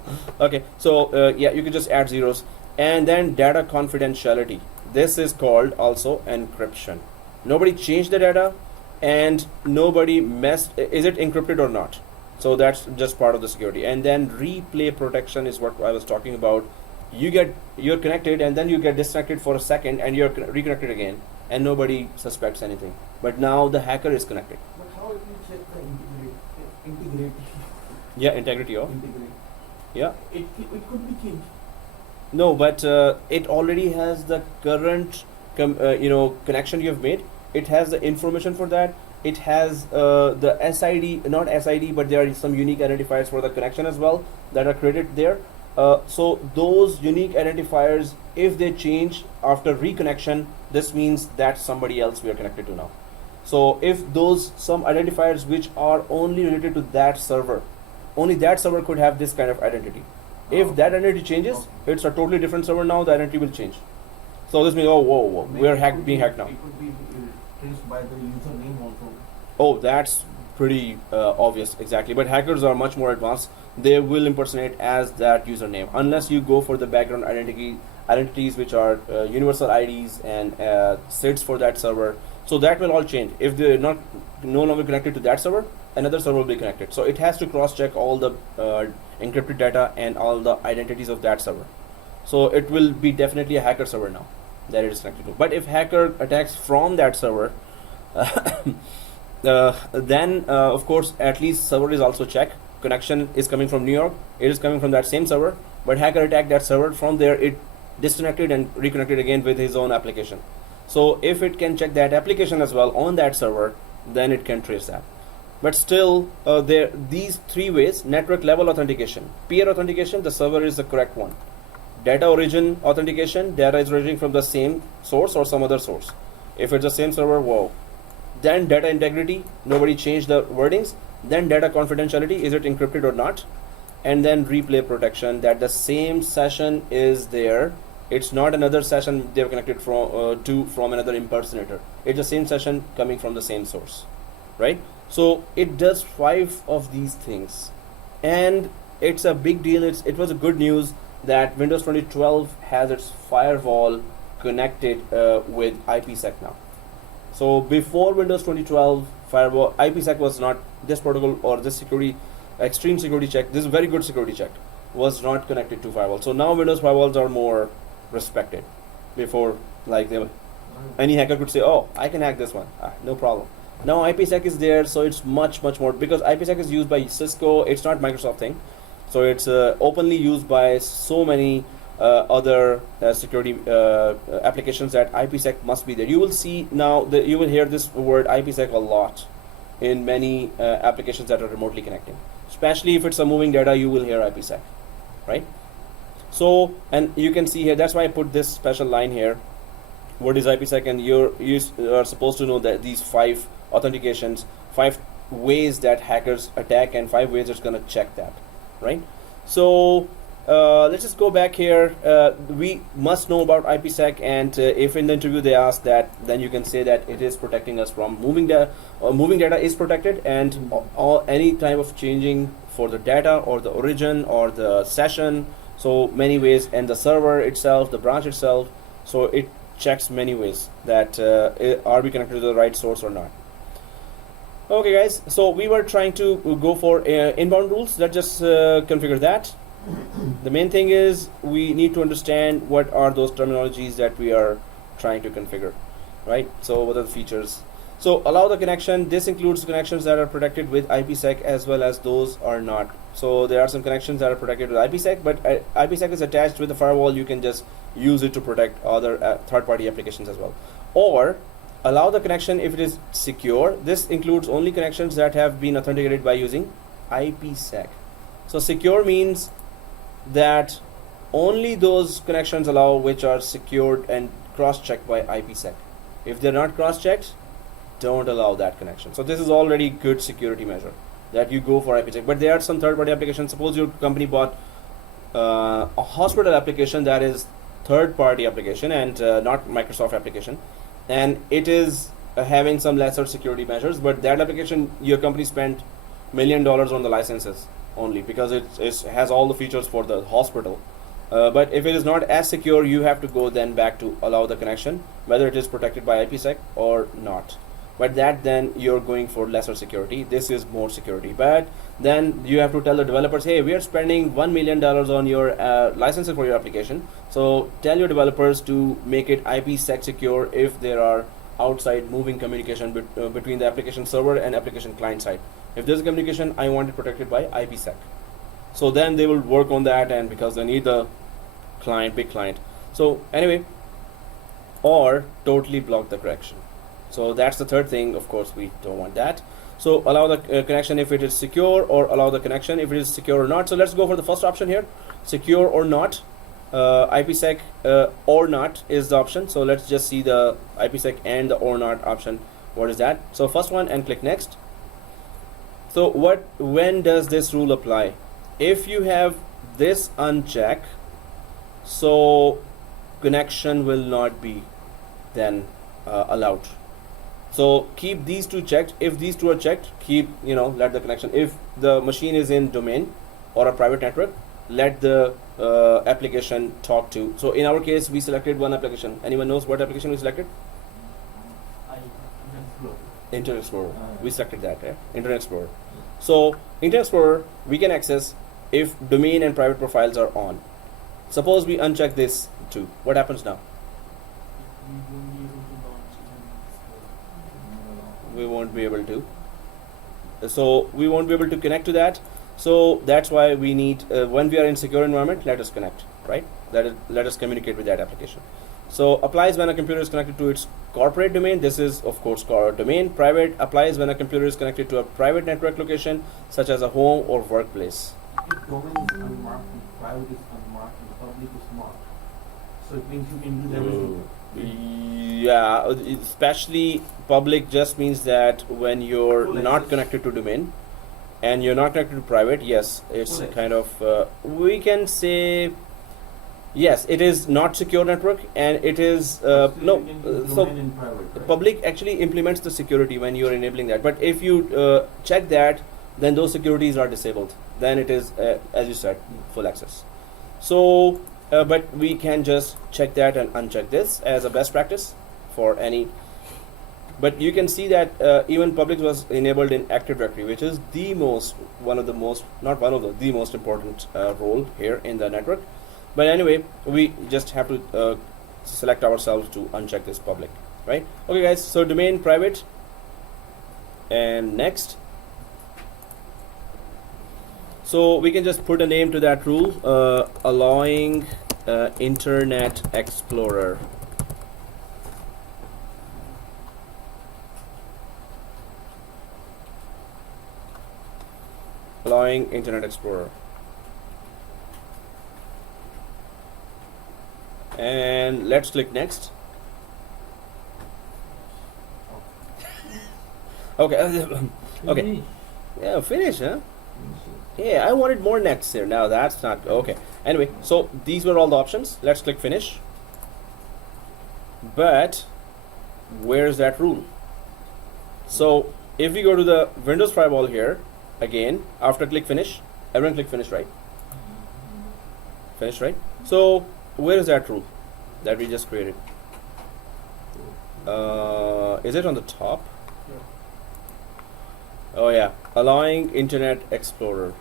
Okay, so yeah, you can just add zeros. And then data confidentiality. This is called also encryption. Nobody changed the data, and nobody messed. Is it encrypted or not? So that's just part of the security. And then replay protection is what I was talking about. You're connected, and then you get disconnected for a second, and you're reconnected again, and nobody suspects anything. But now the hacker is connected. But how it will check the integrity? Yeah, integrity of. Integrity. Yeah. It could be changed. No, but it already has the current connection you have made. It has the information for that. It has the SID, not SID, but there are some unique identifiers for the connection as well that are created there. So those unique identifiers, if they change after reconnection, this means that's somebody else we are connected to now. So if those some identifiers which are only related to that server, only that server could have this kind of identity. If that identity changes, it's a totally different server now, the identity will change. So this means, whoa, we are being hacked now. It could be traced by the username also. Oh, that's pretty obvious, exactly. But hackers are much more advanced. They will impersonate as that username, unless you go for the background identities which are universal IDs and SIDs for that server. So that will all change. If they're no longer connected to that server, another server will be connected. So it has to cross-check all the encrypted data and all the identities of that server. So it will be definitely a hacker server now that it is connected to. But if hacker attacks from that server, then of course at least server is also checked. Connection is coming from New York. It is coming from that same server. But hacker attacked that server. From there, it disconnected and reconnected again with his own application. So if it can check that application as well on that server, then it can trace that. But still, these three ways: network level authentication, peer authentication, the server is the correct one. Data origin authentication, data is originating from the same source or some other source. If it's the same server, whoa. Then data integrity, nobody changed the wordings. Then data confidentiality, is it encrypted or not? And then replay protection, that the same session is there. It's not another session they're connected from another impersonator. It's the same session coming from the same source, right? So it does 5 of these things, and it's a big deal. It was a good news that Windows 2012 has its firewall connected with IPsec now. So before Windows 2012 firewall, IPsec was not, this protocol or this security, extreme security check, this very good security check was not connected to firewall. So now Windows firewalls are more respected. Before, like any hacker could say, oh, I can hack this one, no problem. Now IPsec is there, so it's much more, because IPsec is used by Cisco. It's not Microsoft thing. So it's openly used by so many other security applications that IPsec must be there. You will see now that you will hear this word IPsec a lot in many applications that are remotely connecting. Especially if it's a moving data, you will hear IPsec, right? So, and you can see here, that's why I put this special line here. What is IPsec? And you are supposed to know that these 5 authentications, 5 ways that hackers attack, and 5 ways it's going to check that, right? So let's just go back here. We must know about IPsec, and if in the interview they ask that, then you can say that it is protecting us from moving data. Moving data is protected, and any type of changing for the data or the origin or the session. So many ways, and the server itself, the branch itself. So it checks many ways that are we connected to the right source or not. Okay guys, so we were trying to go for inbound rules. Let's just configure that. The main thing is we need to understand what are those terminologies that we are trying to configure, right? So what are the features? So allow the connection. This includes connections that are protected with IPsec as well as those are not. So there are some connections that are protected with IPsec, but IPsec is attached with the firewall. You can just use it to protect other third-party applications as well. Or allow the connection if it is secure. This includes only connections that have been authenticated by using IPsec. So secure means that only those connections allow which are secured and cross-checked by IPsec. If they're not cross-checked, don't allow that connection. So this is already good security measure that you go for IPsec. But there are some third-party applications. Suppose your company bought a hospital application that is third-party application and not Microsoft application, and it is having some lesser security measures, but that application your company spent $1 million on the licenses only because it has all the features for the hospital. But if it is not as secure, you have to go then back to allow the connection, whether it is protected by IPsec or not. But that then you're going for lesser security. This is more security. But then you have to tell the developers, hey, we are spending $1 million on your licenses for your application. So tell your developers to make it IPsec secure if there are outside moving communication between the application server and application client side. If there's a communication, I want it protected by IPsec. So then they will work on that, and because they need the client, big client. So anyway, or totally block the connection. So that's the third thing. Of course, we don't want that. So allow the connection if it is secure, or allow the connection if it is secure or not. So let's go for the first option here, secure or not. IPsec or not is the option. So let's just see the IPsec and the or not option. What is that? So first one, and click next. So when does this rule apply? If you have this unchecked, so connection will not be then allowed. So keep these two checked. If these two are checked, keep, let the connection. If the machine is in domain or a private network, let the application talk to. So in our case, we selected one application. Anyone knows what application we selected? Internet Explorer. We selected that, yeah? Internet Explorer. So Internet Explorer we can access if domain and private profiles are on. Suppose we uncheck this too. What happens now? We won't be able to. So we won't be able to connect to that. So that's why we need, when we are in secure environment, let us connect, right? Let us communicate with that application. So applies when a computer is connected to its corporate domain. This is of course domain. Private applies when a computer is connected to a private network location, such as a home or workplace. If domain is unmarked, private is unmarked, and public is marked. So it means you can do everything. Yeah, especially public just means that when you're Full not access. connected to domain and you're not connected to private, yes, it's Full a kind of, we can say, yes, it is not secure network, and it is, Still no, you can do so domain in private, the right? public actually implements the security when you're enabling that. But if you check that, then those securities are disabled. Then it is, as you said, full access. So, but we can just check that and uncheck this as a best practice for any. But you can see that even public was enabled in Active Directory, which is the most important role here in the network. But anyway, we just have to select ourselves to uncheck this public, right? Okay guys, so domain private, and next. So we can just put a name to that rule, allowing Internet Explorer. Allowing Internet Explorer. And let's click next. Okay. Okay. Finish. Yeah, finish, huh? Finish it. Yeah, I wanted more next here. Now that's not okay. Anyway, so these were all the options. Let's click finish. But where's that rule? So if we go to the Windows Firewall here, again, after click finish, everyone click finish, right? Finish, right? So where is that rule that we just created? Is it on the top? Oh yeah, allowing Internet Explorer.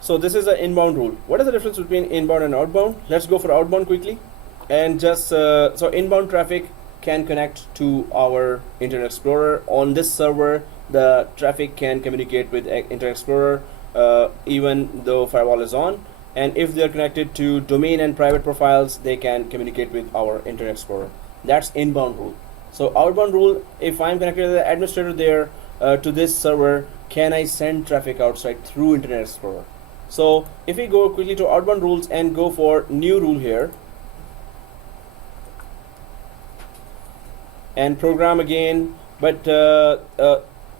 So this is an inbound rule. What is the difference between inbound and outbound? Let's go for outbound quickly. And just so inbound traffic can connect to our Internet Explorer. On this server, the traffic can communicate with Internet Explorer even though firewall is on. And if they are connected to domain and private profiles, they can communicate with our Internet Explorer. That's inbound rule. So outbound rule, if I'm connected to the administrator there to this server, can I send traffic outside through Internet Explorer? So if we go quickly to outbound rules and go for new rule here and program again, but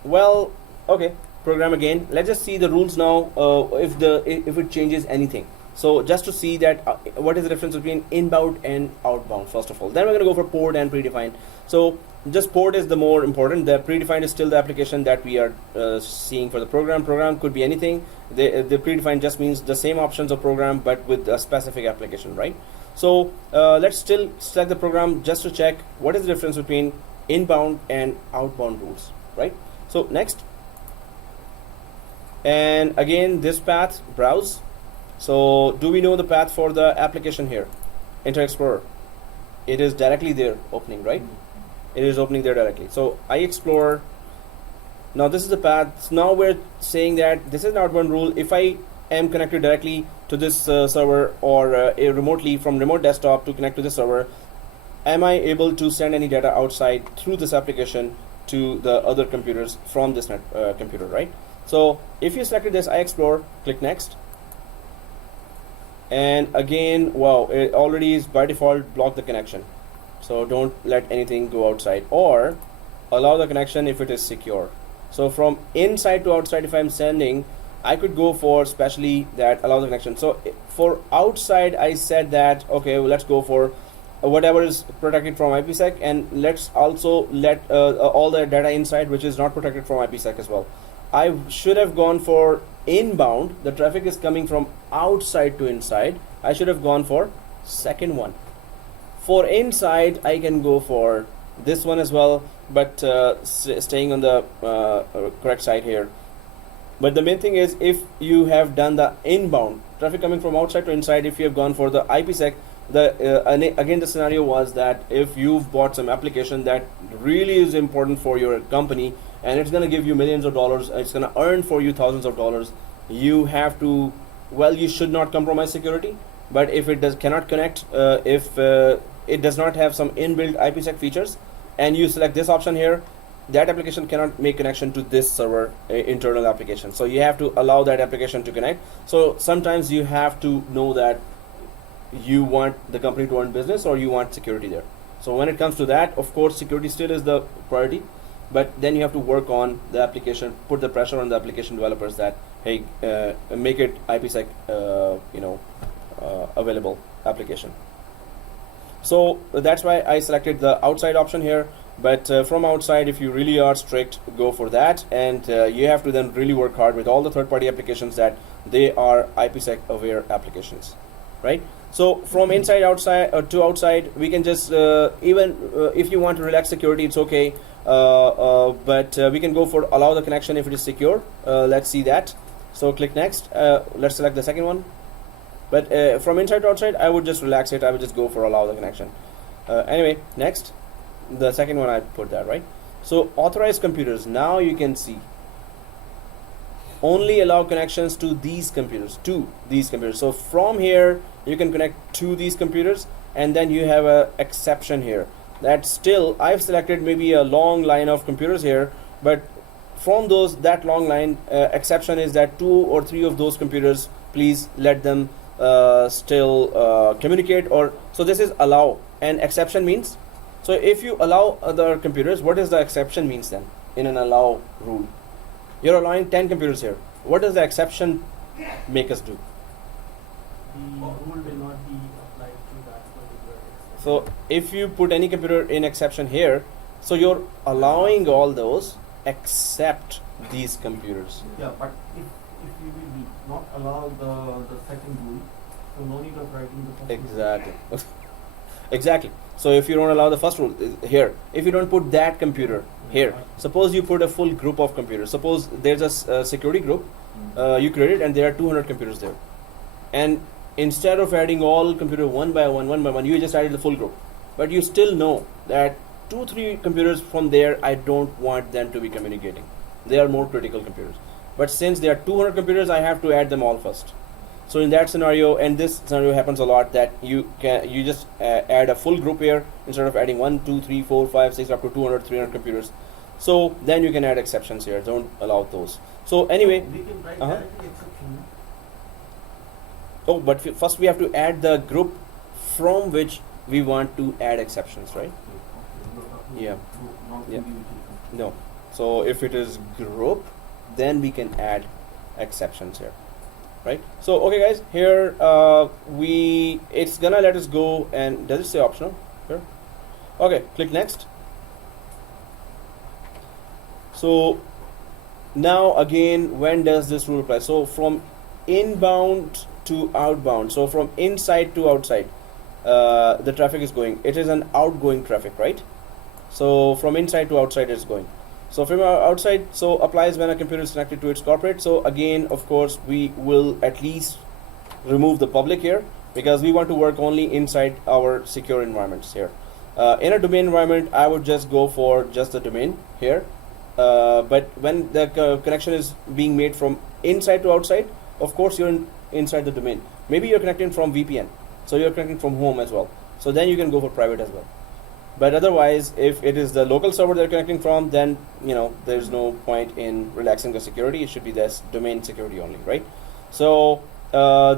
well, okay, program again. Let's just see the rules now if it changes anything. So just to see that what is the difference between inbound and outbound first of all. Then we're going to go for port and predefined. So just port is the more important. The predefined is still the application that we are seeing for the program. Program could be anything. The predefined just means the same options of program but with a specific application, right? So let's still select the program just to check what is the difference between inbound and outbound rules, right? So next, and again this path, browse. So do we know the path for the application here? Internet Explorer. It is directly there opening, right? It is opening there directly. So I explore. Now this is the path. So now we're saying that this is an outbound rule. If I am connected directly to this server or remotely from remote desktop to connect to this server, am I able to send any data outside through this application to the other computers from this computer, right? So if you selected this, I explore, click next. And again, wow, it already is by default block the connection. So don't let anything go outside, or allow the connection if it is secure. So from inside to outside, if I'm sending, I could go for specially that allow the connection. So for outside, I said that, okay, well, let's go for whatever is protected from IPsec, and let's also let all the data inside which is not protected from IPsec as well. I should have gone for inbound. The traffic is coming from outside to inside. I should have gone for second one. For inside, I can go for this one as well, but staying on the correct side here. But the main thing is, if you have done the inbound traffic coming from outside to inside, if you have gone for the IPsec, again the scenario was that if you've bought some application that really is important for your company and it's going to give you millions of dollars, it's going to earn for you thousands of dollars, you have to, well, you should not compromise security. But if it cannot connect, if it does not have some inbuilt IPsec features, and you select this option here, that application cannot make connection to this server internal application. So you have to allow that application to connect. So sometimes you have to know that you want the company to earn business or you want security there. So when it comes to that, of course, security still is the priority, but then you have to work on the application, put the pressure on the application developers that, hey, make it IPsec, available application. So that's why I selected the outside option here. But from outside, if you really are strict, go for that, and you have to then really work hard with all the third-party applications that they are IPsec aware applications, right? So from inside outside to outside, we can just even if you want to relax security, it's okay, but we can go for allow the connection if it is secure. Let's see that. So click next. Let's select the second one. But from inside to outside, I would just relax it. I would just go for allow the connection. Anyway, next. The second one I put that, right? So authorized computers, now you can see only allow connections to these computers, So from here, you can connect to these computers, and then you have a exception here. That still, I've selected maybe a long line of computers here, but from that long line, exception is that 2 or 3 of those computers, please let them still communicate. Or so this is allow, and exception means, so if you allow other computers, what does the exception means then in an allow rule? You're allowing 10 computers here. What does the exception make us do? The rule will not be applied to that particular exception. So if you put any computer in exception here, so you're allowing all those except these computers. Yeah, but if we will not allow the second rule, so no need of writing the first rule. Exactly. Exactly. So if you don't allow the first rule here, if you don't put that computer here, suppose you put a full group of computers. Suppose there's a security group you created, and there are 200 computers there. And instead of adding all computers one by one, you just added the full group. But you still know that 2-3 computers from there, I don't want them to be communicating. They are more critical computers. But since there are 200 computers, I have to add them all first. So in that scenario, and this scenario happens a lot, that you just add a full group here instead of adding 1, 2, 3, 4, 5, 6 up to 200, 300 computers. So then you can add exceptions here. Don't allow those. So anyway, We can write Uh-huh. directly exception. oh, but first we have to add the group from which we want to add exceptions, right? Yeah. Not Yeah. individual. No. So if it is group, then we can add exceptions here, right? So okay, guys, here it's gonna let us go. And does it say optional here? Okay, click next. So now again, when does this rule apply? So from inbound to outbound. So from inside to outside, the traffic is going. It is an outgoing traffic, right? So from inside to outside it's going. So from outside, so applies when a computer is connected to its corporate. So again, of course, we will at least remove the public here, because we want to work only inside our secure environments here. In a domain environment, I would just go for just the domain here. But when the connection is being made from inside to outside, of course you're inside the domain. Maybe you're connecting from VPN, so you're connecting from home as well. So then you can go for private as well. But otherwise, if it is the local server they're connecting from, then there's no point in relaxing the security. It should be this domain security only, right? So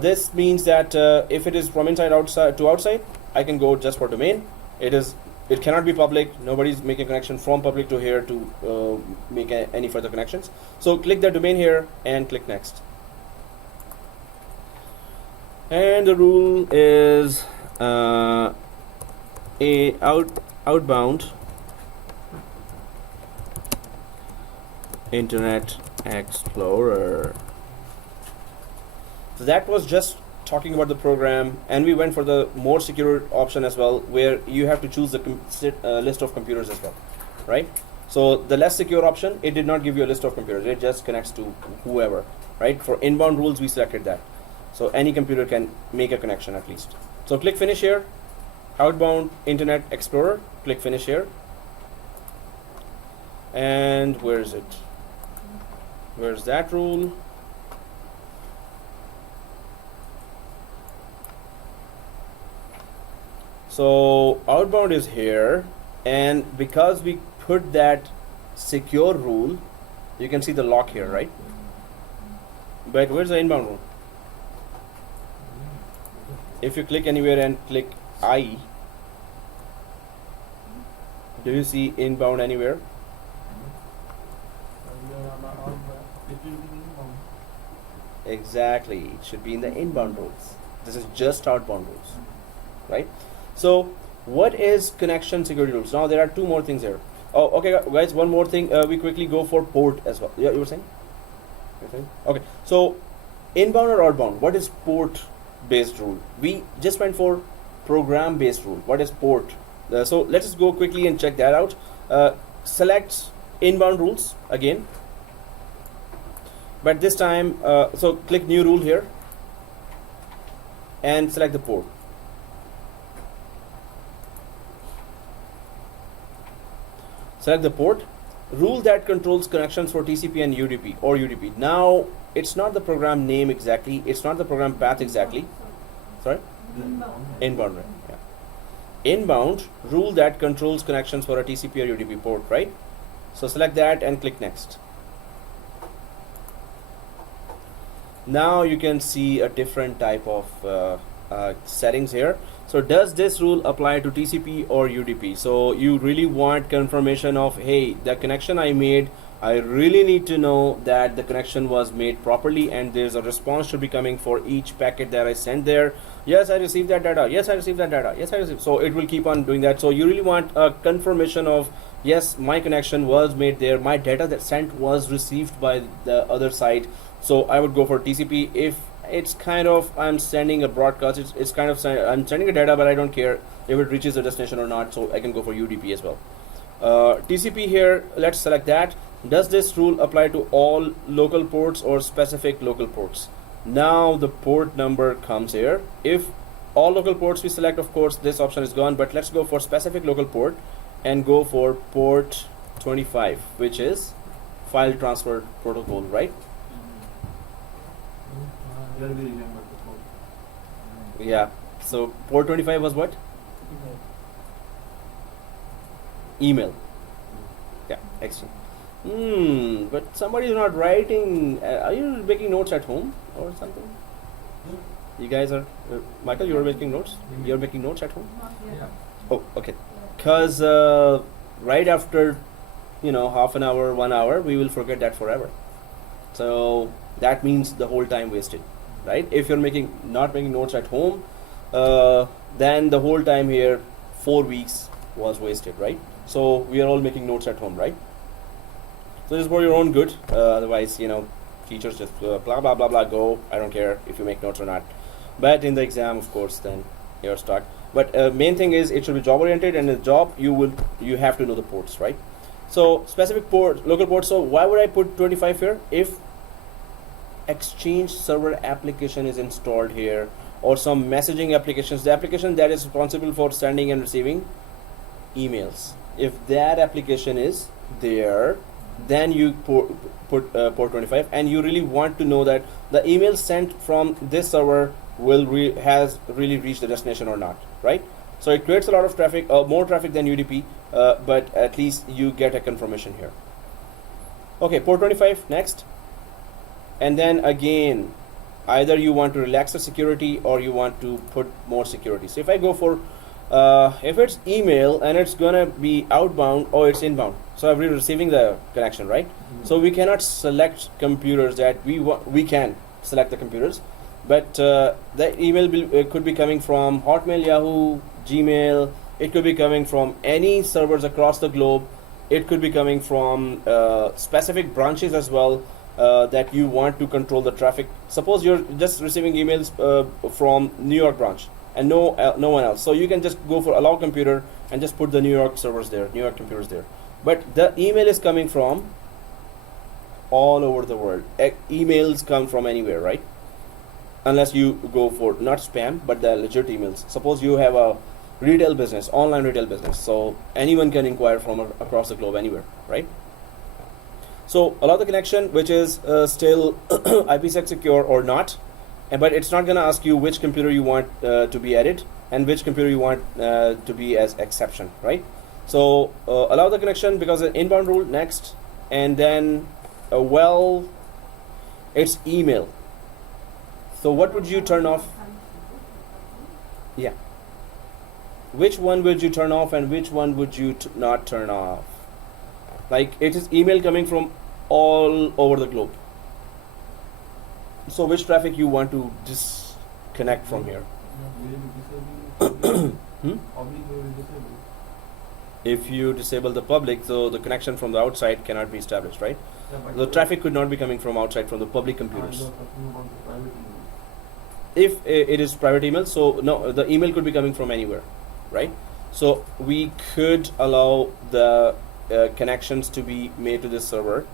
this means that if it is from inside outside to outside, I can go just for domain. It cannot be public. Nobody's making connection from public to here to make any further connections. So click the domain here and click next. And the rule is outbound Internet Explorer. So that was just talking about the program, and we went for the more secure option as well, where you have to choose the list of computers as well, right? So the less secure option, it did not give you a list of computers. It just connects to whoever, right? For inbound rules, we selected that. So any computer can make a connection at least. So click finish here. Outbound Internet Explorer. Click finish here. And where is it? Where's that rule? So outbound is here, and because we put that secure rule, you can see the lock here, right? But where's the inbound rule? If you click anywhere and click I, do you see inbound anywhere? It will be inbound. Exactly, it should be in the inbound rules. This is just outbound rules, right? So what is connection security rules? Now there are two more things here. Oh, okay, guys, one more thing. We quickly go for port as well. Yeah, you were saying? Okay, so inbound or outbound, what is port based rule? We just went for program based rule. What is port? So let's just go quickly and check that out. Select inbound rules again, but this time so click new rule here and select the port. Select the port. Rule that controls connections for TCP and UDP or UDP. Now it's not the program name exactly, it's not the program path exactly. Sorry? Inbound, right? Yeah. Inbound rule that controls connections for a TCP or UDP port, right? So select that and click next. Now you can see a different type of settings here. So does this rule apply to TCP or UDP? So you really want confirmation of, hey, the connection I made, I really need to know that the connection was made properly and there's a response should be coming for each packet that I sent there. Yes, I received that data. Yes, I received that data. Yes, I received. So it will keep on doing that. So you really want a confirmation of, yes, my connection was made there. My data that sent was received by the other side. So I would go for TCP. If it's kind of, I'm sending a broadcast, it's kind of, I'm sending a data, but I don't care if it reaches the destination or not. So I can go for UDP as well. TCP here, let's select that. Does this rule apply to all local ports or specific local ports? Now the port number comes here. If all local ports we select, of course, this option is gone, but let's go for specific local port and go for port 25, which is file transfer protocol, right? Where we remember the code. Yeah. So port 25 was what? Email. Yeah, excellent. But somebody is not writing. Are you making notes at home or something? You guys are, Michael, you're making notes? You're making notes at home? Not yet. Yeah. Oh, okay. Because right after, half an hour, 1 hour, we will forget that forever. So that means the whole time wasted, right? If you're not making notes at home, then the whole time here, 4 weeks was wasted, right? So we are all making notes at home, right? So just for your own good. Otherwise, teachers just blah blah blah blah go. I don't care if you make notes or not. But in the exam, of course, then you're stuck. But main thing is it should be job oriented, and in the job you have to know the ports, right? So specific port, local port. So why would I put 25 here? If Exchange server application is installed here, or some messaging applications, the application that is responsible for sending and receiving emails, if that application is there, then you put port 25, and you really want to know that the email sent from this server has really reached the destination or not, right? So it creates a lot of traffic, more traffic than UDP, but at least you get a confirmation here. Okay, port 25 next. And then again, either you want to relax the security or you want to put more security. So if I go for if it's email and it's gonna be outbound or it's inbound, so I'm receiving the connection, right? So we cannot select computers that we can select the computers, but the email could be coming from Hotmail, Yahoo, Gmail. It could be coming from any servers across the globe. It could be coming from specific branches as well, that you want to control the traffic. Suppose you're just receiving emails from New York branch and no one else, so you can just go for allow computer and just put the New York servers there, New York computers there. But the email is coming from all over the world. Emails come from anywhere, right? Unless you go for not spam but the legit emails. Suppose you have a retail business, online retail business, so anyone can inquire from across the globe anywhere, right? So allow the connection, which is still IPsec secure or not, but it's not going to ask you which computer you want to be added and which computer you want to be as exception, right? So allow the connection because an inbound rule next, and then it's email. So what would you turn off? Yeah. Which one would you turn off and which one would you not turn off? Like it is email coming from all over the globe. So which traffic you want to disconnect from here? If you disable the public, so the connection from the outside cannot be established, right? The traffic could not be coming from outside from the public computers. If it is private email, so no, the email could be coming from anywhere, right? So we could allow the connections to be made to this server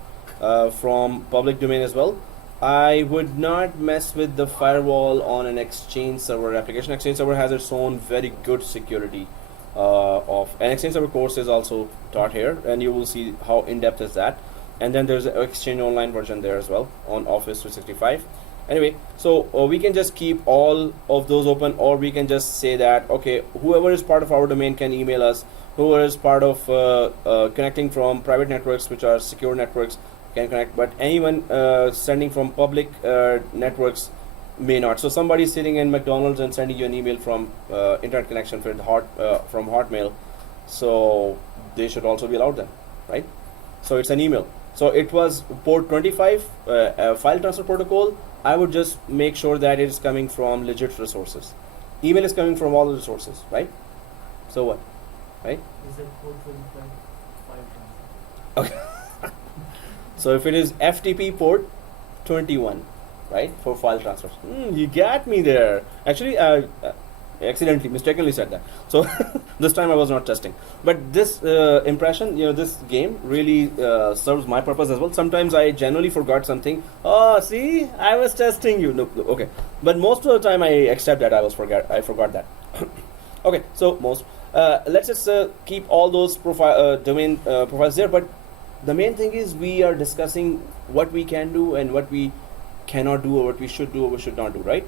from public domain as well. I would not mess with the firewall on an Exchange server application. Exchange server has its own very good security of an Exchange server course is also taught here, and you will see how in-depth is that. and then there's an Exchange Online version there as well on Office 365. Anyway, so we can just keep all of those open, or we can just say that, okay, whoever is part of our domain can email us, whoever is part of connecting from private networks, which are secure networks, can connect, but anyone sending from public networks may not. So somebody sitting in McDonald's and sending you an email from internet connection from Hotmail, so they should also be allowed then, right? So it's an email. So it was port 25 file transfer protocol. I would just make sure that it is coming from legit resources. Email is coming from all the resources, right? So what, right? Is it port 25 file transfer? Okay. So if it is FTP port 21, right, for file transfers. You got me there. Actually, accidentally, mistakenly said that. So this time I was not testing. But this impression, this game really serves my purpose as well. Sometimes I genuinely forgot something. Oh, see, I was testing you. No, okay. But most of the time I accept that I forgot that. Okay, so let's just keep all those domain profiles there. But the main thing is we are discussing what we can do and what we cannot do, or what we should do or we should not do, right?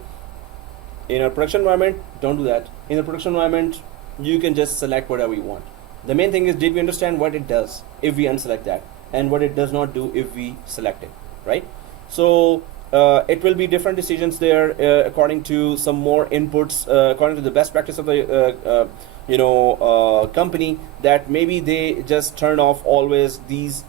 In a production environment, don't do that. In a production environment, you can just select whatever you want. The main thing is, did we understand what it does if we unselect that, and what it does not do if we select it, right? So it will be different decisions there according to some more inputs, according to the best practice of the company, that maybe they just turn off always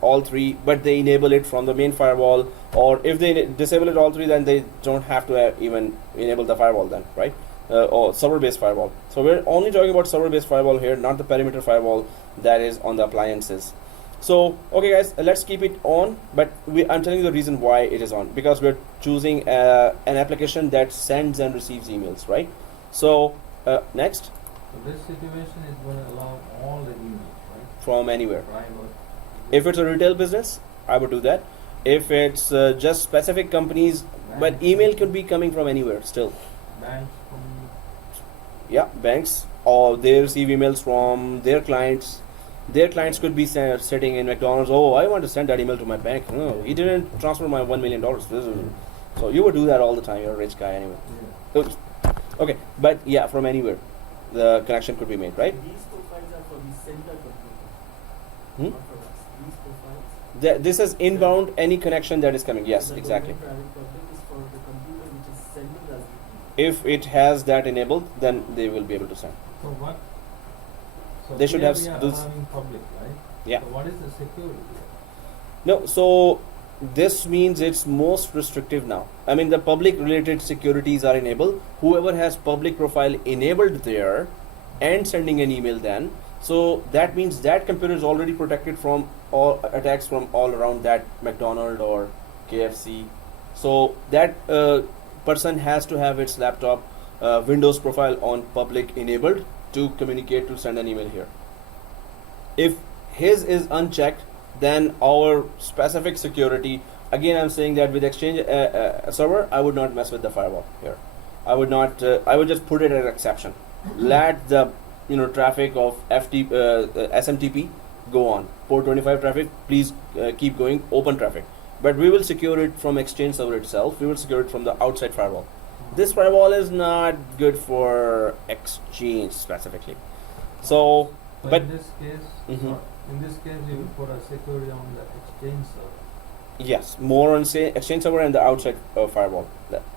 all three, but they enable it from the main firewall, or if they disable it all three, then they don't have to even enable the firewall then, right? Or server-based firewall. So we're only talking about server-based firewall here, not the perimeter firewall that is on the appliances. So okay guys, let's keep it on, but I'm telling you the reason why it is on, because we're choosing an application that sends and receives emails, right? So next. So this situation is going to allow all the emails, right? From anywhere. Private. If it's a retail business, I would do that. If it's just specific companies, but email could be coming from anywhere still. Banks from. Yeah, banks, or they receive emails from their clients. Their clients could be sitting in McDonald's. Oh, I want to send that email to my bank. No, he didn't transfer my $1 million. So you would do that all the time. You're a rich guy anyway. Yeah. Oops. Okay, but yeah, from anywhere, the connection could be made, right? These profiles are for the center computer, not for us. These profiles. This is inbound, any connection that is coming. Yes, the exactly. domain private public is for the computer which is sending us the email. If it has that enabled, then they will be able to send. So what? So They should here have we are those- allowing public, right? Yeah. So what is the security? No, so this means it's most restrictive now. I mean, the public related securities are enabled. Whoever has public profile enabled there and sending an email then, so that means that computer is already protected from all attacks from all around that McDonald's or KFC. So that person has to have its laptop Windows profile on public enabled to communicate, to send an email here. If his is unchecked, then our specific security, again I'm saying that with Exchange server, I would not mess with the firewall here. I would not, I would just put it as exception. Let the traffic of SMTP go on. Port 25 traffic, please keep going, open traffic. But we will secure it from Exchange server itself. We will secure it from the outside firewall. This firewall is not good for Exchange specifically. So, So but in this case, Mhm. in this case, you will put a security on the Exchange server. yes, more on say Exchange server and the outside firewall.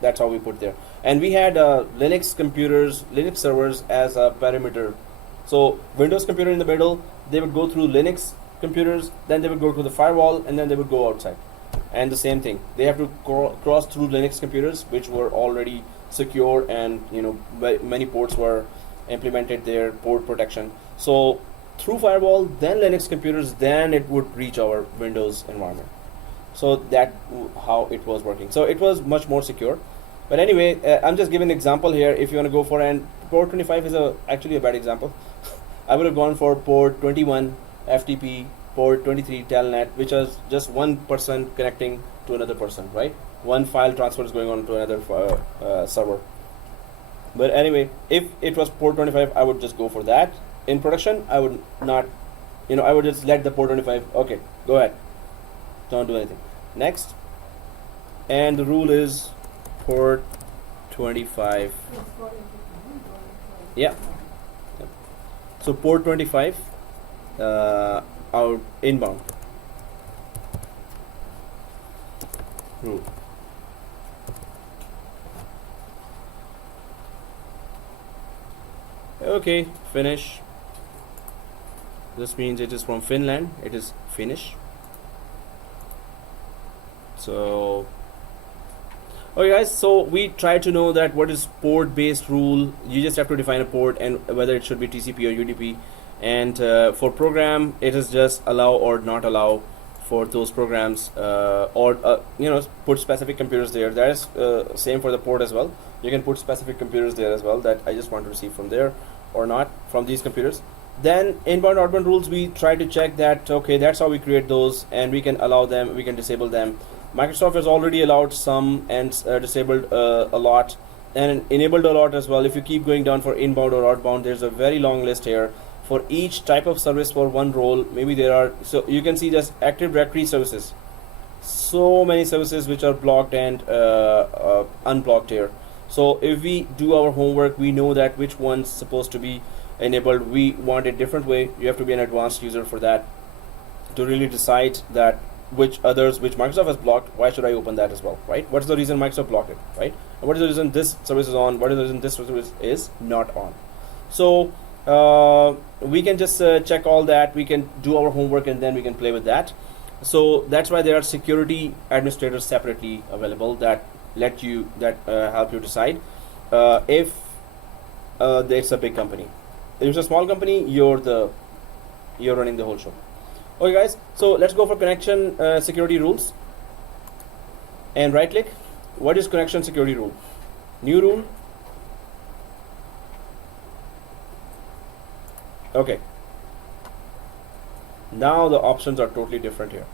That's how we put there. And we had Linux computers, Linux servers as a perimeter. So Windows computer in the middle, they would go through Linux computers, then they would go to the firewall, and then they would go outside. And the same thing, they have to cross through Linux computers, which were already secure, and many ports were implemented there, port protection. So through firewall, then Linux computers, then it would reach our Windows environment. So that how it was working. So it was much more secure. But anyway, I'm just giving an example here. If you want to go for, and port 25 is actually a bad example. I would have gone for port 21 FTP, port 23 telnet, which is just one person connecting to another person, right? One file transfer is going on to another server. But anyway, if it was port 25, I would just go for that. In production, I would not, I would just let the port 25, okay, go ahead. Don't do anything. Next. And the rule is port 25. It's for everything, don't for Yeah. So port 25 out inbound rule. Okay, finish. This means it is from Finland. It is Finnish. So, okay guys, so we try to know that what is port based rule. You just have to define a port and whether it should be TCP or UDP. And for program, it is just allow or not allow for those programs, or put specific computers there. That is same for the port as well. You can put specific computers there as well that I just want to receive from there or not from these computers. Then inbound outbound rules, we try to check that, okay, that's how we create those, and we can allow them, we can disable them. Microsoft has already allowed some and disabled a lot and enabled a lot as well. If you keep going down for inbound or outbound, there's a very long list here for each type of service for one role. Maybe there are, so you can see just Active Directory services, so many services which are blocked and unblocked here. So if we do our homework, we know that which one's supposed to be enabled. We want a different way. You have to be an advanced user for that to really decide that which Microsoft has blocked, why should I open that as well, right? What is the reason Microsoft blocked it, right? And what is the reason this service is on, what is the reason this service is not on? So we can just check all that, we can do our homework, and then we can play with that. So that's why there are security administrators separately available that help you decide if it's a big company. If it's a small company, you're running the whole show. Okay guys, so let's go for connection security rules and right click. What is connection security rule? New rule. Okay, now the options are totally different here.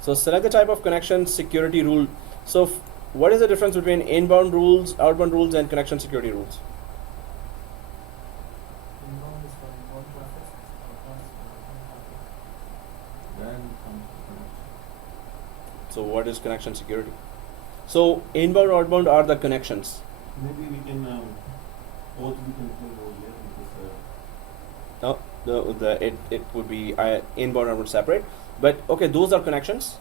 So select the type of connection security rule. So what is the difference between inbound rules, outbound rules, and connection security rules? Inbound is for inbound traffic, outbound is for outbound traffic. Then comes the connection. So what is connection security? So inbound, outbound are the connections. Maybe we can both we can play over here because No, it would be inbound, outbound separate. But okay, those are connections.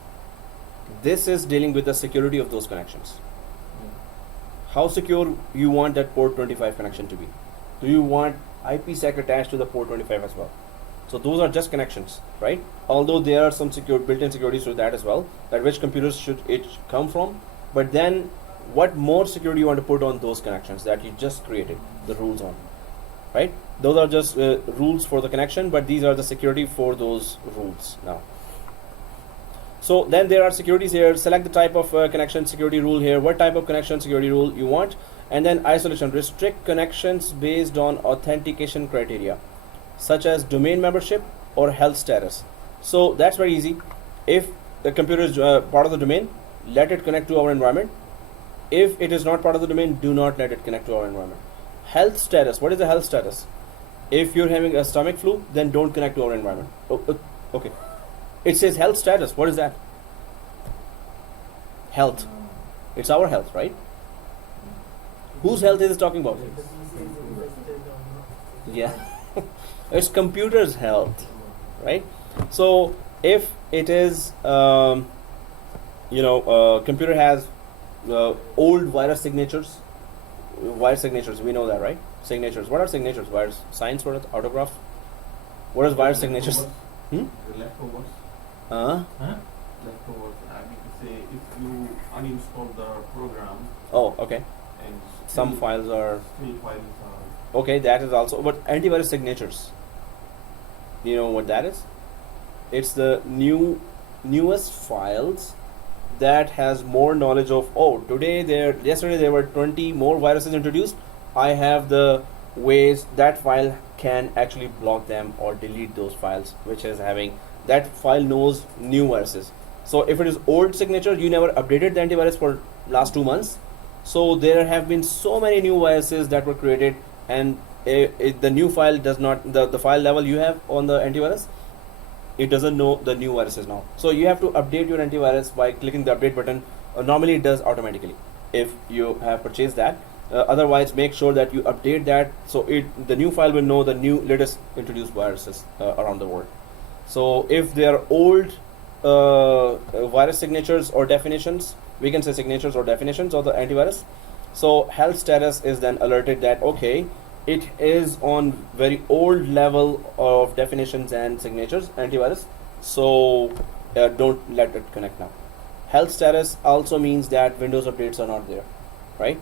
This is dealing with the security of those connections. How secure you want that port 25 connection to be? Do you want IPsec attached to the port 25 as well? So those are just connections, right? Although there are some built-in securities to that as well, that which computers should it come from. But then what more security you want to put on those connections that you just created the rules on, right? Those are just rules for the connection, but these are the security for those rules now. So then there are securities here. Select the type of connection security rule here. What type of connection security rule you want? And then isolation. Restrict connections based on authentication criteria, such as domain membership or health status. So that's very easy. If the computer is part of the domain, let it connect to our environment. If it is not part of the domain, do not let it connect to our environment. Health status. What is the health status? If you're having a stomach flu, then don't connect to our environment. Okay. It says health status. What is that? Health. It's our health, right? Whose health is it talking about? The PC is invested or not. Yeah. It's computer's health, right? So if it is, computer has old virus signatures. Virus signatures, we know that, right? Signatures. What are signatures? Virus science, what is autograph? What is virus signatures? The leftovers. Huh? Leftovers. I mean to say, if you uninstall the program Oh, okay. and Some files are still files are okay. That is also, but antivirus signatures. Do you know what that is? It's the newest files that has more knowledge of. Oh, yesterday there were 20 more viruses introduced. I have the ways that file can actually block them or delete those files, which is having that file knows new viruses. So if it is old signature, you never updated the antivirus for last 2 months. So there have been so many new viruses that were created, and the new file does not, the file level you have on the antivirus, it doesn't know the new viruses now. So you have to update your antivirus by clicking the update button. Normally it does automatically if you have purchased that. Otherwise, make sure that you update that so the new file will know the new latest introduced viruses around the world. So if they are old virus signatures or definitions, we can say signatures or definitions of the antivirus. So health status is then alerted that okay, it is on very old level of definitions and signatures antivirus. So don't let it connect now. Health status also means that Windows updates are not there, right?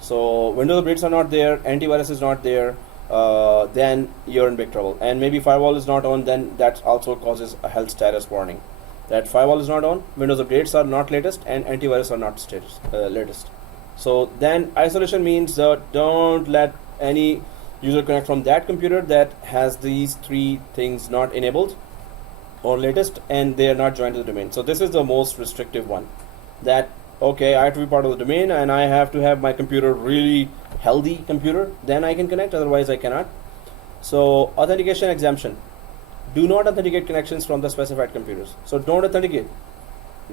So Windows updates are not there, antivirus is not there, then you're in big trouble. And maybe firewall is not on, then that also causes a health status warning. That firewall is not on, Windows updates are not latest, and antivirus are not latest. So then isolation means don't let any user connect from that computer that has these three things not enabled or latest, and they are not joined to the domain. So this is the most restrictive one. That okay, I have to be part of the domain and I have to have my computer really healthy computer, then I can connect, otherwise I cannot. So authentication exemption. Do not authenticate connections from the specified computers. So don't authenticate.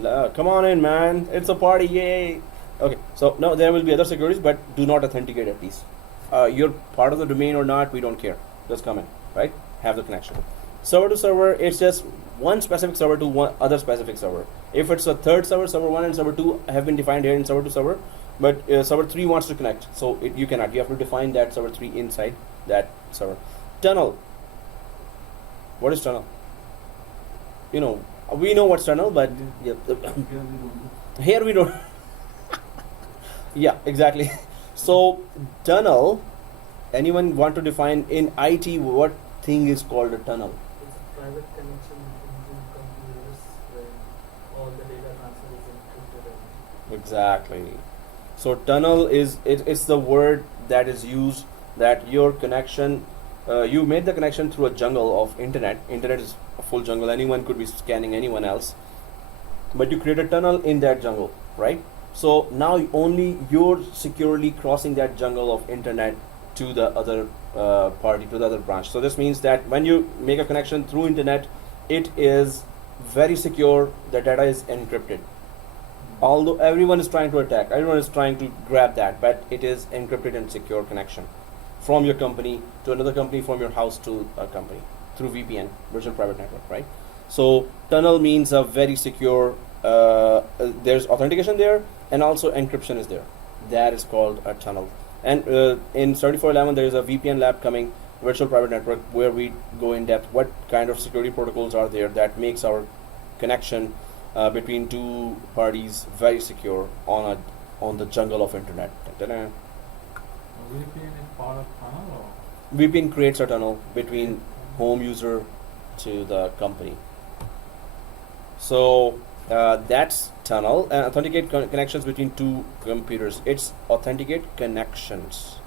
Come on in, man. It's a party, yay. Okay, so no, there will be other securities, but do not authenticate at least. You're part of the domain or not, we don't care. Just come in, right? Have the connection. Server to server, it's just one specific server to one other specific server. If it's a third server, server 1 and server 2 have been defined here in server to server, but server 3 wants to connect, so you cannot. You have to define that server 3 inside that server. Tunnel. What is tunnel? You know, we know what's tunnel, but yeah, here we don't. Yeah, exactly. So tunnel, anyone want to define in IT what thing is called a tunnel? It's a private connection between two computers where all the data transfer is encrypted. Exactly. So tunnel is it's the word that is used that your connection, you made the connection through a jungle of internet. Internet is a full jungle. Anyone could be scanning anyone else, but you create a tunnel in that jungle, right? So now only you're securely crossing that jungle of internet to the other party, to the other branch. So this means that when you make a connection through internet, it is very secure. The data is encrypted. Although everyone is trying to attack, everyone is trying to grab that, but it is encrypted and secure connection from your company to another company, from your house to a company through VPN, virtual private network, right? So tunnel means a very secure. There's authentication there, and also encryption is there. That is called a tunnel. And in 3411 there is a VPN lab coming, virtual private network, where we go in depth what kind of security protocols are there that makes our connection between two parties very secure on the jungle of internet. Ta-da. VPN is part of tunnel or? VPN creates a tunnel between home user to the company. So that's tunnel. And authenticate connections between two computers. It's authenticate connections.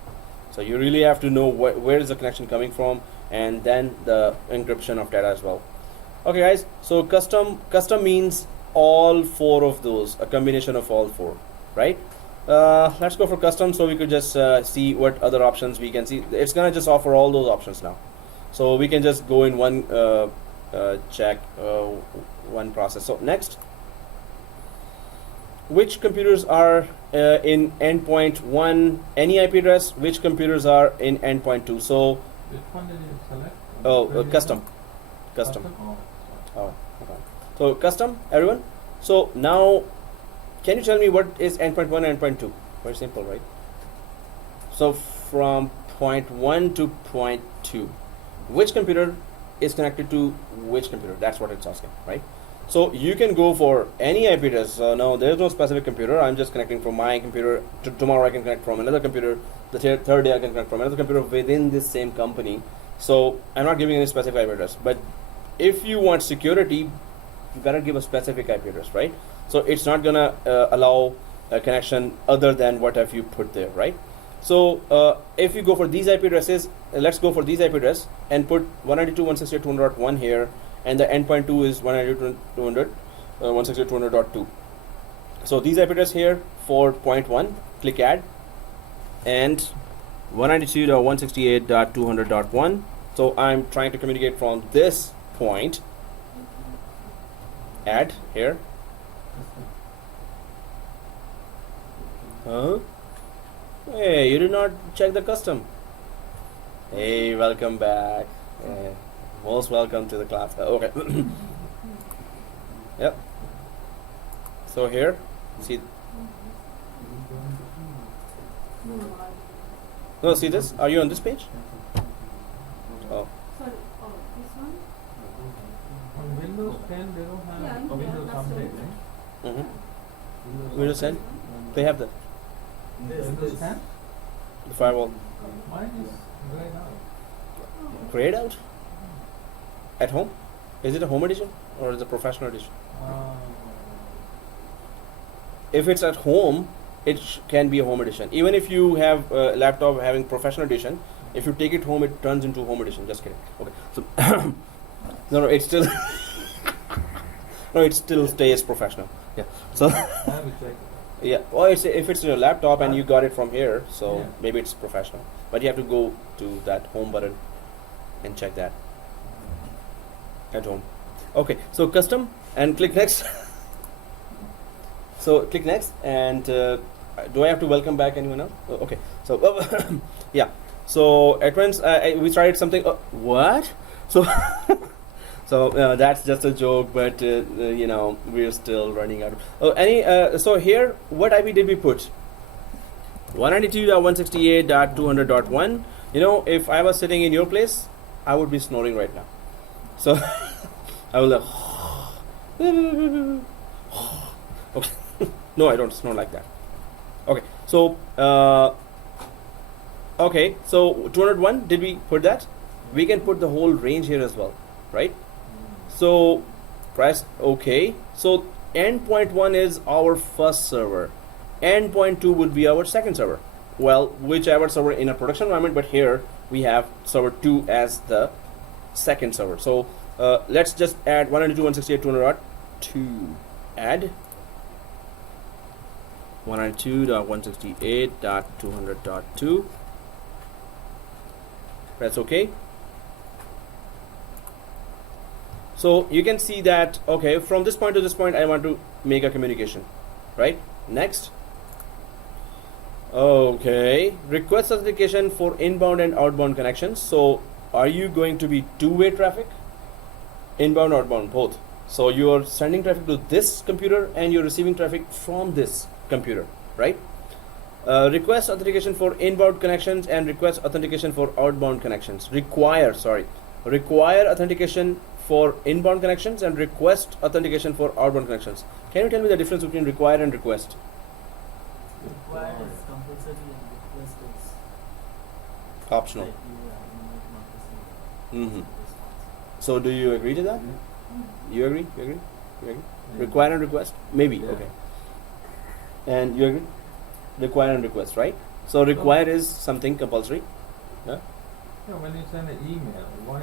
So you really have to know where is the connection coming from, and then the encryption of data as well. Okay guys, so custom means all four of those, a combination of all four, right? Let's go for custom so we could just see what other options we can see. It's gonna just offer all those options now. So we can just go in one check, one process. So next, which computers are in endpoint 1, any IP address, which computers are in endpoint 2. So Which one did you select? custom. Oh, Oh, okay. So custom, everyone. So now, can you tell me what is endpoint 1 and endpoint 2? Very simple, right? So from point 1 to point 2, which computer is connected to which computer? That's what it's asking, right? So you can go for any IP address. No, there's no specific computer. I'm just connecting from my computer. Tomorrow I can connect from another computer. The third day I can connect from another computer within this same company. So I'm not giving any specific IP address. But if you want security, you better give a specific IP address, right? So it's not gonna allow a connection other than what have you put there, right? So if you go for these IP addresses, let's go for these IP address and put 192.168.200.1 here, and the endpoint 2 is 192.168.200.2. So these IP address here for point 1, click add, and 192.168.200.1. So I'm trying to communicate from this point add here. Huh? Hey, you did not check the custom. Hey, welcome back. Most welcome to the class. Okay. Yep. So here, see. No, see this? Are you on this page? Oh. Sorry, oh, this one? On Windows 10, they don't Yeah, have yeah, Windows that's Update, right. right? Mm-hmm. Windows 10? They have the Windows 10? firewall. Mine is grayed out. Grayed out? At home? Is it a home edition or is it a professional edition? If it's at home, it can be a home edition. Even if you have a laptop having professional edition, if you take it home, it turns into home edition. Just kidding. Okay. So no, it's still no, it still stays professional. Yeah. So I have to check it. yeah. Well, if it's your laptop and you got it from here, so Yeah. maybe it's professional. But you have to go to that home button and check that at home. Okay. So custom and click next. So click next and do I have to welcome back anyone else? Oh, okay. So yeah. So at once we started something. What? So so that's just a joke, but you know we're still running out. So here, what IP did we put? 192.168.200.1. You know, if I was sitting in your place, I would be snoring right now. So I will. Okay. No, I don't snore like that. Okay. So okay. So 201. Did we put that? We can put the whole range here as well, right? So press OK. So endpoint 1 is our first server. Endpoint 2 would be our second server. Well, whichever server in a production environment, but here we have server 2 as the second server. So let's just add 192.168.200.2. Add 192.168.200.2. Press OK. So you can see that, okay, from this point to this point I want to make a communication, right? Next. Okay, request authentication for inbound and outbound connections. So are you going to be two-way traffic? Inbound, outbound, both. So you are sending traffic to this computer and you're receiving traffic from this computer, right? Request authentication for inbound connections and request authentication for outbound connections. Require authentication for inbound connections and request authentication for outbound connections. Can you tell me the difference between require and request? Required is compulsory and request is Optional. like you might not Mm-hmm. receive So do you agree to that? You agree? You agree? You agree? Require and request? Maybe. Yeah. Okay. And you agree? Require and request, right? So require is something compulsory. Yeah? Yeah, when you send an email, why?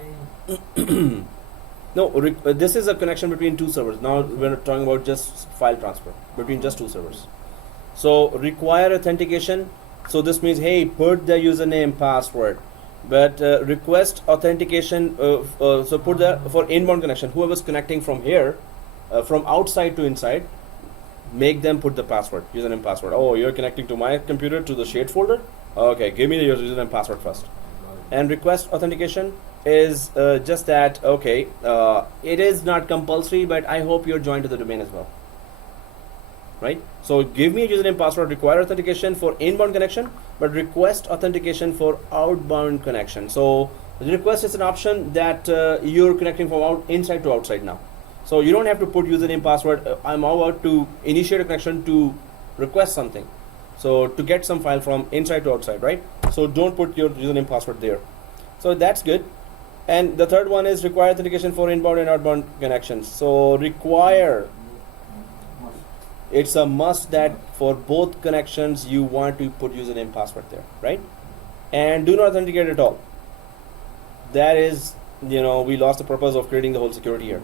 No, this is a connection between two servers. Now we're talking about just file transfer between just two servers. So require authentication. So this means, hey, put the username, password. But request authentication. So put the for inbound connection. Whoever's connecting from here, from outside to inside, make them put the password, username, password. Oh, you're connecting to my computer to the shared folder. Okay, give me the username, password first. And request authentication is just that, okay, it is not compulsory, but I hope you're joined to the domain as well, right? So give me a username, password, require authentication for inbound connection, but request authentication for outbound connection. So the request is an option that you're connecting from inside to outside now. So you don't have to put username, password. I'm about to initiate a connection to request something. So to get some file from inside to outside, right? So don't put your username, password there. So that's good. And the third one is require authentication for inbound and outbound connections. So require, it's a must that for both connections you want to put username, password there, right? And do not authenticate at all. That is, we lost the purpose of creating the whole security here.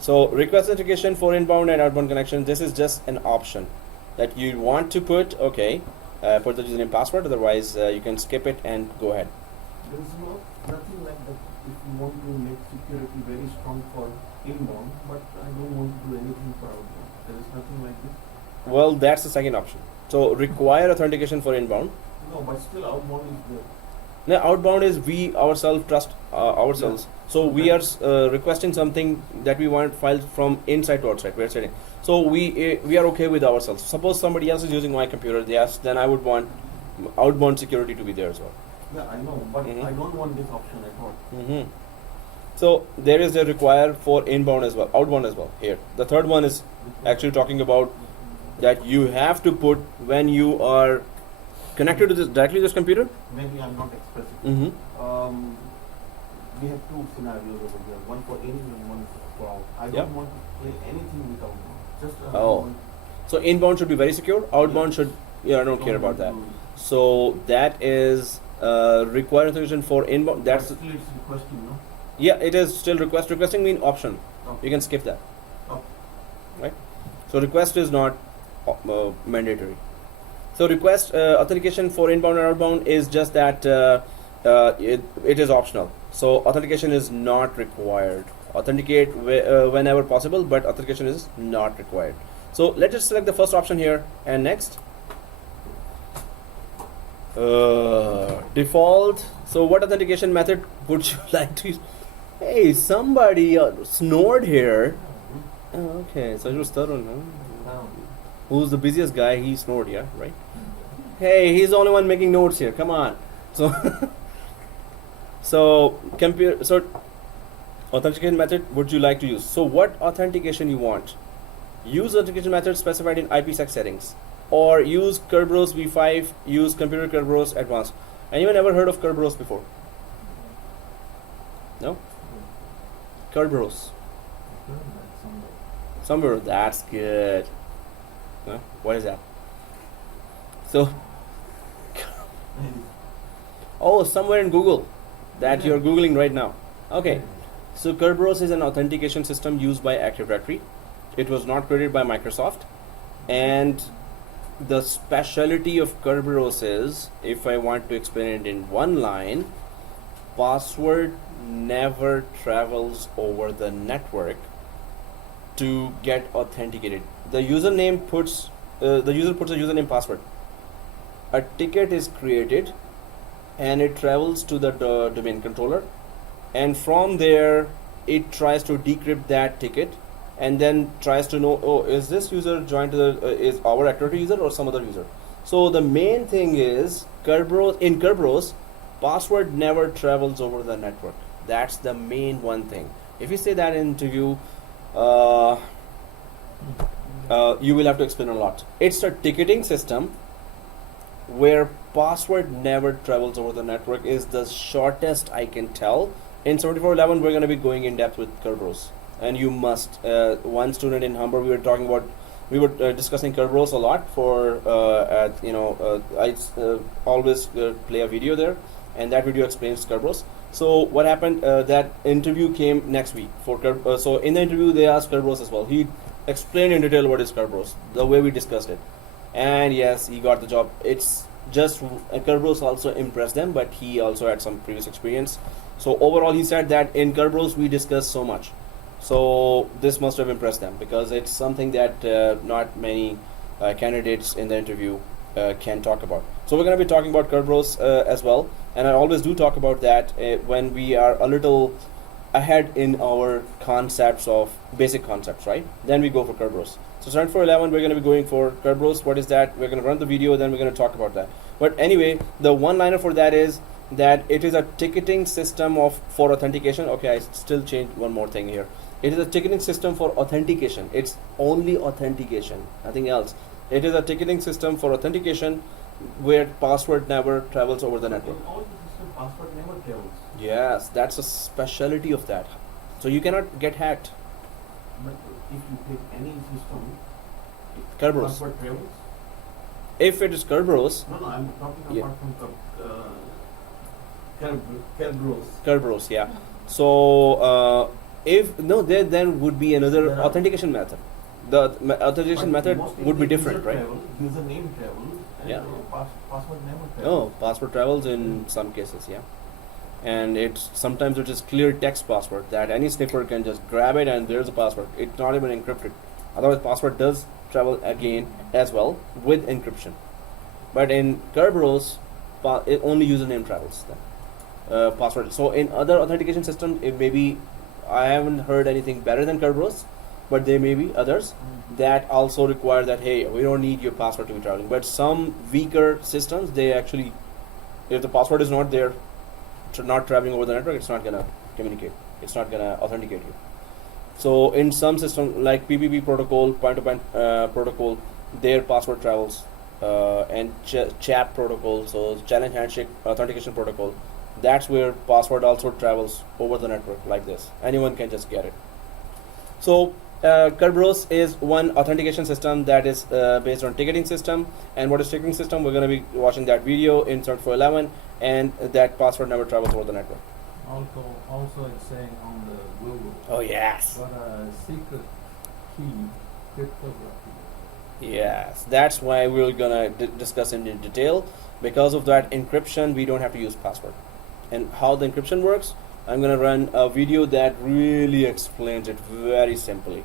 So request authentication for inbound and outbound connections, this is just an option that you want to put, okay, put the username, password, otherwise you can skip it and go ahead. There is nothing like that. If you want to make security very strong for inbound, but I don't want to do anything for outbound. There is nothing like this. Well, that's the second option. So require authentication for inbound. No, but still outbound is there. Now outbound is we ourselves trust ourselves. So we are requesting something that we want filed from inside to outside. We're setting. So we are okay with ourselves. Suppose somebody else is using my computer, yes, then I would want outbound security to be there as well. Yeah, I know, but Mhm. I don't want this option at all. Hmm. So there is a require for inbound as well, outbound as well. Here, the third one is actually talking about that you have to put when you are connected to this directly to this computer. Maybe I'm not expressing. Mm-hmm. We have two scenarios over here, one for in and one for out. I Yeah. don't want to play anything with outbound. Just Oh. So inbound should be very secure. Outbound should, I don't care about that. So that is require authentication for inbound. That's still it's requesting, no? yeah, it is still request. Requesting mean option. Okay. You can skip that. Okay. Right? So request is not mandatory. So request authentication for inbound and outbound is just that it is optional. So authentication is not required. Authenticate whenever possible, but authentication is not required. So let's just select the first option here and next. Default. So what authentication method would you like to use? Hey, somebody snored here. Oh, okay, so it was Tarun, huh? Who's the busiest guy? He snored, yeah, right? Hey, he's the only one making notes here. Come on. So, so authentication method would you like to use? So, what authentication you want? Use authentication method specified in IPsec settings, or use Kerberos v5. Use computer Kerberos advanced. Anyone ever heard of Kerberos before? No. Kerberos. Somewhere. That's good. Huh? What is that? So, oh, somewhere in Google that you're Googling right now. Okay. So Kerberos is an authentication system used by Active Directory. It was not created by Microsoft. And the specialty of Kerberos is, if I want to explain it in one line, password never travels over the network to get authenticated. The username puts the user puts a username password. A ticket is created and it travels to the domain controller, and from there it tries to decrypt that ticket and then tries to know, oh, is this user joined to the is our activity user or some other user. So the main thing is in Kerberos, password never travels over the network. That's the main one thing. If you say that in interview, you will have to explain a lot. It's a ticketing system where password never travels over the network is the shortest I can tell. In 7411 we're going to be going in depth with Kerberos, and you must. One student in Humber, we were discussing Kerberos a lot for I always play a video there, and that video explains Kerberos. So what happened, that interview came next week for so in the interview they asked Kerberos as well. He explained in detail what is Kerberos, the way we discussed it, and yes, he got the job. It's just Kerberos also impressed them, but he also had some previous experience. So overall he said that in Kerberos we discussed so much, so this must have impressed them, because it's something that not many candidates in the interview can talk about. So we're going to be talking about Kerberos as well, and I always do talk about that when we are a little ahead in our concepts of basic concepts, right? Then we go for Kerberos. So 7411 we're going to be going for Kerberos. What is that? We're going to run the video, then we're going to talk about that. But anyway, the one-liner for that is that it is a ticketing system for authentication. Okay, I still changed one more thing here. It is a ticketing system for authentication. It's only authentication, nothing else. It is a ticketing system for authentication where password never travels over the network. In all the system, password never travels. Yes, that's a specialty of that. So you cannot get hacked. But if you take any system, Kerberos. password travels. If it is Kerberos, No, I'm talking Yeah. apart from Kerberos. Kerberos, yeah. So if no, there would be another There are- authentication method. The authentication But method mostly would be the different, user right? Travels, username travels, and Yeah. password never travels. No, password travels in some cases, yeah. and sometimes it is clear text password that any sniffer can just grab it and there's a password. It's not even encrypted. Otherwise, password does travel again as well with encryption. But in Kerberos, only username travels then. Password. So in other authentication systems, it maybe I haven't heard anything better than Kerberos, but there may be others that also require that, hey, we don't need your password to be traveling. But some weaker systems, they actually, if the password is not there, not traveling over the network, it's not gonna communicate. It's not gonna authenticate you. So in some systems like PPP protocol, point-to-point protocol, their password travels, and CHAP protocol, so challenge handshake authentication protocol, that's where password also travels over the network like this. Anyone can just get it. So Kerberos is one authentication system that is based on ticketing system. And what is ticketing system? We're going to be watching that video in Cert 411, and that password never travels over the network. Also it's saying on the Google. Oh yes. But secret key cryptography. Yes, that's why we're gonna discuss in detail. Because of that encryption, we don't have to use password. And how the encryption works, I'm gonna run a video that really explains it very simply.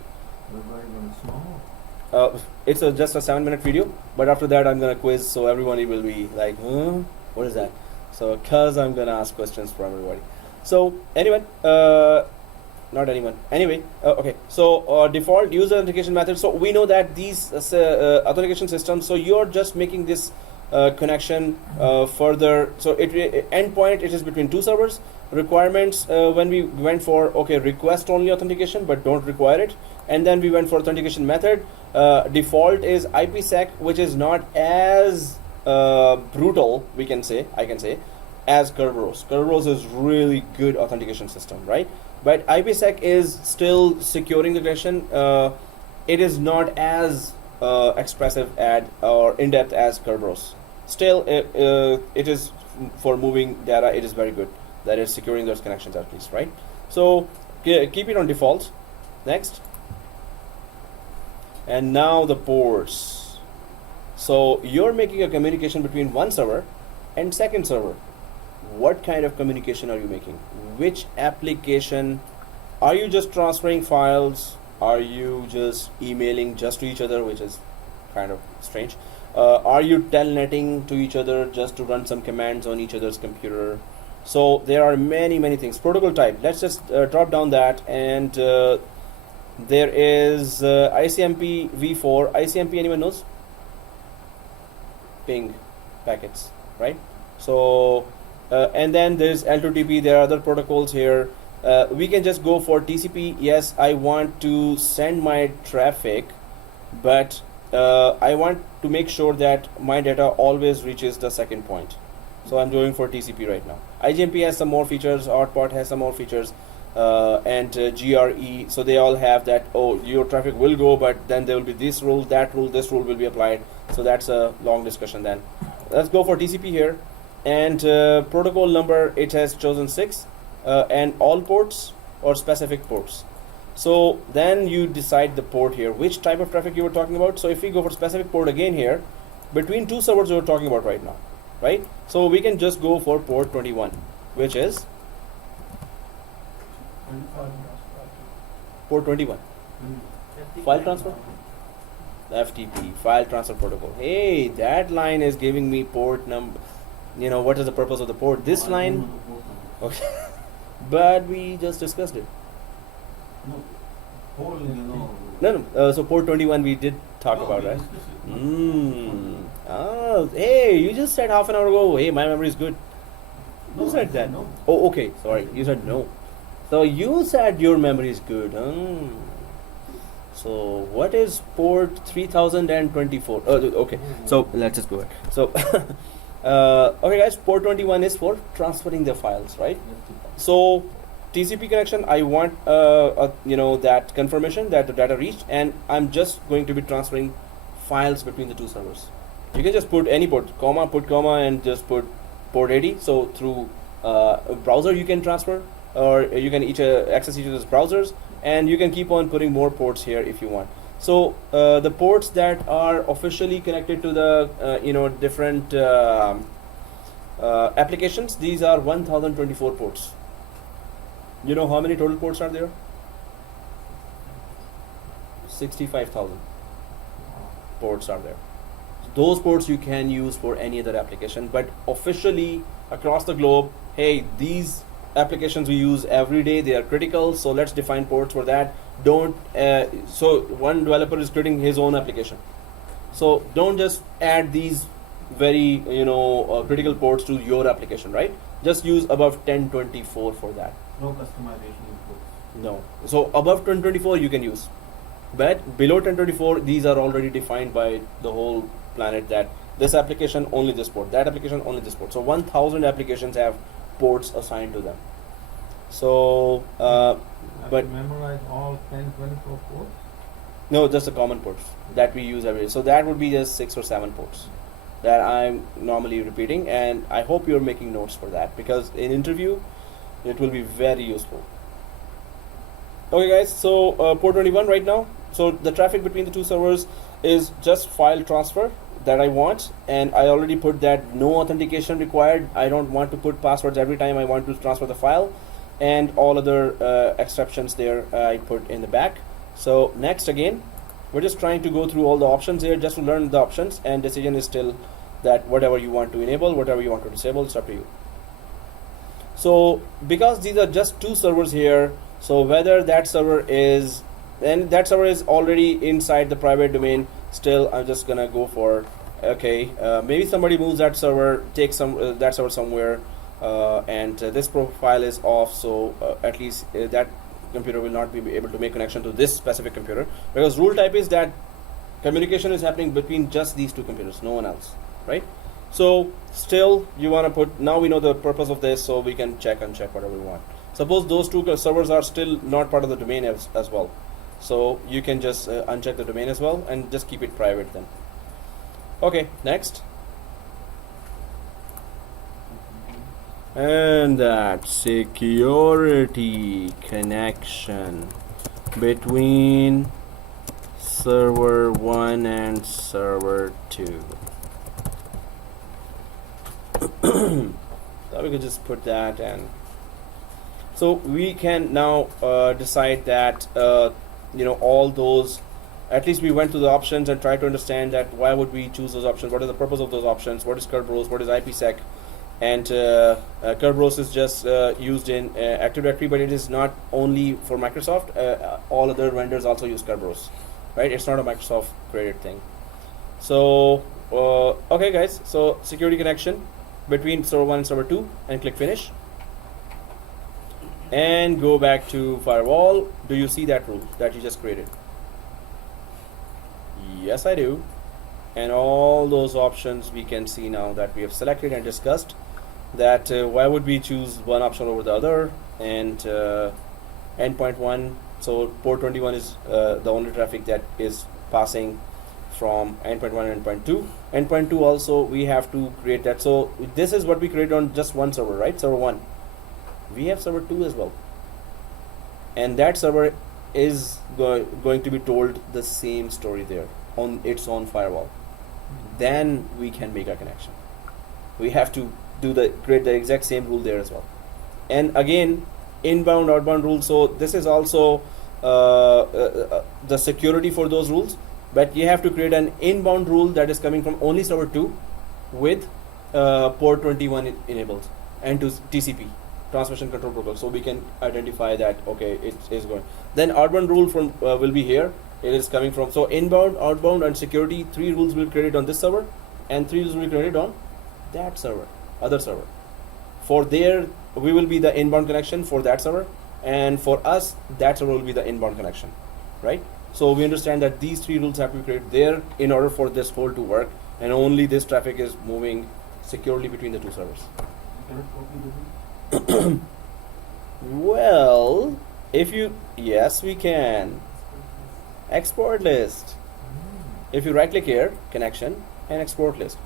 We're very small. It's just a 7-minute video, but after that I'm gonna quiz, so everybody will be like, huh? What is that? So, cause I'm gonna ask questions from everybody. So, anyone, not anyone. Anyway, okay. So, default user authentication method. So, we know that these authentication systems. So, you're just making this connection further. So, endpoint. It is between two servers. Requirements. When we went for request only authentication, but don't require it. And then we went for authentication method. Default is IPsec, which is not as brutal. I can say. As Kerberos. Kerberos is really good authentication system, right? But IPsec is still securing the connection. It is not as expressive or in-depth as Kerberos. Still, it is for moving data. It is very good. That is securing those connections at least, right? So keep it on default. Next. And now the ports. So you're making a communication between one server and second server. What kind of communication are you making? Which application? Are you just transferring files? Are you just emailing just to each other, which is kind of strange? Are you telnetting to each other just to run some commands on each other's computer? So there are many things. Protocol type. Let's just drop down that, and there is ICMP v4. ICMP, anyone knows? Ping packets, right? So and then there's L2TP. There are other protocols here. We can just go for TCP. Yes, I want to send my traffic, but I want to make sure that my data always reaches the second point. So I'm going for TCP right now. IGMP has some more features. Output has some more features, and GRE. So they all have that. Oh, your traffic will go, but then there will be this rule, that rule, this rule will be applied. So that's a long discussion then. Let's go for TCP here. And protocol number, it has chosen 6, and all ports or specific ports. So then you decide the port here, which type of traffic you were talking about. So if we go for specific port again here, between two servers we are talking about right now, right? So we can just go for port 21, which is port 21. File transfer? FTP, file transfer protocol. Hey, that line is giving me port number. You know, what is the purpose of the port? This line, okay, but we just discussed it. No. So port 21 we did talk about, right? Oh, hey, you just said half an hour ago. Hey, my memory is good. Who said that? No. Oh, okay. Sorry, you said no. So you said your memory is good. So what is port 3024? Okay. So let's just go ahead. So. Okay guys, port 21 is for transferring the files, right? So TCP connection, I want that confirmation that the data reached, and I'm just going to be transferring files between the two servers. You can just put any port, put comma, and just put port 80. So through a browser you can transfer, or you can access each other's browsers, and you can keep on putting more ports here if you want. So the ports that are officially connected to the different Applications, these are 1024 ports. You know how many total ports are there? 65,000 ports are there. Those ports you can use for any other application, but officially across the globe, hey, these applications we use every day, they are critical, so let's define ports for that. Don't so one developer is creating his own application, so don't just add these very critical ports to your application, right? Just use above 1024 for that. No customization inputs. No, so above 1024 you can use, but below 1024 these are already defined by the whole planet, that this application only this port, that application only this port. So 1000 applications have ports assigned to them. So but to memorize all 10, 24 ports. no, just the common ports that we use every day. So that would be just 6 or 7 ports that I'm normally repeating, and I hope you're making notes for that, because in interview it will be very useful. Okay guys, so port 21 right now, so the traffic between the two servers is just file transfer that I want, and I already put that no authentication required. I don't want to put passwords every time I want to transfer the file, and all other exceptions there I put in the back. So next, again, we're just trying to go through all the options here just to learn the options, and decision is still that whatever you want to enable, whatever you want to disable, it's up to you. So because these are just two servers here, so whether that server is, and that server is already inside the private domain, still I'm just gonna go for, okay, maybe somebody moves that server, takes some that server somewhere, and this profile is off, so at least that computer will not be able to make connection to this specific computer, because rule type is that communication is happening between just these two computers, no one else, right? So still you want to put, now we know the purpose of this, so we can check uncheck whatever we want. Suppose those two servers are still not part of the domain as well, so you can just uncheck the domain as well and just keep it private then. Okay, next. And that security connection between server 1 and server 2. So we could just put that, and so we can now decide that all those, at least we went to the options and tried to understand that why would we choose those options, what is the purpose of those options, what is Kerberos, what is IPsec, and Kerberos is just used in Active Directory, but it is not only for Microsoft. All other vendors also use Kerberos, right? It's not a Microsoft created thing. So okay guys, so security connection between server 1 and server 2, and click finish and go back to firewall. Do you see that rule that you just created? Yes, I do. And all those options we can see now that we have selected and discussed, that why would we choose one option over the other, and endpoint 1, so port 21 is the only traffic that is passing from endpoint 1 and endpoint 2. Endpoint 2 also we have to create that, so this is what we created on just one server, right? Server 1. We have server 2 as well, and that server is going to be told the same story there on its own firewall. Then we can make a connection. We have to create the exact same rule there as well. And again, inbound, outbound rules. So this is also the security for those rules. But you have to create an inbound rule that is coming from only server 2 with port 21 enabled, and to TCP, transmission control protocol. So we can identify that, okay, it is going. Then outbound rule from will be here. It is coming from, so inbound, outbound, and security, 3 rules will be created on this server, and 3 rules will be created on that server, other server. For there, we will be the inbound connection for that server, and for us, that server will be the inbound connection, right? So we understand that these 3 rules have to be created there in order for this whole to work, and only this traffic is moving securely between the 2 servers. You cannot copy the rule? Well, yes, we can. Export list. If you right click here, connection, and export list,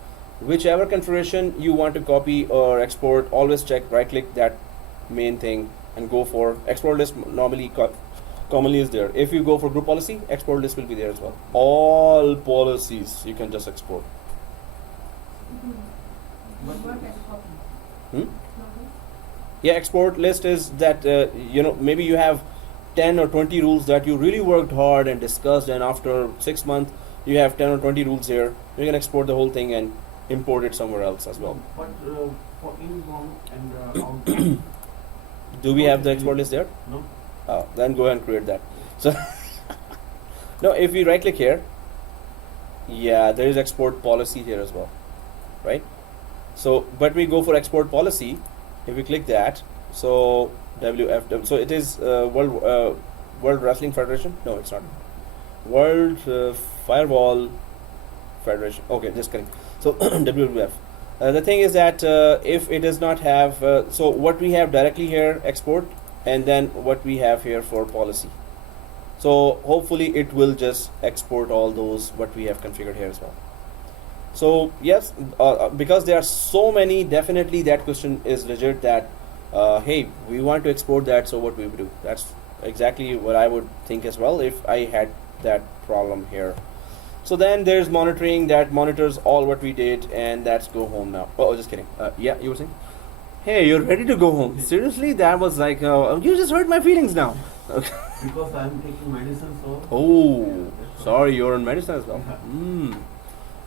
whichever configuration you want to copy or export, always check, right click that main thing and go for export list. Normally commonly is there. If you go for group policy, export list will be there as well. All policies you can just export. Work as a copy. Hmm? Novels. Yeah, export list is that maybe you have 10 or 20 rules that you really worked hard and discussed, and after 6 months you have 10 or 20 rules here. You can export the whole thing and import it somewhere else as well. But for inbound and outbound, Do we have the export list there? no? Oh, then go ahead and create that. So no, if we right click here, yeah, there is export policy here as well, right? So, but we go for export policy. If we click that, so WFW, so it is World Wrestling Federation. No, it's not. World Firewall Federation. Okay, just kidding. So WWF. The thing is that if it does not have, so what we have directly here, export, and then what we have here for policy. So hopefully it will just export all those what we have configured here as well. So yes, because there are so many, definitely that question is legit that, hey, we want to export that, so what we would do. That's exactly what I would think as well if I had that problem here. So then there's monitoring that monitors all what we did, and that's go home now. Oh, just kidding. Yeah, you were saying? Hey, you're ready to go home. Seriously? That was like, you just hurt my feelings now. Okay. Because I'm taking medicine, so. Oh, that's sorry, you're on medicine as well. Yeah.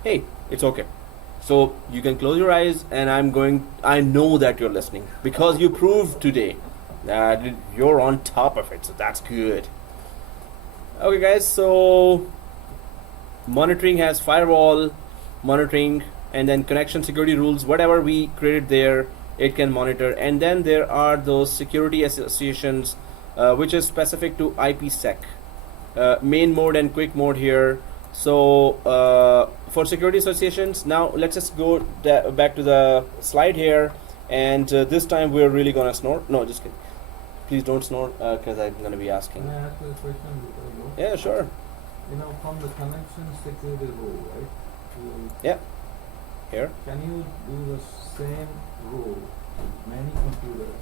Hey, it's okay. So you can close your eyes, and I know that you're listening because you proved today that you're on top of it. So that's good. Okay, guys. So monitoring has firewall monitoring, and then connection security rules. Whatever we created there, it can monitor. And then there are those security associations, which is specific to IPsec, main mode and quick mode here. So for security associations, now let's just go back to the slide here, and this time we're really gonna snore. No, just kidding. Please don't snore, because I'm gonna be asking. Can I ask you a question before you go? Yeah, sure. You know, from the connection security rule, right? Yeah. Here. Can you do the same rule with many computers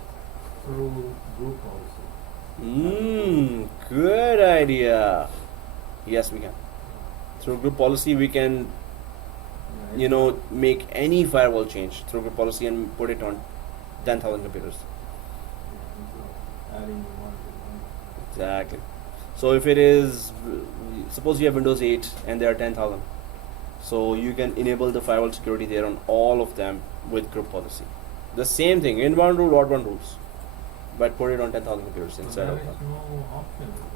through group policy? Good idea. Yes, we can. Through group policy, we can, make any firewall change through group policy and put it on 10,000 computers. Adding one to one. Exactly. So if it is, suppose you have Windows 8 and there are 10,000, so you can enable the firewall security there on all of them with group policy. The same thing, inbound rule, outbound rules, but put it on 10,000 computers So instead there of is one. no option for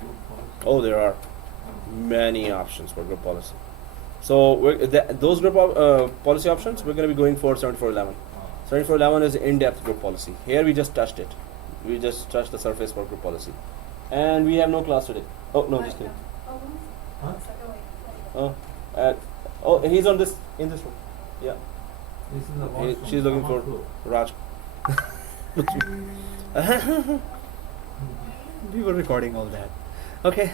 group policy. Oh, there are many options for group policy. So those group policy options, we're going to be going for 7411. 7411 is in-depth group policy. Here we just touched it. We just touched the surface for group policy. And we have no class today. Oh, no, just kidding. Huh? He's in this room. Yeah. This is the Hey, washroom. she's looking Come for on through. Raj. We were recording all that. Okay.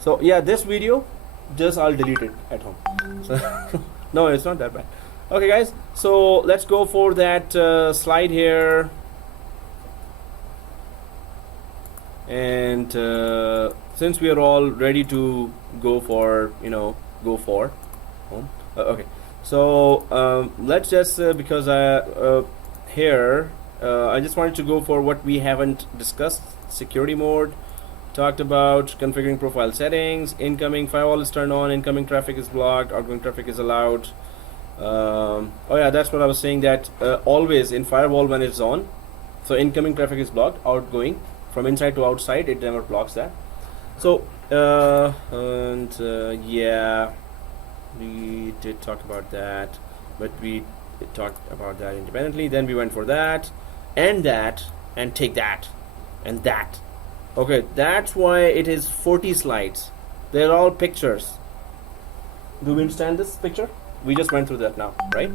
So yeah, this video, just I'll delete it at home. So no, it's not that bad. Okay, guys. So let's go for that slide here. And since we are all ready to go for home. Okay. So let's just because here I just wanted to go for what we haven't discussed. Security mode, talked about configuring profile settings, incoming firewall is turned on, incoming traffic is blocked, outgoing traffic is allowed. Oh yeah, that's what I was saying, that always in firewall when it's on, so incoming traffic is blocked, outgoing from inside to outside it never blocks that. So yeah, we did talk about that, but we talked about that independently. Then we went for that and take that and that. Okay, that's why it is 40 slides. They're all pictures. Do we understand this picture? We just went through that now, right?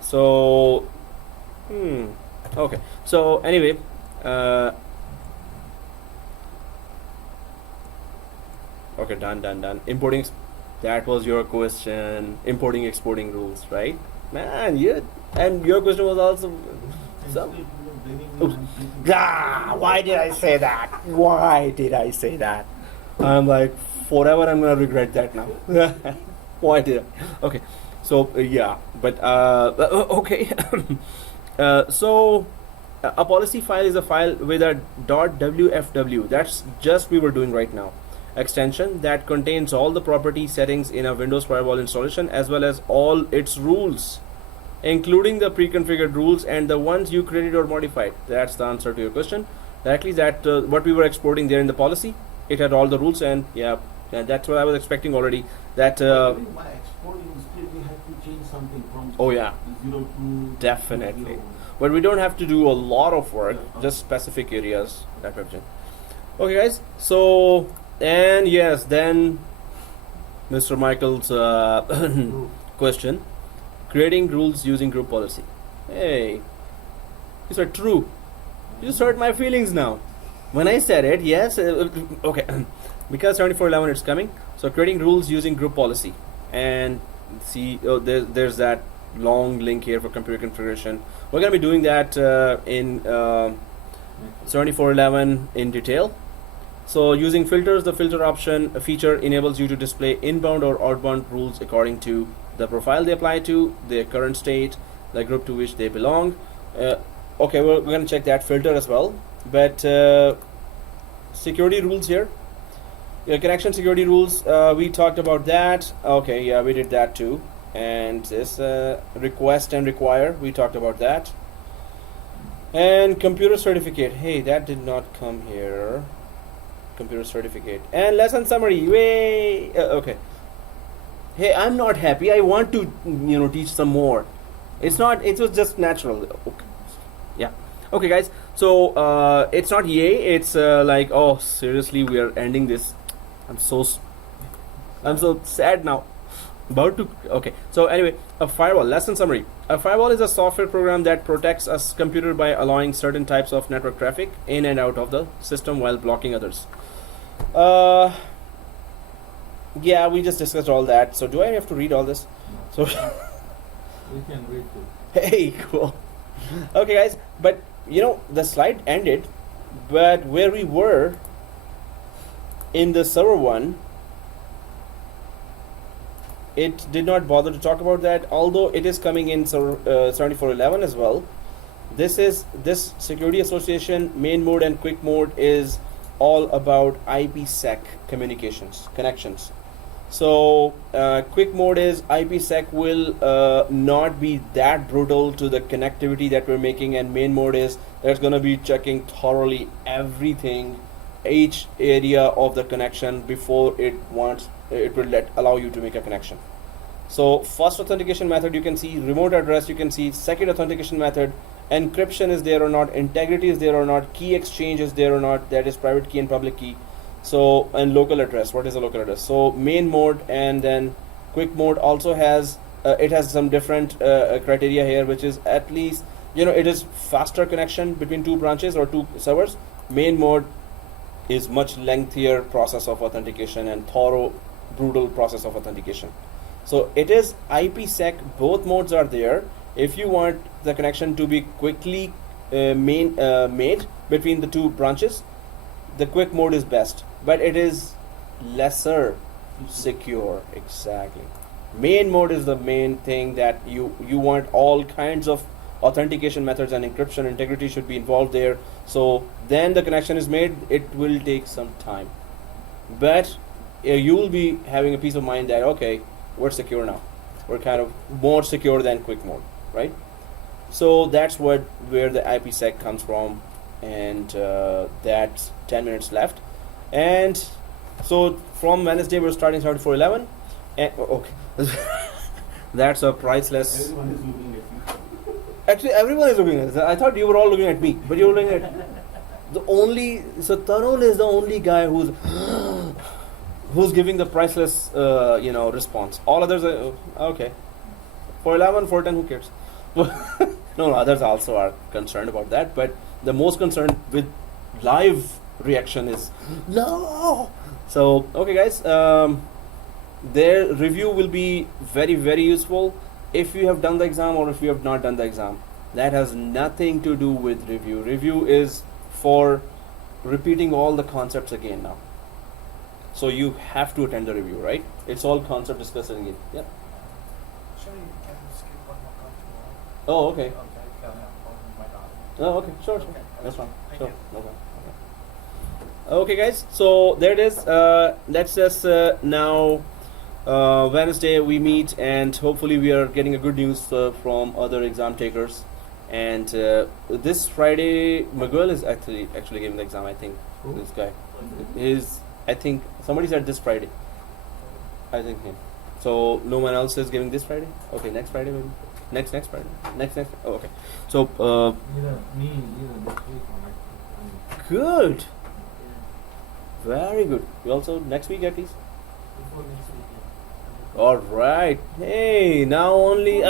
So okay, so anyway, okay, done. Importing, that was your question. Importing, exporting rules, right? Man, and your question was also some. Why did I say that? I'm like, forever I'm gonna regret that now. Why did I? Okay, So yeah, but okay. So a policy file is a file with a .wfw. That's just we were doing right now. Extension that contains all the property settings in a Windows Firewall installation as well as all its rules, including the pre-configured rules and the ones you created or modified. That's the answer to your question. Directly that what we were exporting there in the policy, it had all the rules, and yeah, that's what I was expecting already. That By exporting, still we have to change something from oh yeah, 0 to definitely. 0. But we don't have to do a lot of work, just specific areas that we've done. Okay, guys. So and yes, then Mr. Michael's question: creating rules using group policy. Hey, you said true. You just hurt my feelings now. When I said it, yes, okay, because 7411 it's coming. So creating rules using group policy, and see, there's that long link here for computer configuration. We're gonna be doing that in 7411 in detail. So using filters, the filter option feature enables you to display inbound or outbound rules according to the profile they apply to, their current state, the group to which they belong. Okay, we're going to check that filter as well. But security rules here. Connection security rules, we talked about that. Okay, yeah, we did that too. And this request and require, we talked about that. And computer certificate. Hey, that did not come here. Computer certificate. And lesson summary. Way. Okay. Hey, I'm not happy. I want to, teach some more. It's not. It was just natural. Okay. Yeah. Okay, guys. So it's not yay. It's like, oh, seriously, we are ending this. I'm so sad now. About to. Okay. So anyway, a firewall. Lesson summary. A firewall is a software program that protects a computer by allowing certain types of network traffic in and out of the system while blocking others. Yeah, we just discussed all that. So do I have to read all this? So We can read too. hey, cool. Okay, guys, but the slide ended, but where we were in the server one, it did not bother to talk about that, although it is coming in 7411 as well. This security association main mode and quick mode is all about IPsec connections. So quick mode is IPsec will not be that brutal to the connectivity that we're making, and main mode is that's going to be checking thoroughly everything, each area of the connection before it will allow you to make a connection. So first authentication method, you can see remote address, you can see second authentication method, encryption is there or not, integrity is there or not, key exchange is there or not, that is private key and public key. So, and local address, what is the local address? So main mode and then quick mode also has it has some different criteria here, which is at least it is faster connection between two branches or two servers. Main mode is much lengthier process of authentication and thorough, brutal process of authentication. So it is IPsec, both modes are there. If you want the connection to be quickly made between the two branches, the quick mode is best, but it is lesser secure. Exactly. Main mode is the main thing that you want all kinds of authentication methods and encryption, integrity should be involved there. So then the connection is made, it will take some time, but you will be having a peace of mind that okay, we're secure now. We're kind of more secure than quick mode, right? So that's where the IPsec comes from, and that's 10 minutes left. And so from Wednesday we're starting 7411, and okay. That's a priceless. Everyone is looking at you. Actually, everyone is looking at us. I thought you were all looking at me, but you were looking at so Tarun is the only guy who's giving the priceless response. All others are okay. For 11, for 10, who cares? No, others also are concerned about that, but the most concerned with live reaction is no. So okay, guys, their review will be very, very useful if you have done the exam or if you have not done the exam. That has nothing to do with review. Review is for repeating all the concepts again now. So you have to attend the review, right? It's all concept discussing again. Yeah. Shani, Oh, okay. Okay, my daughter. Oh, okay. Sure, sure. Okay, That's fine. thank Sure. you. No problem. Okay, guys. So there it is. That's just now. Wednesday we meet, and hopefully we are getting a good news from other exam takers. And this Friday, Miguel is actually giving the exam. I think Who? this guy. I think somebody said this Friday. I think him. So no one else is giving this Friday. Okay, next Friday maybe. Next Friday. Next. Oh, okay. So Either me, either this week or next week. good. Very good. You also next week at least. Before next week, yeah. All right. Hey, now only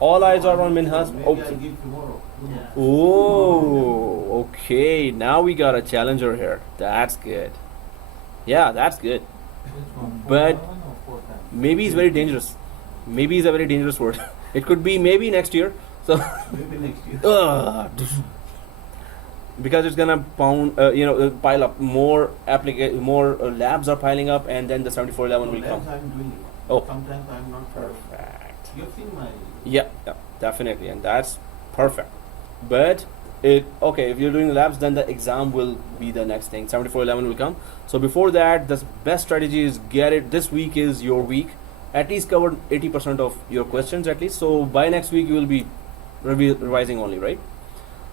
all eyes are on Minhas. Maybe Oh. I'll give tomorrow. Yeah. Oh, okay. Now we got a challenger here. That's good. Yeah, that's good. Which one? But 4 or 4 times? maybe it's very dangerous. Maybe is a very dangerous word. It could be maybe next year. So, Maybe next year. because it's gonna pile up more more labs are piling up, and then the 7411 will come. Sometimes I'm doing it. Oh. Sometimes I'm not. Perfect. You've seen my. Yeah, definitely, and that's perfect. But if you're doing the labs, then the exam will be the next thing. 7411 will come. So before that, the best strategy is get it. This week is your week. At least cover 80% of your questions at least. So by next week you will be revising only, right?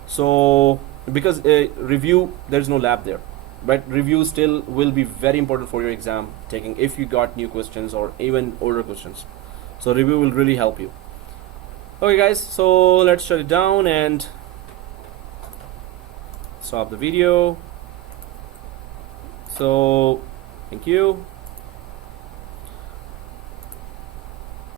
So because review, there's no lab there, but review still will be very important for your exam taking if you got new questions or even older questions. So review will really help you. Okay guys, so let's shut it down and stop the video. So thank you.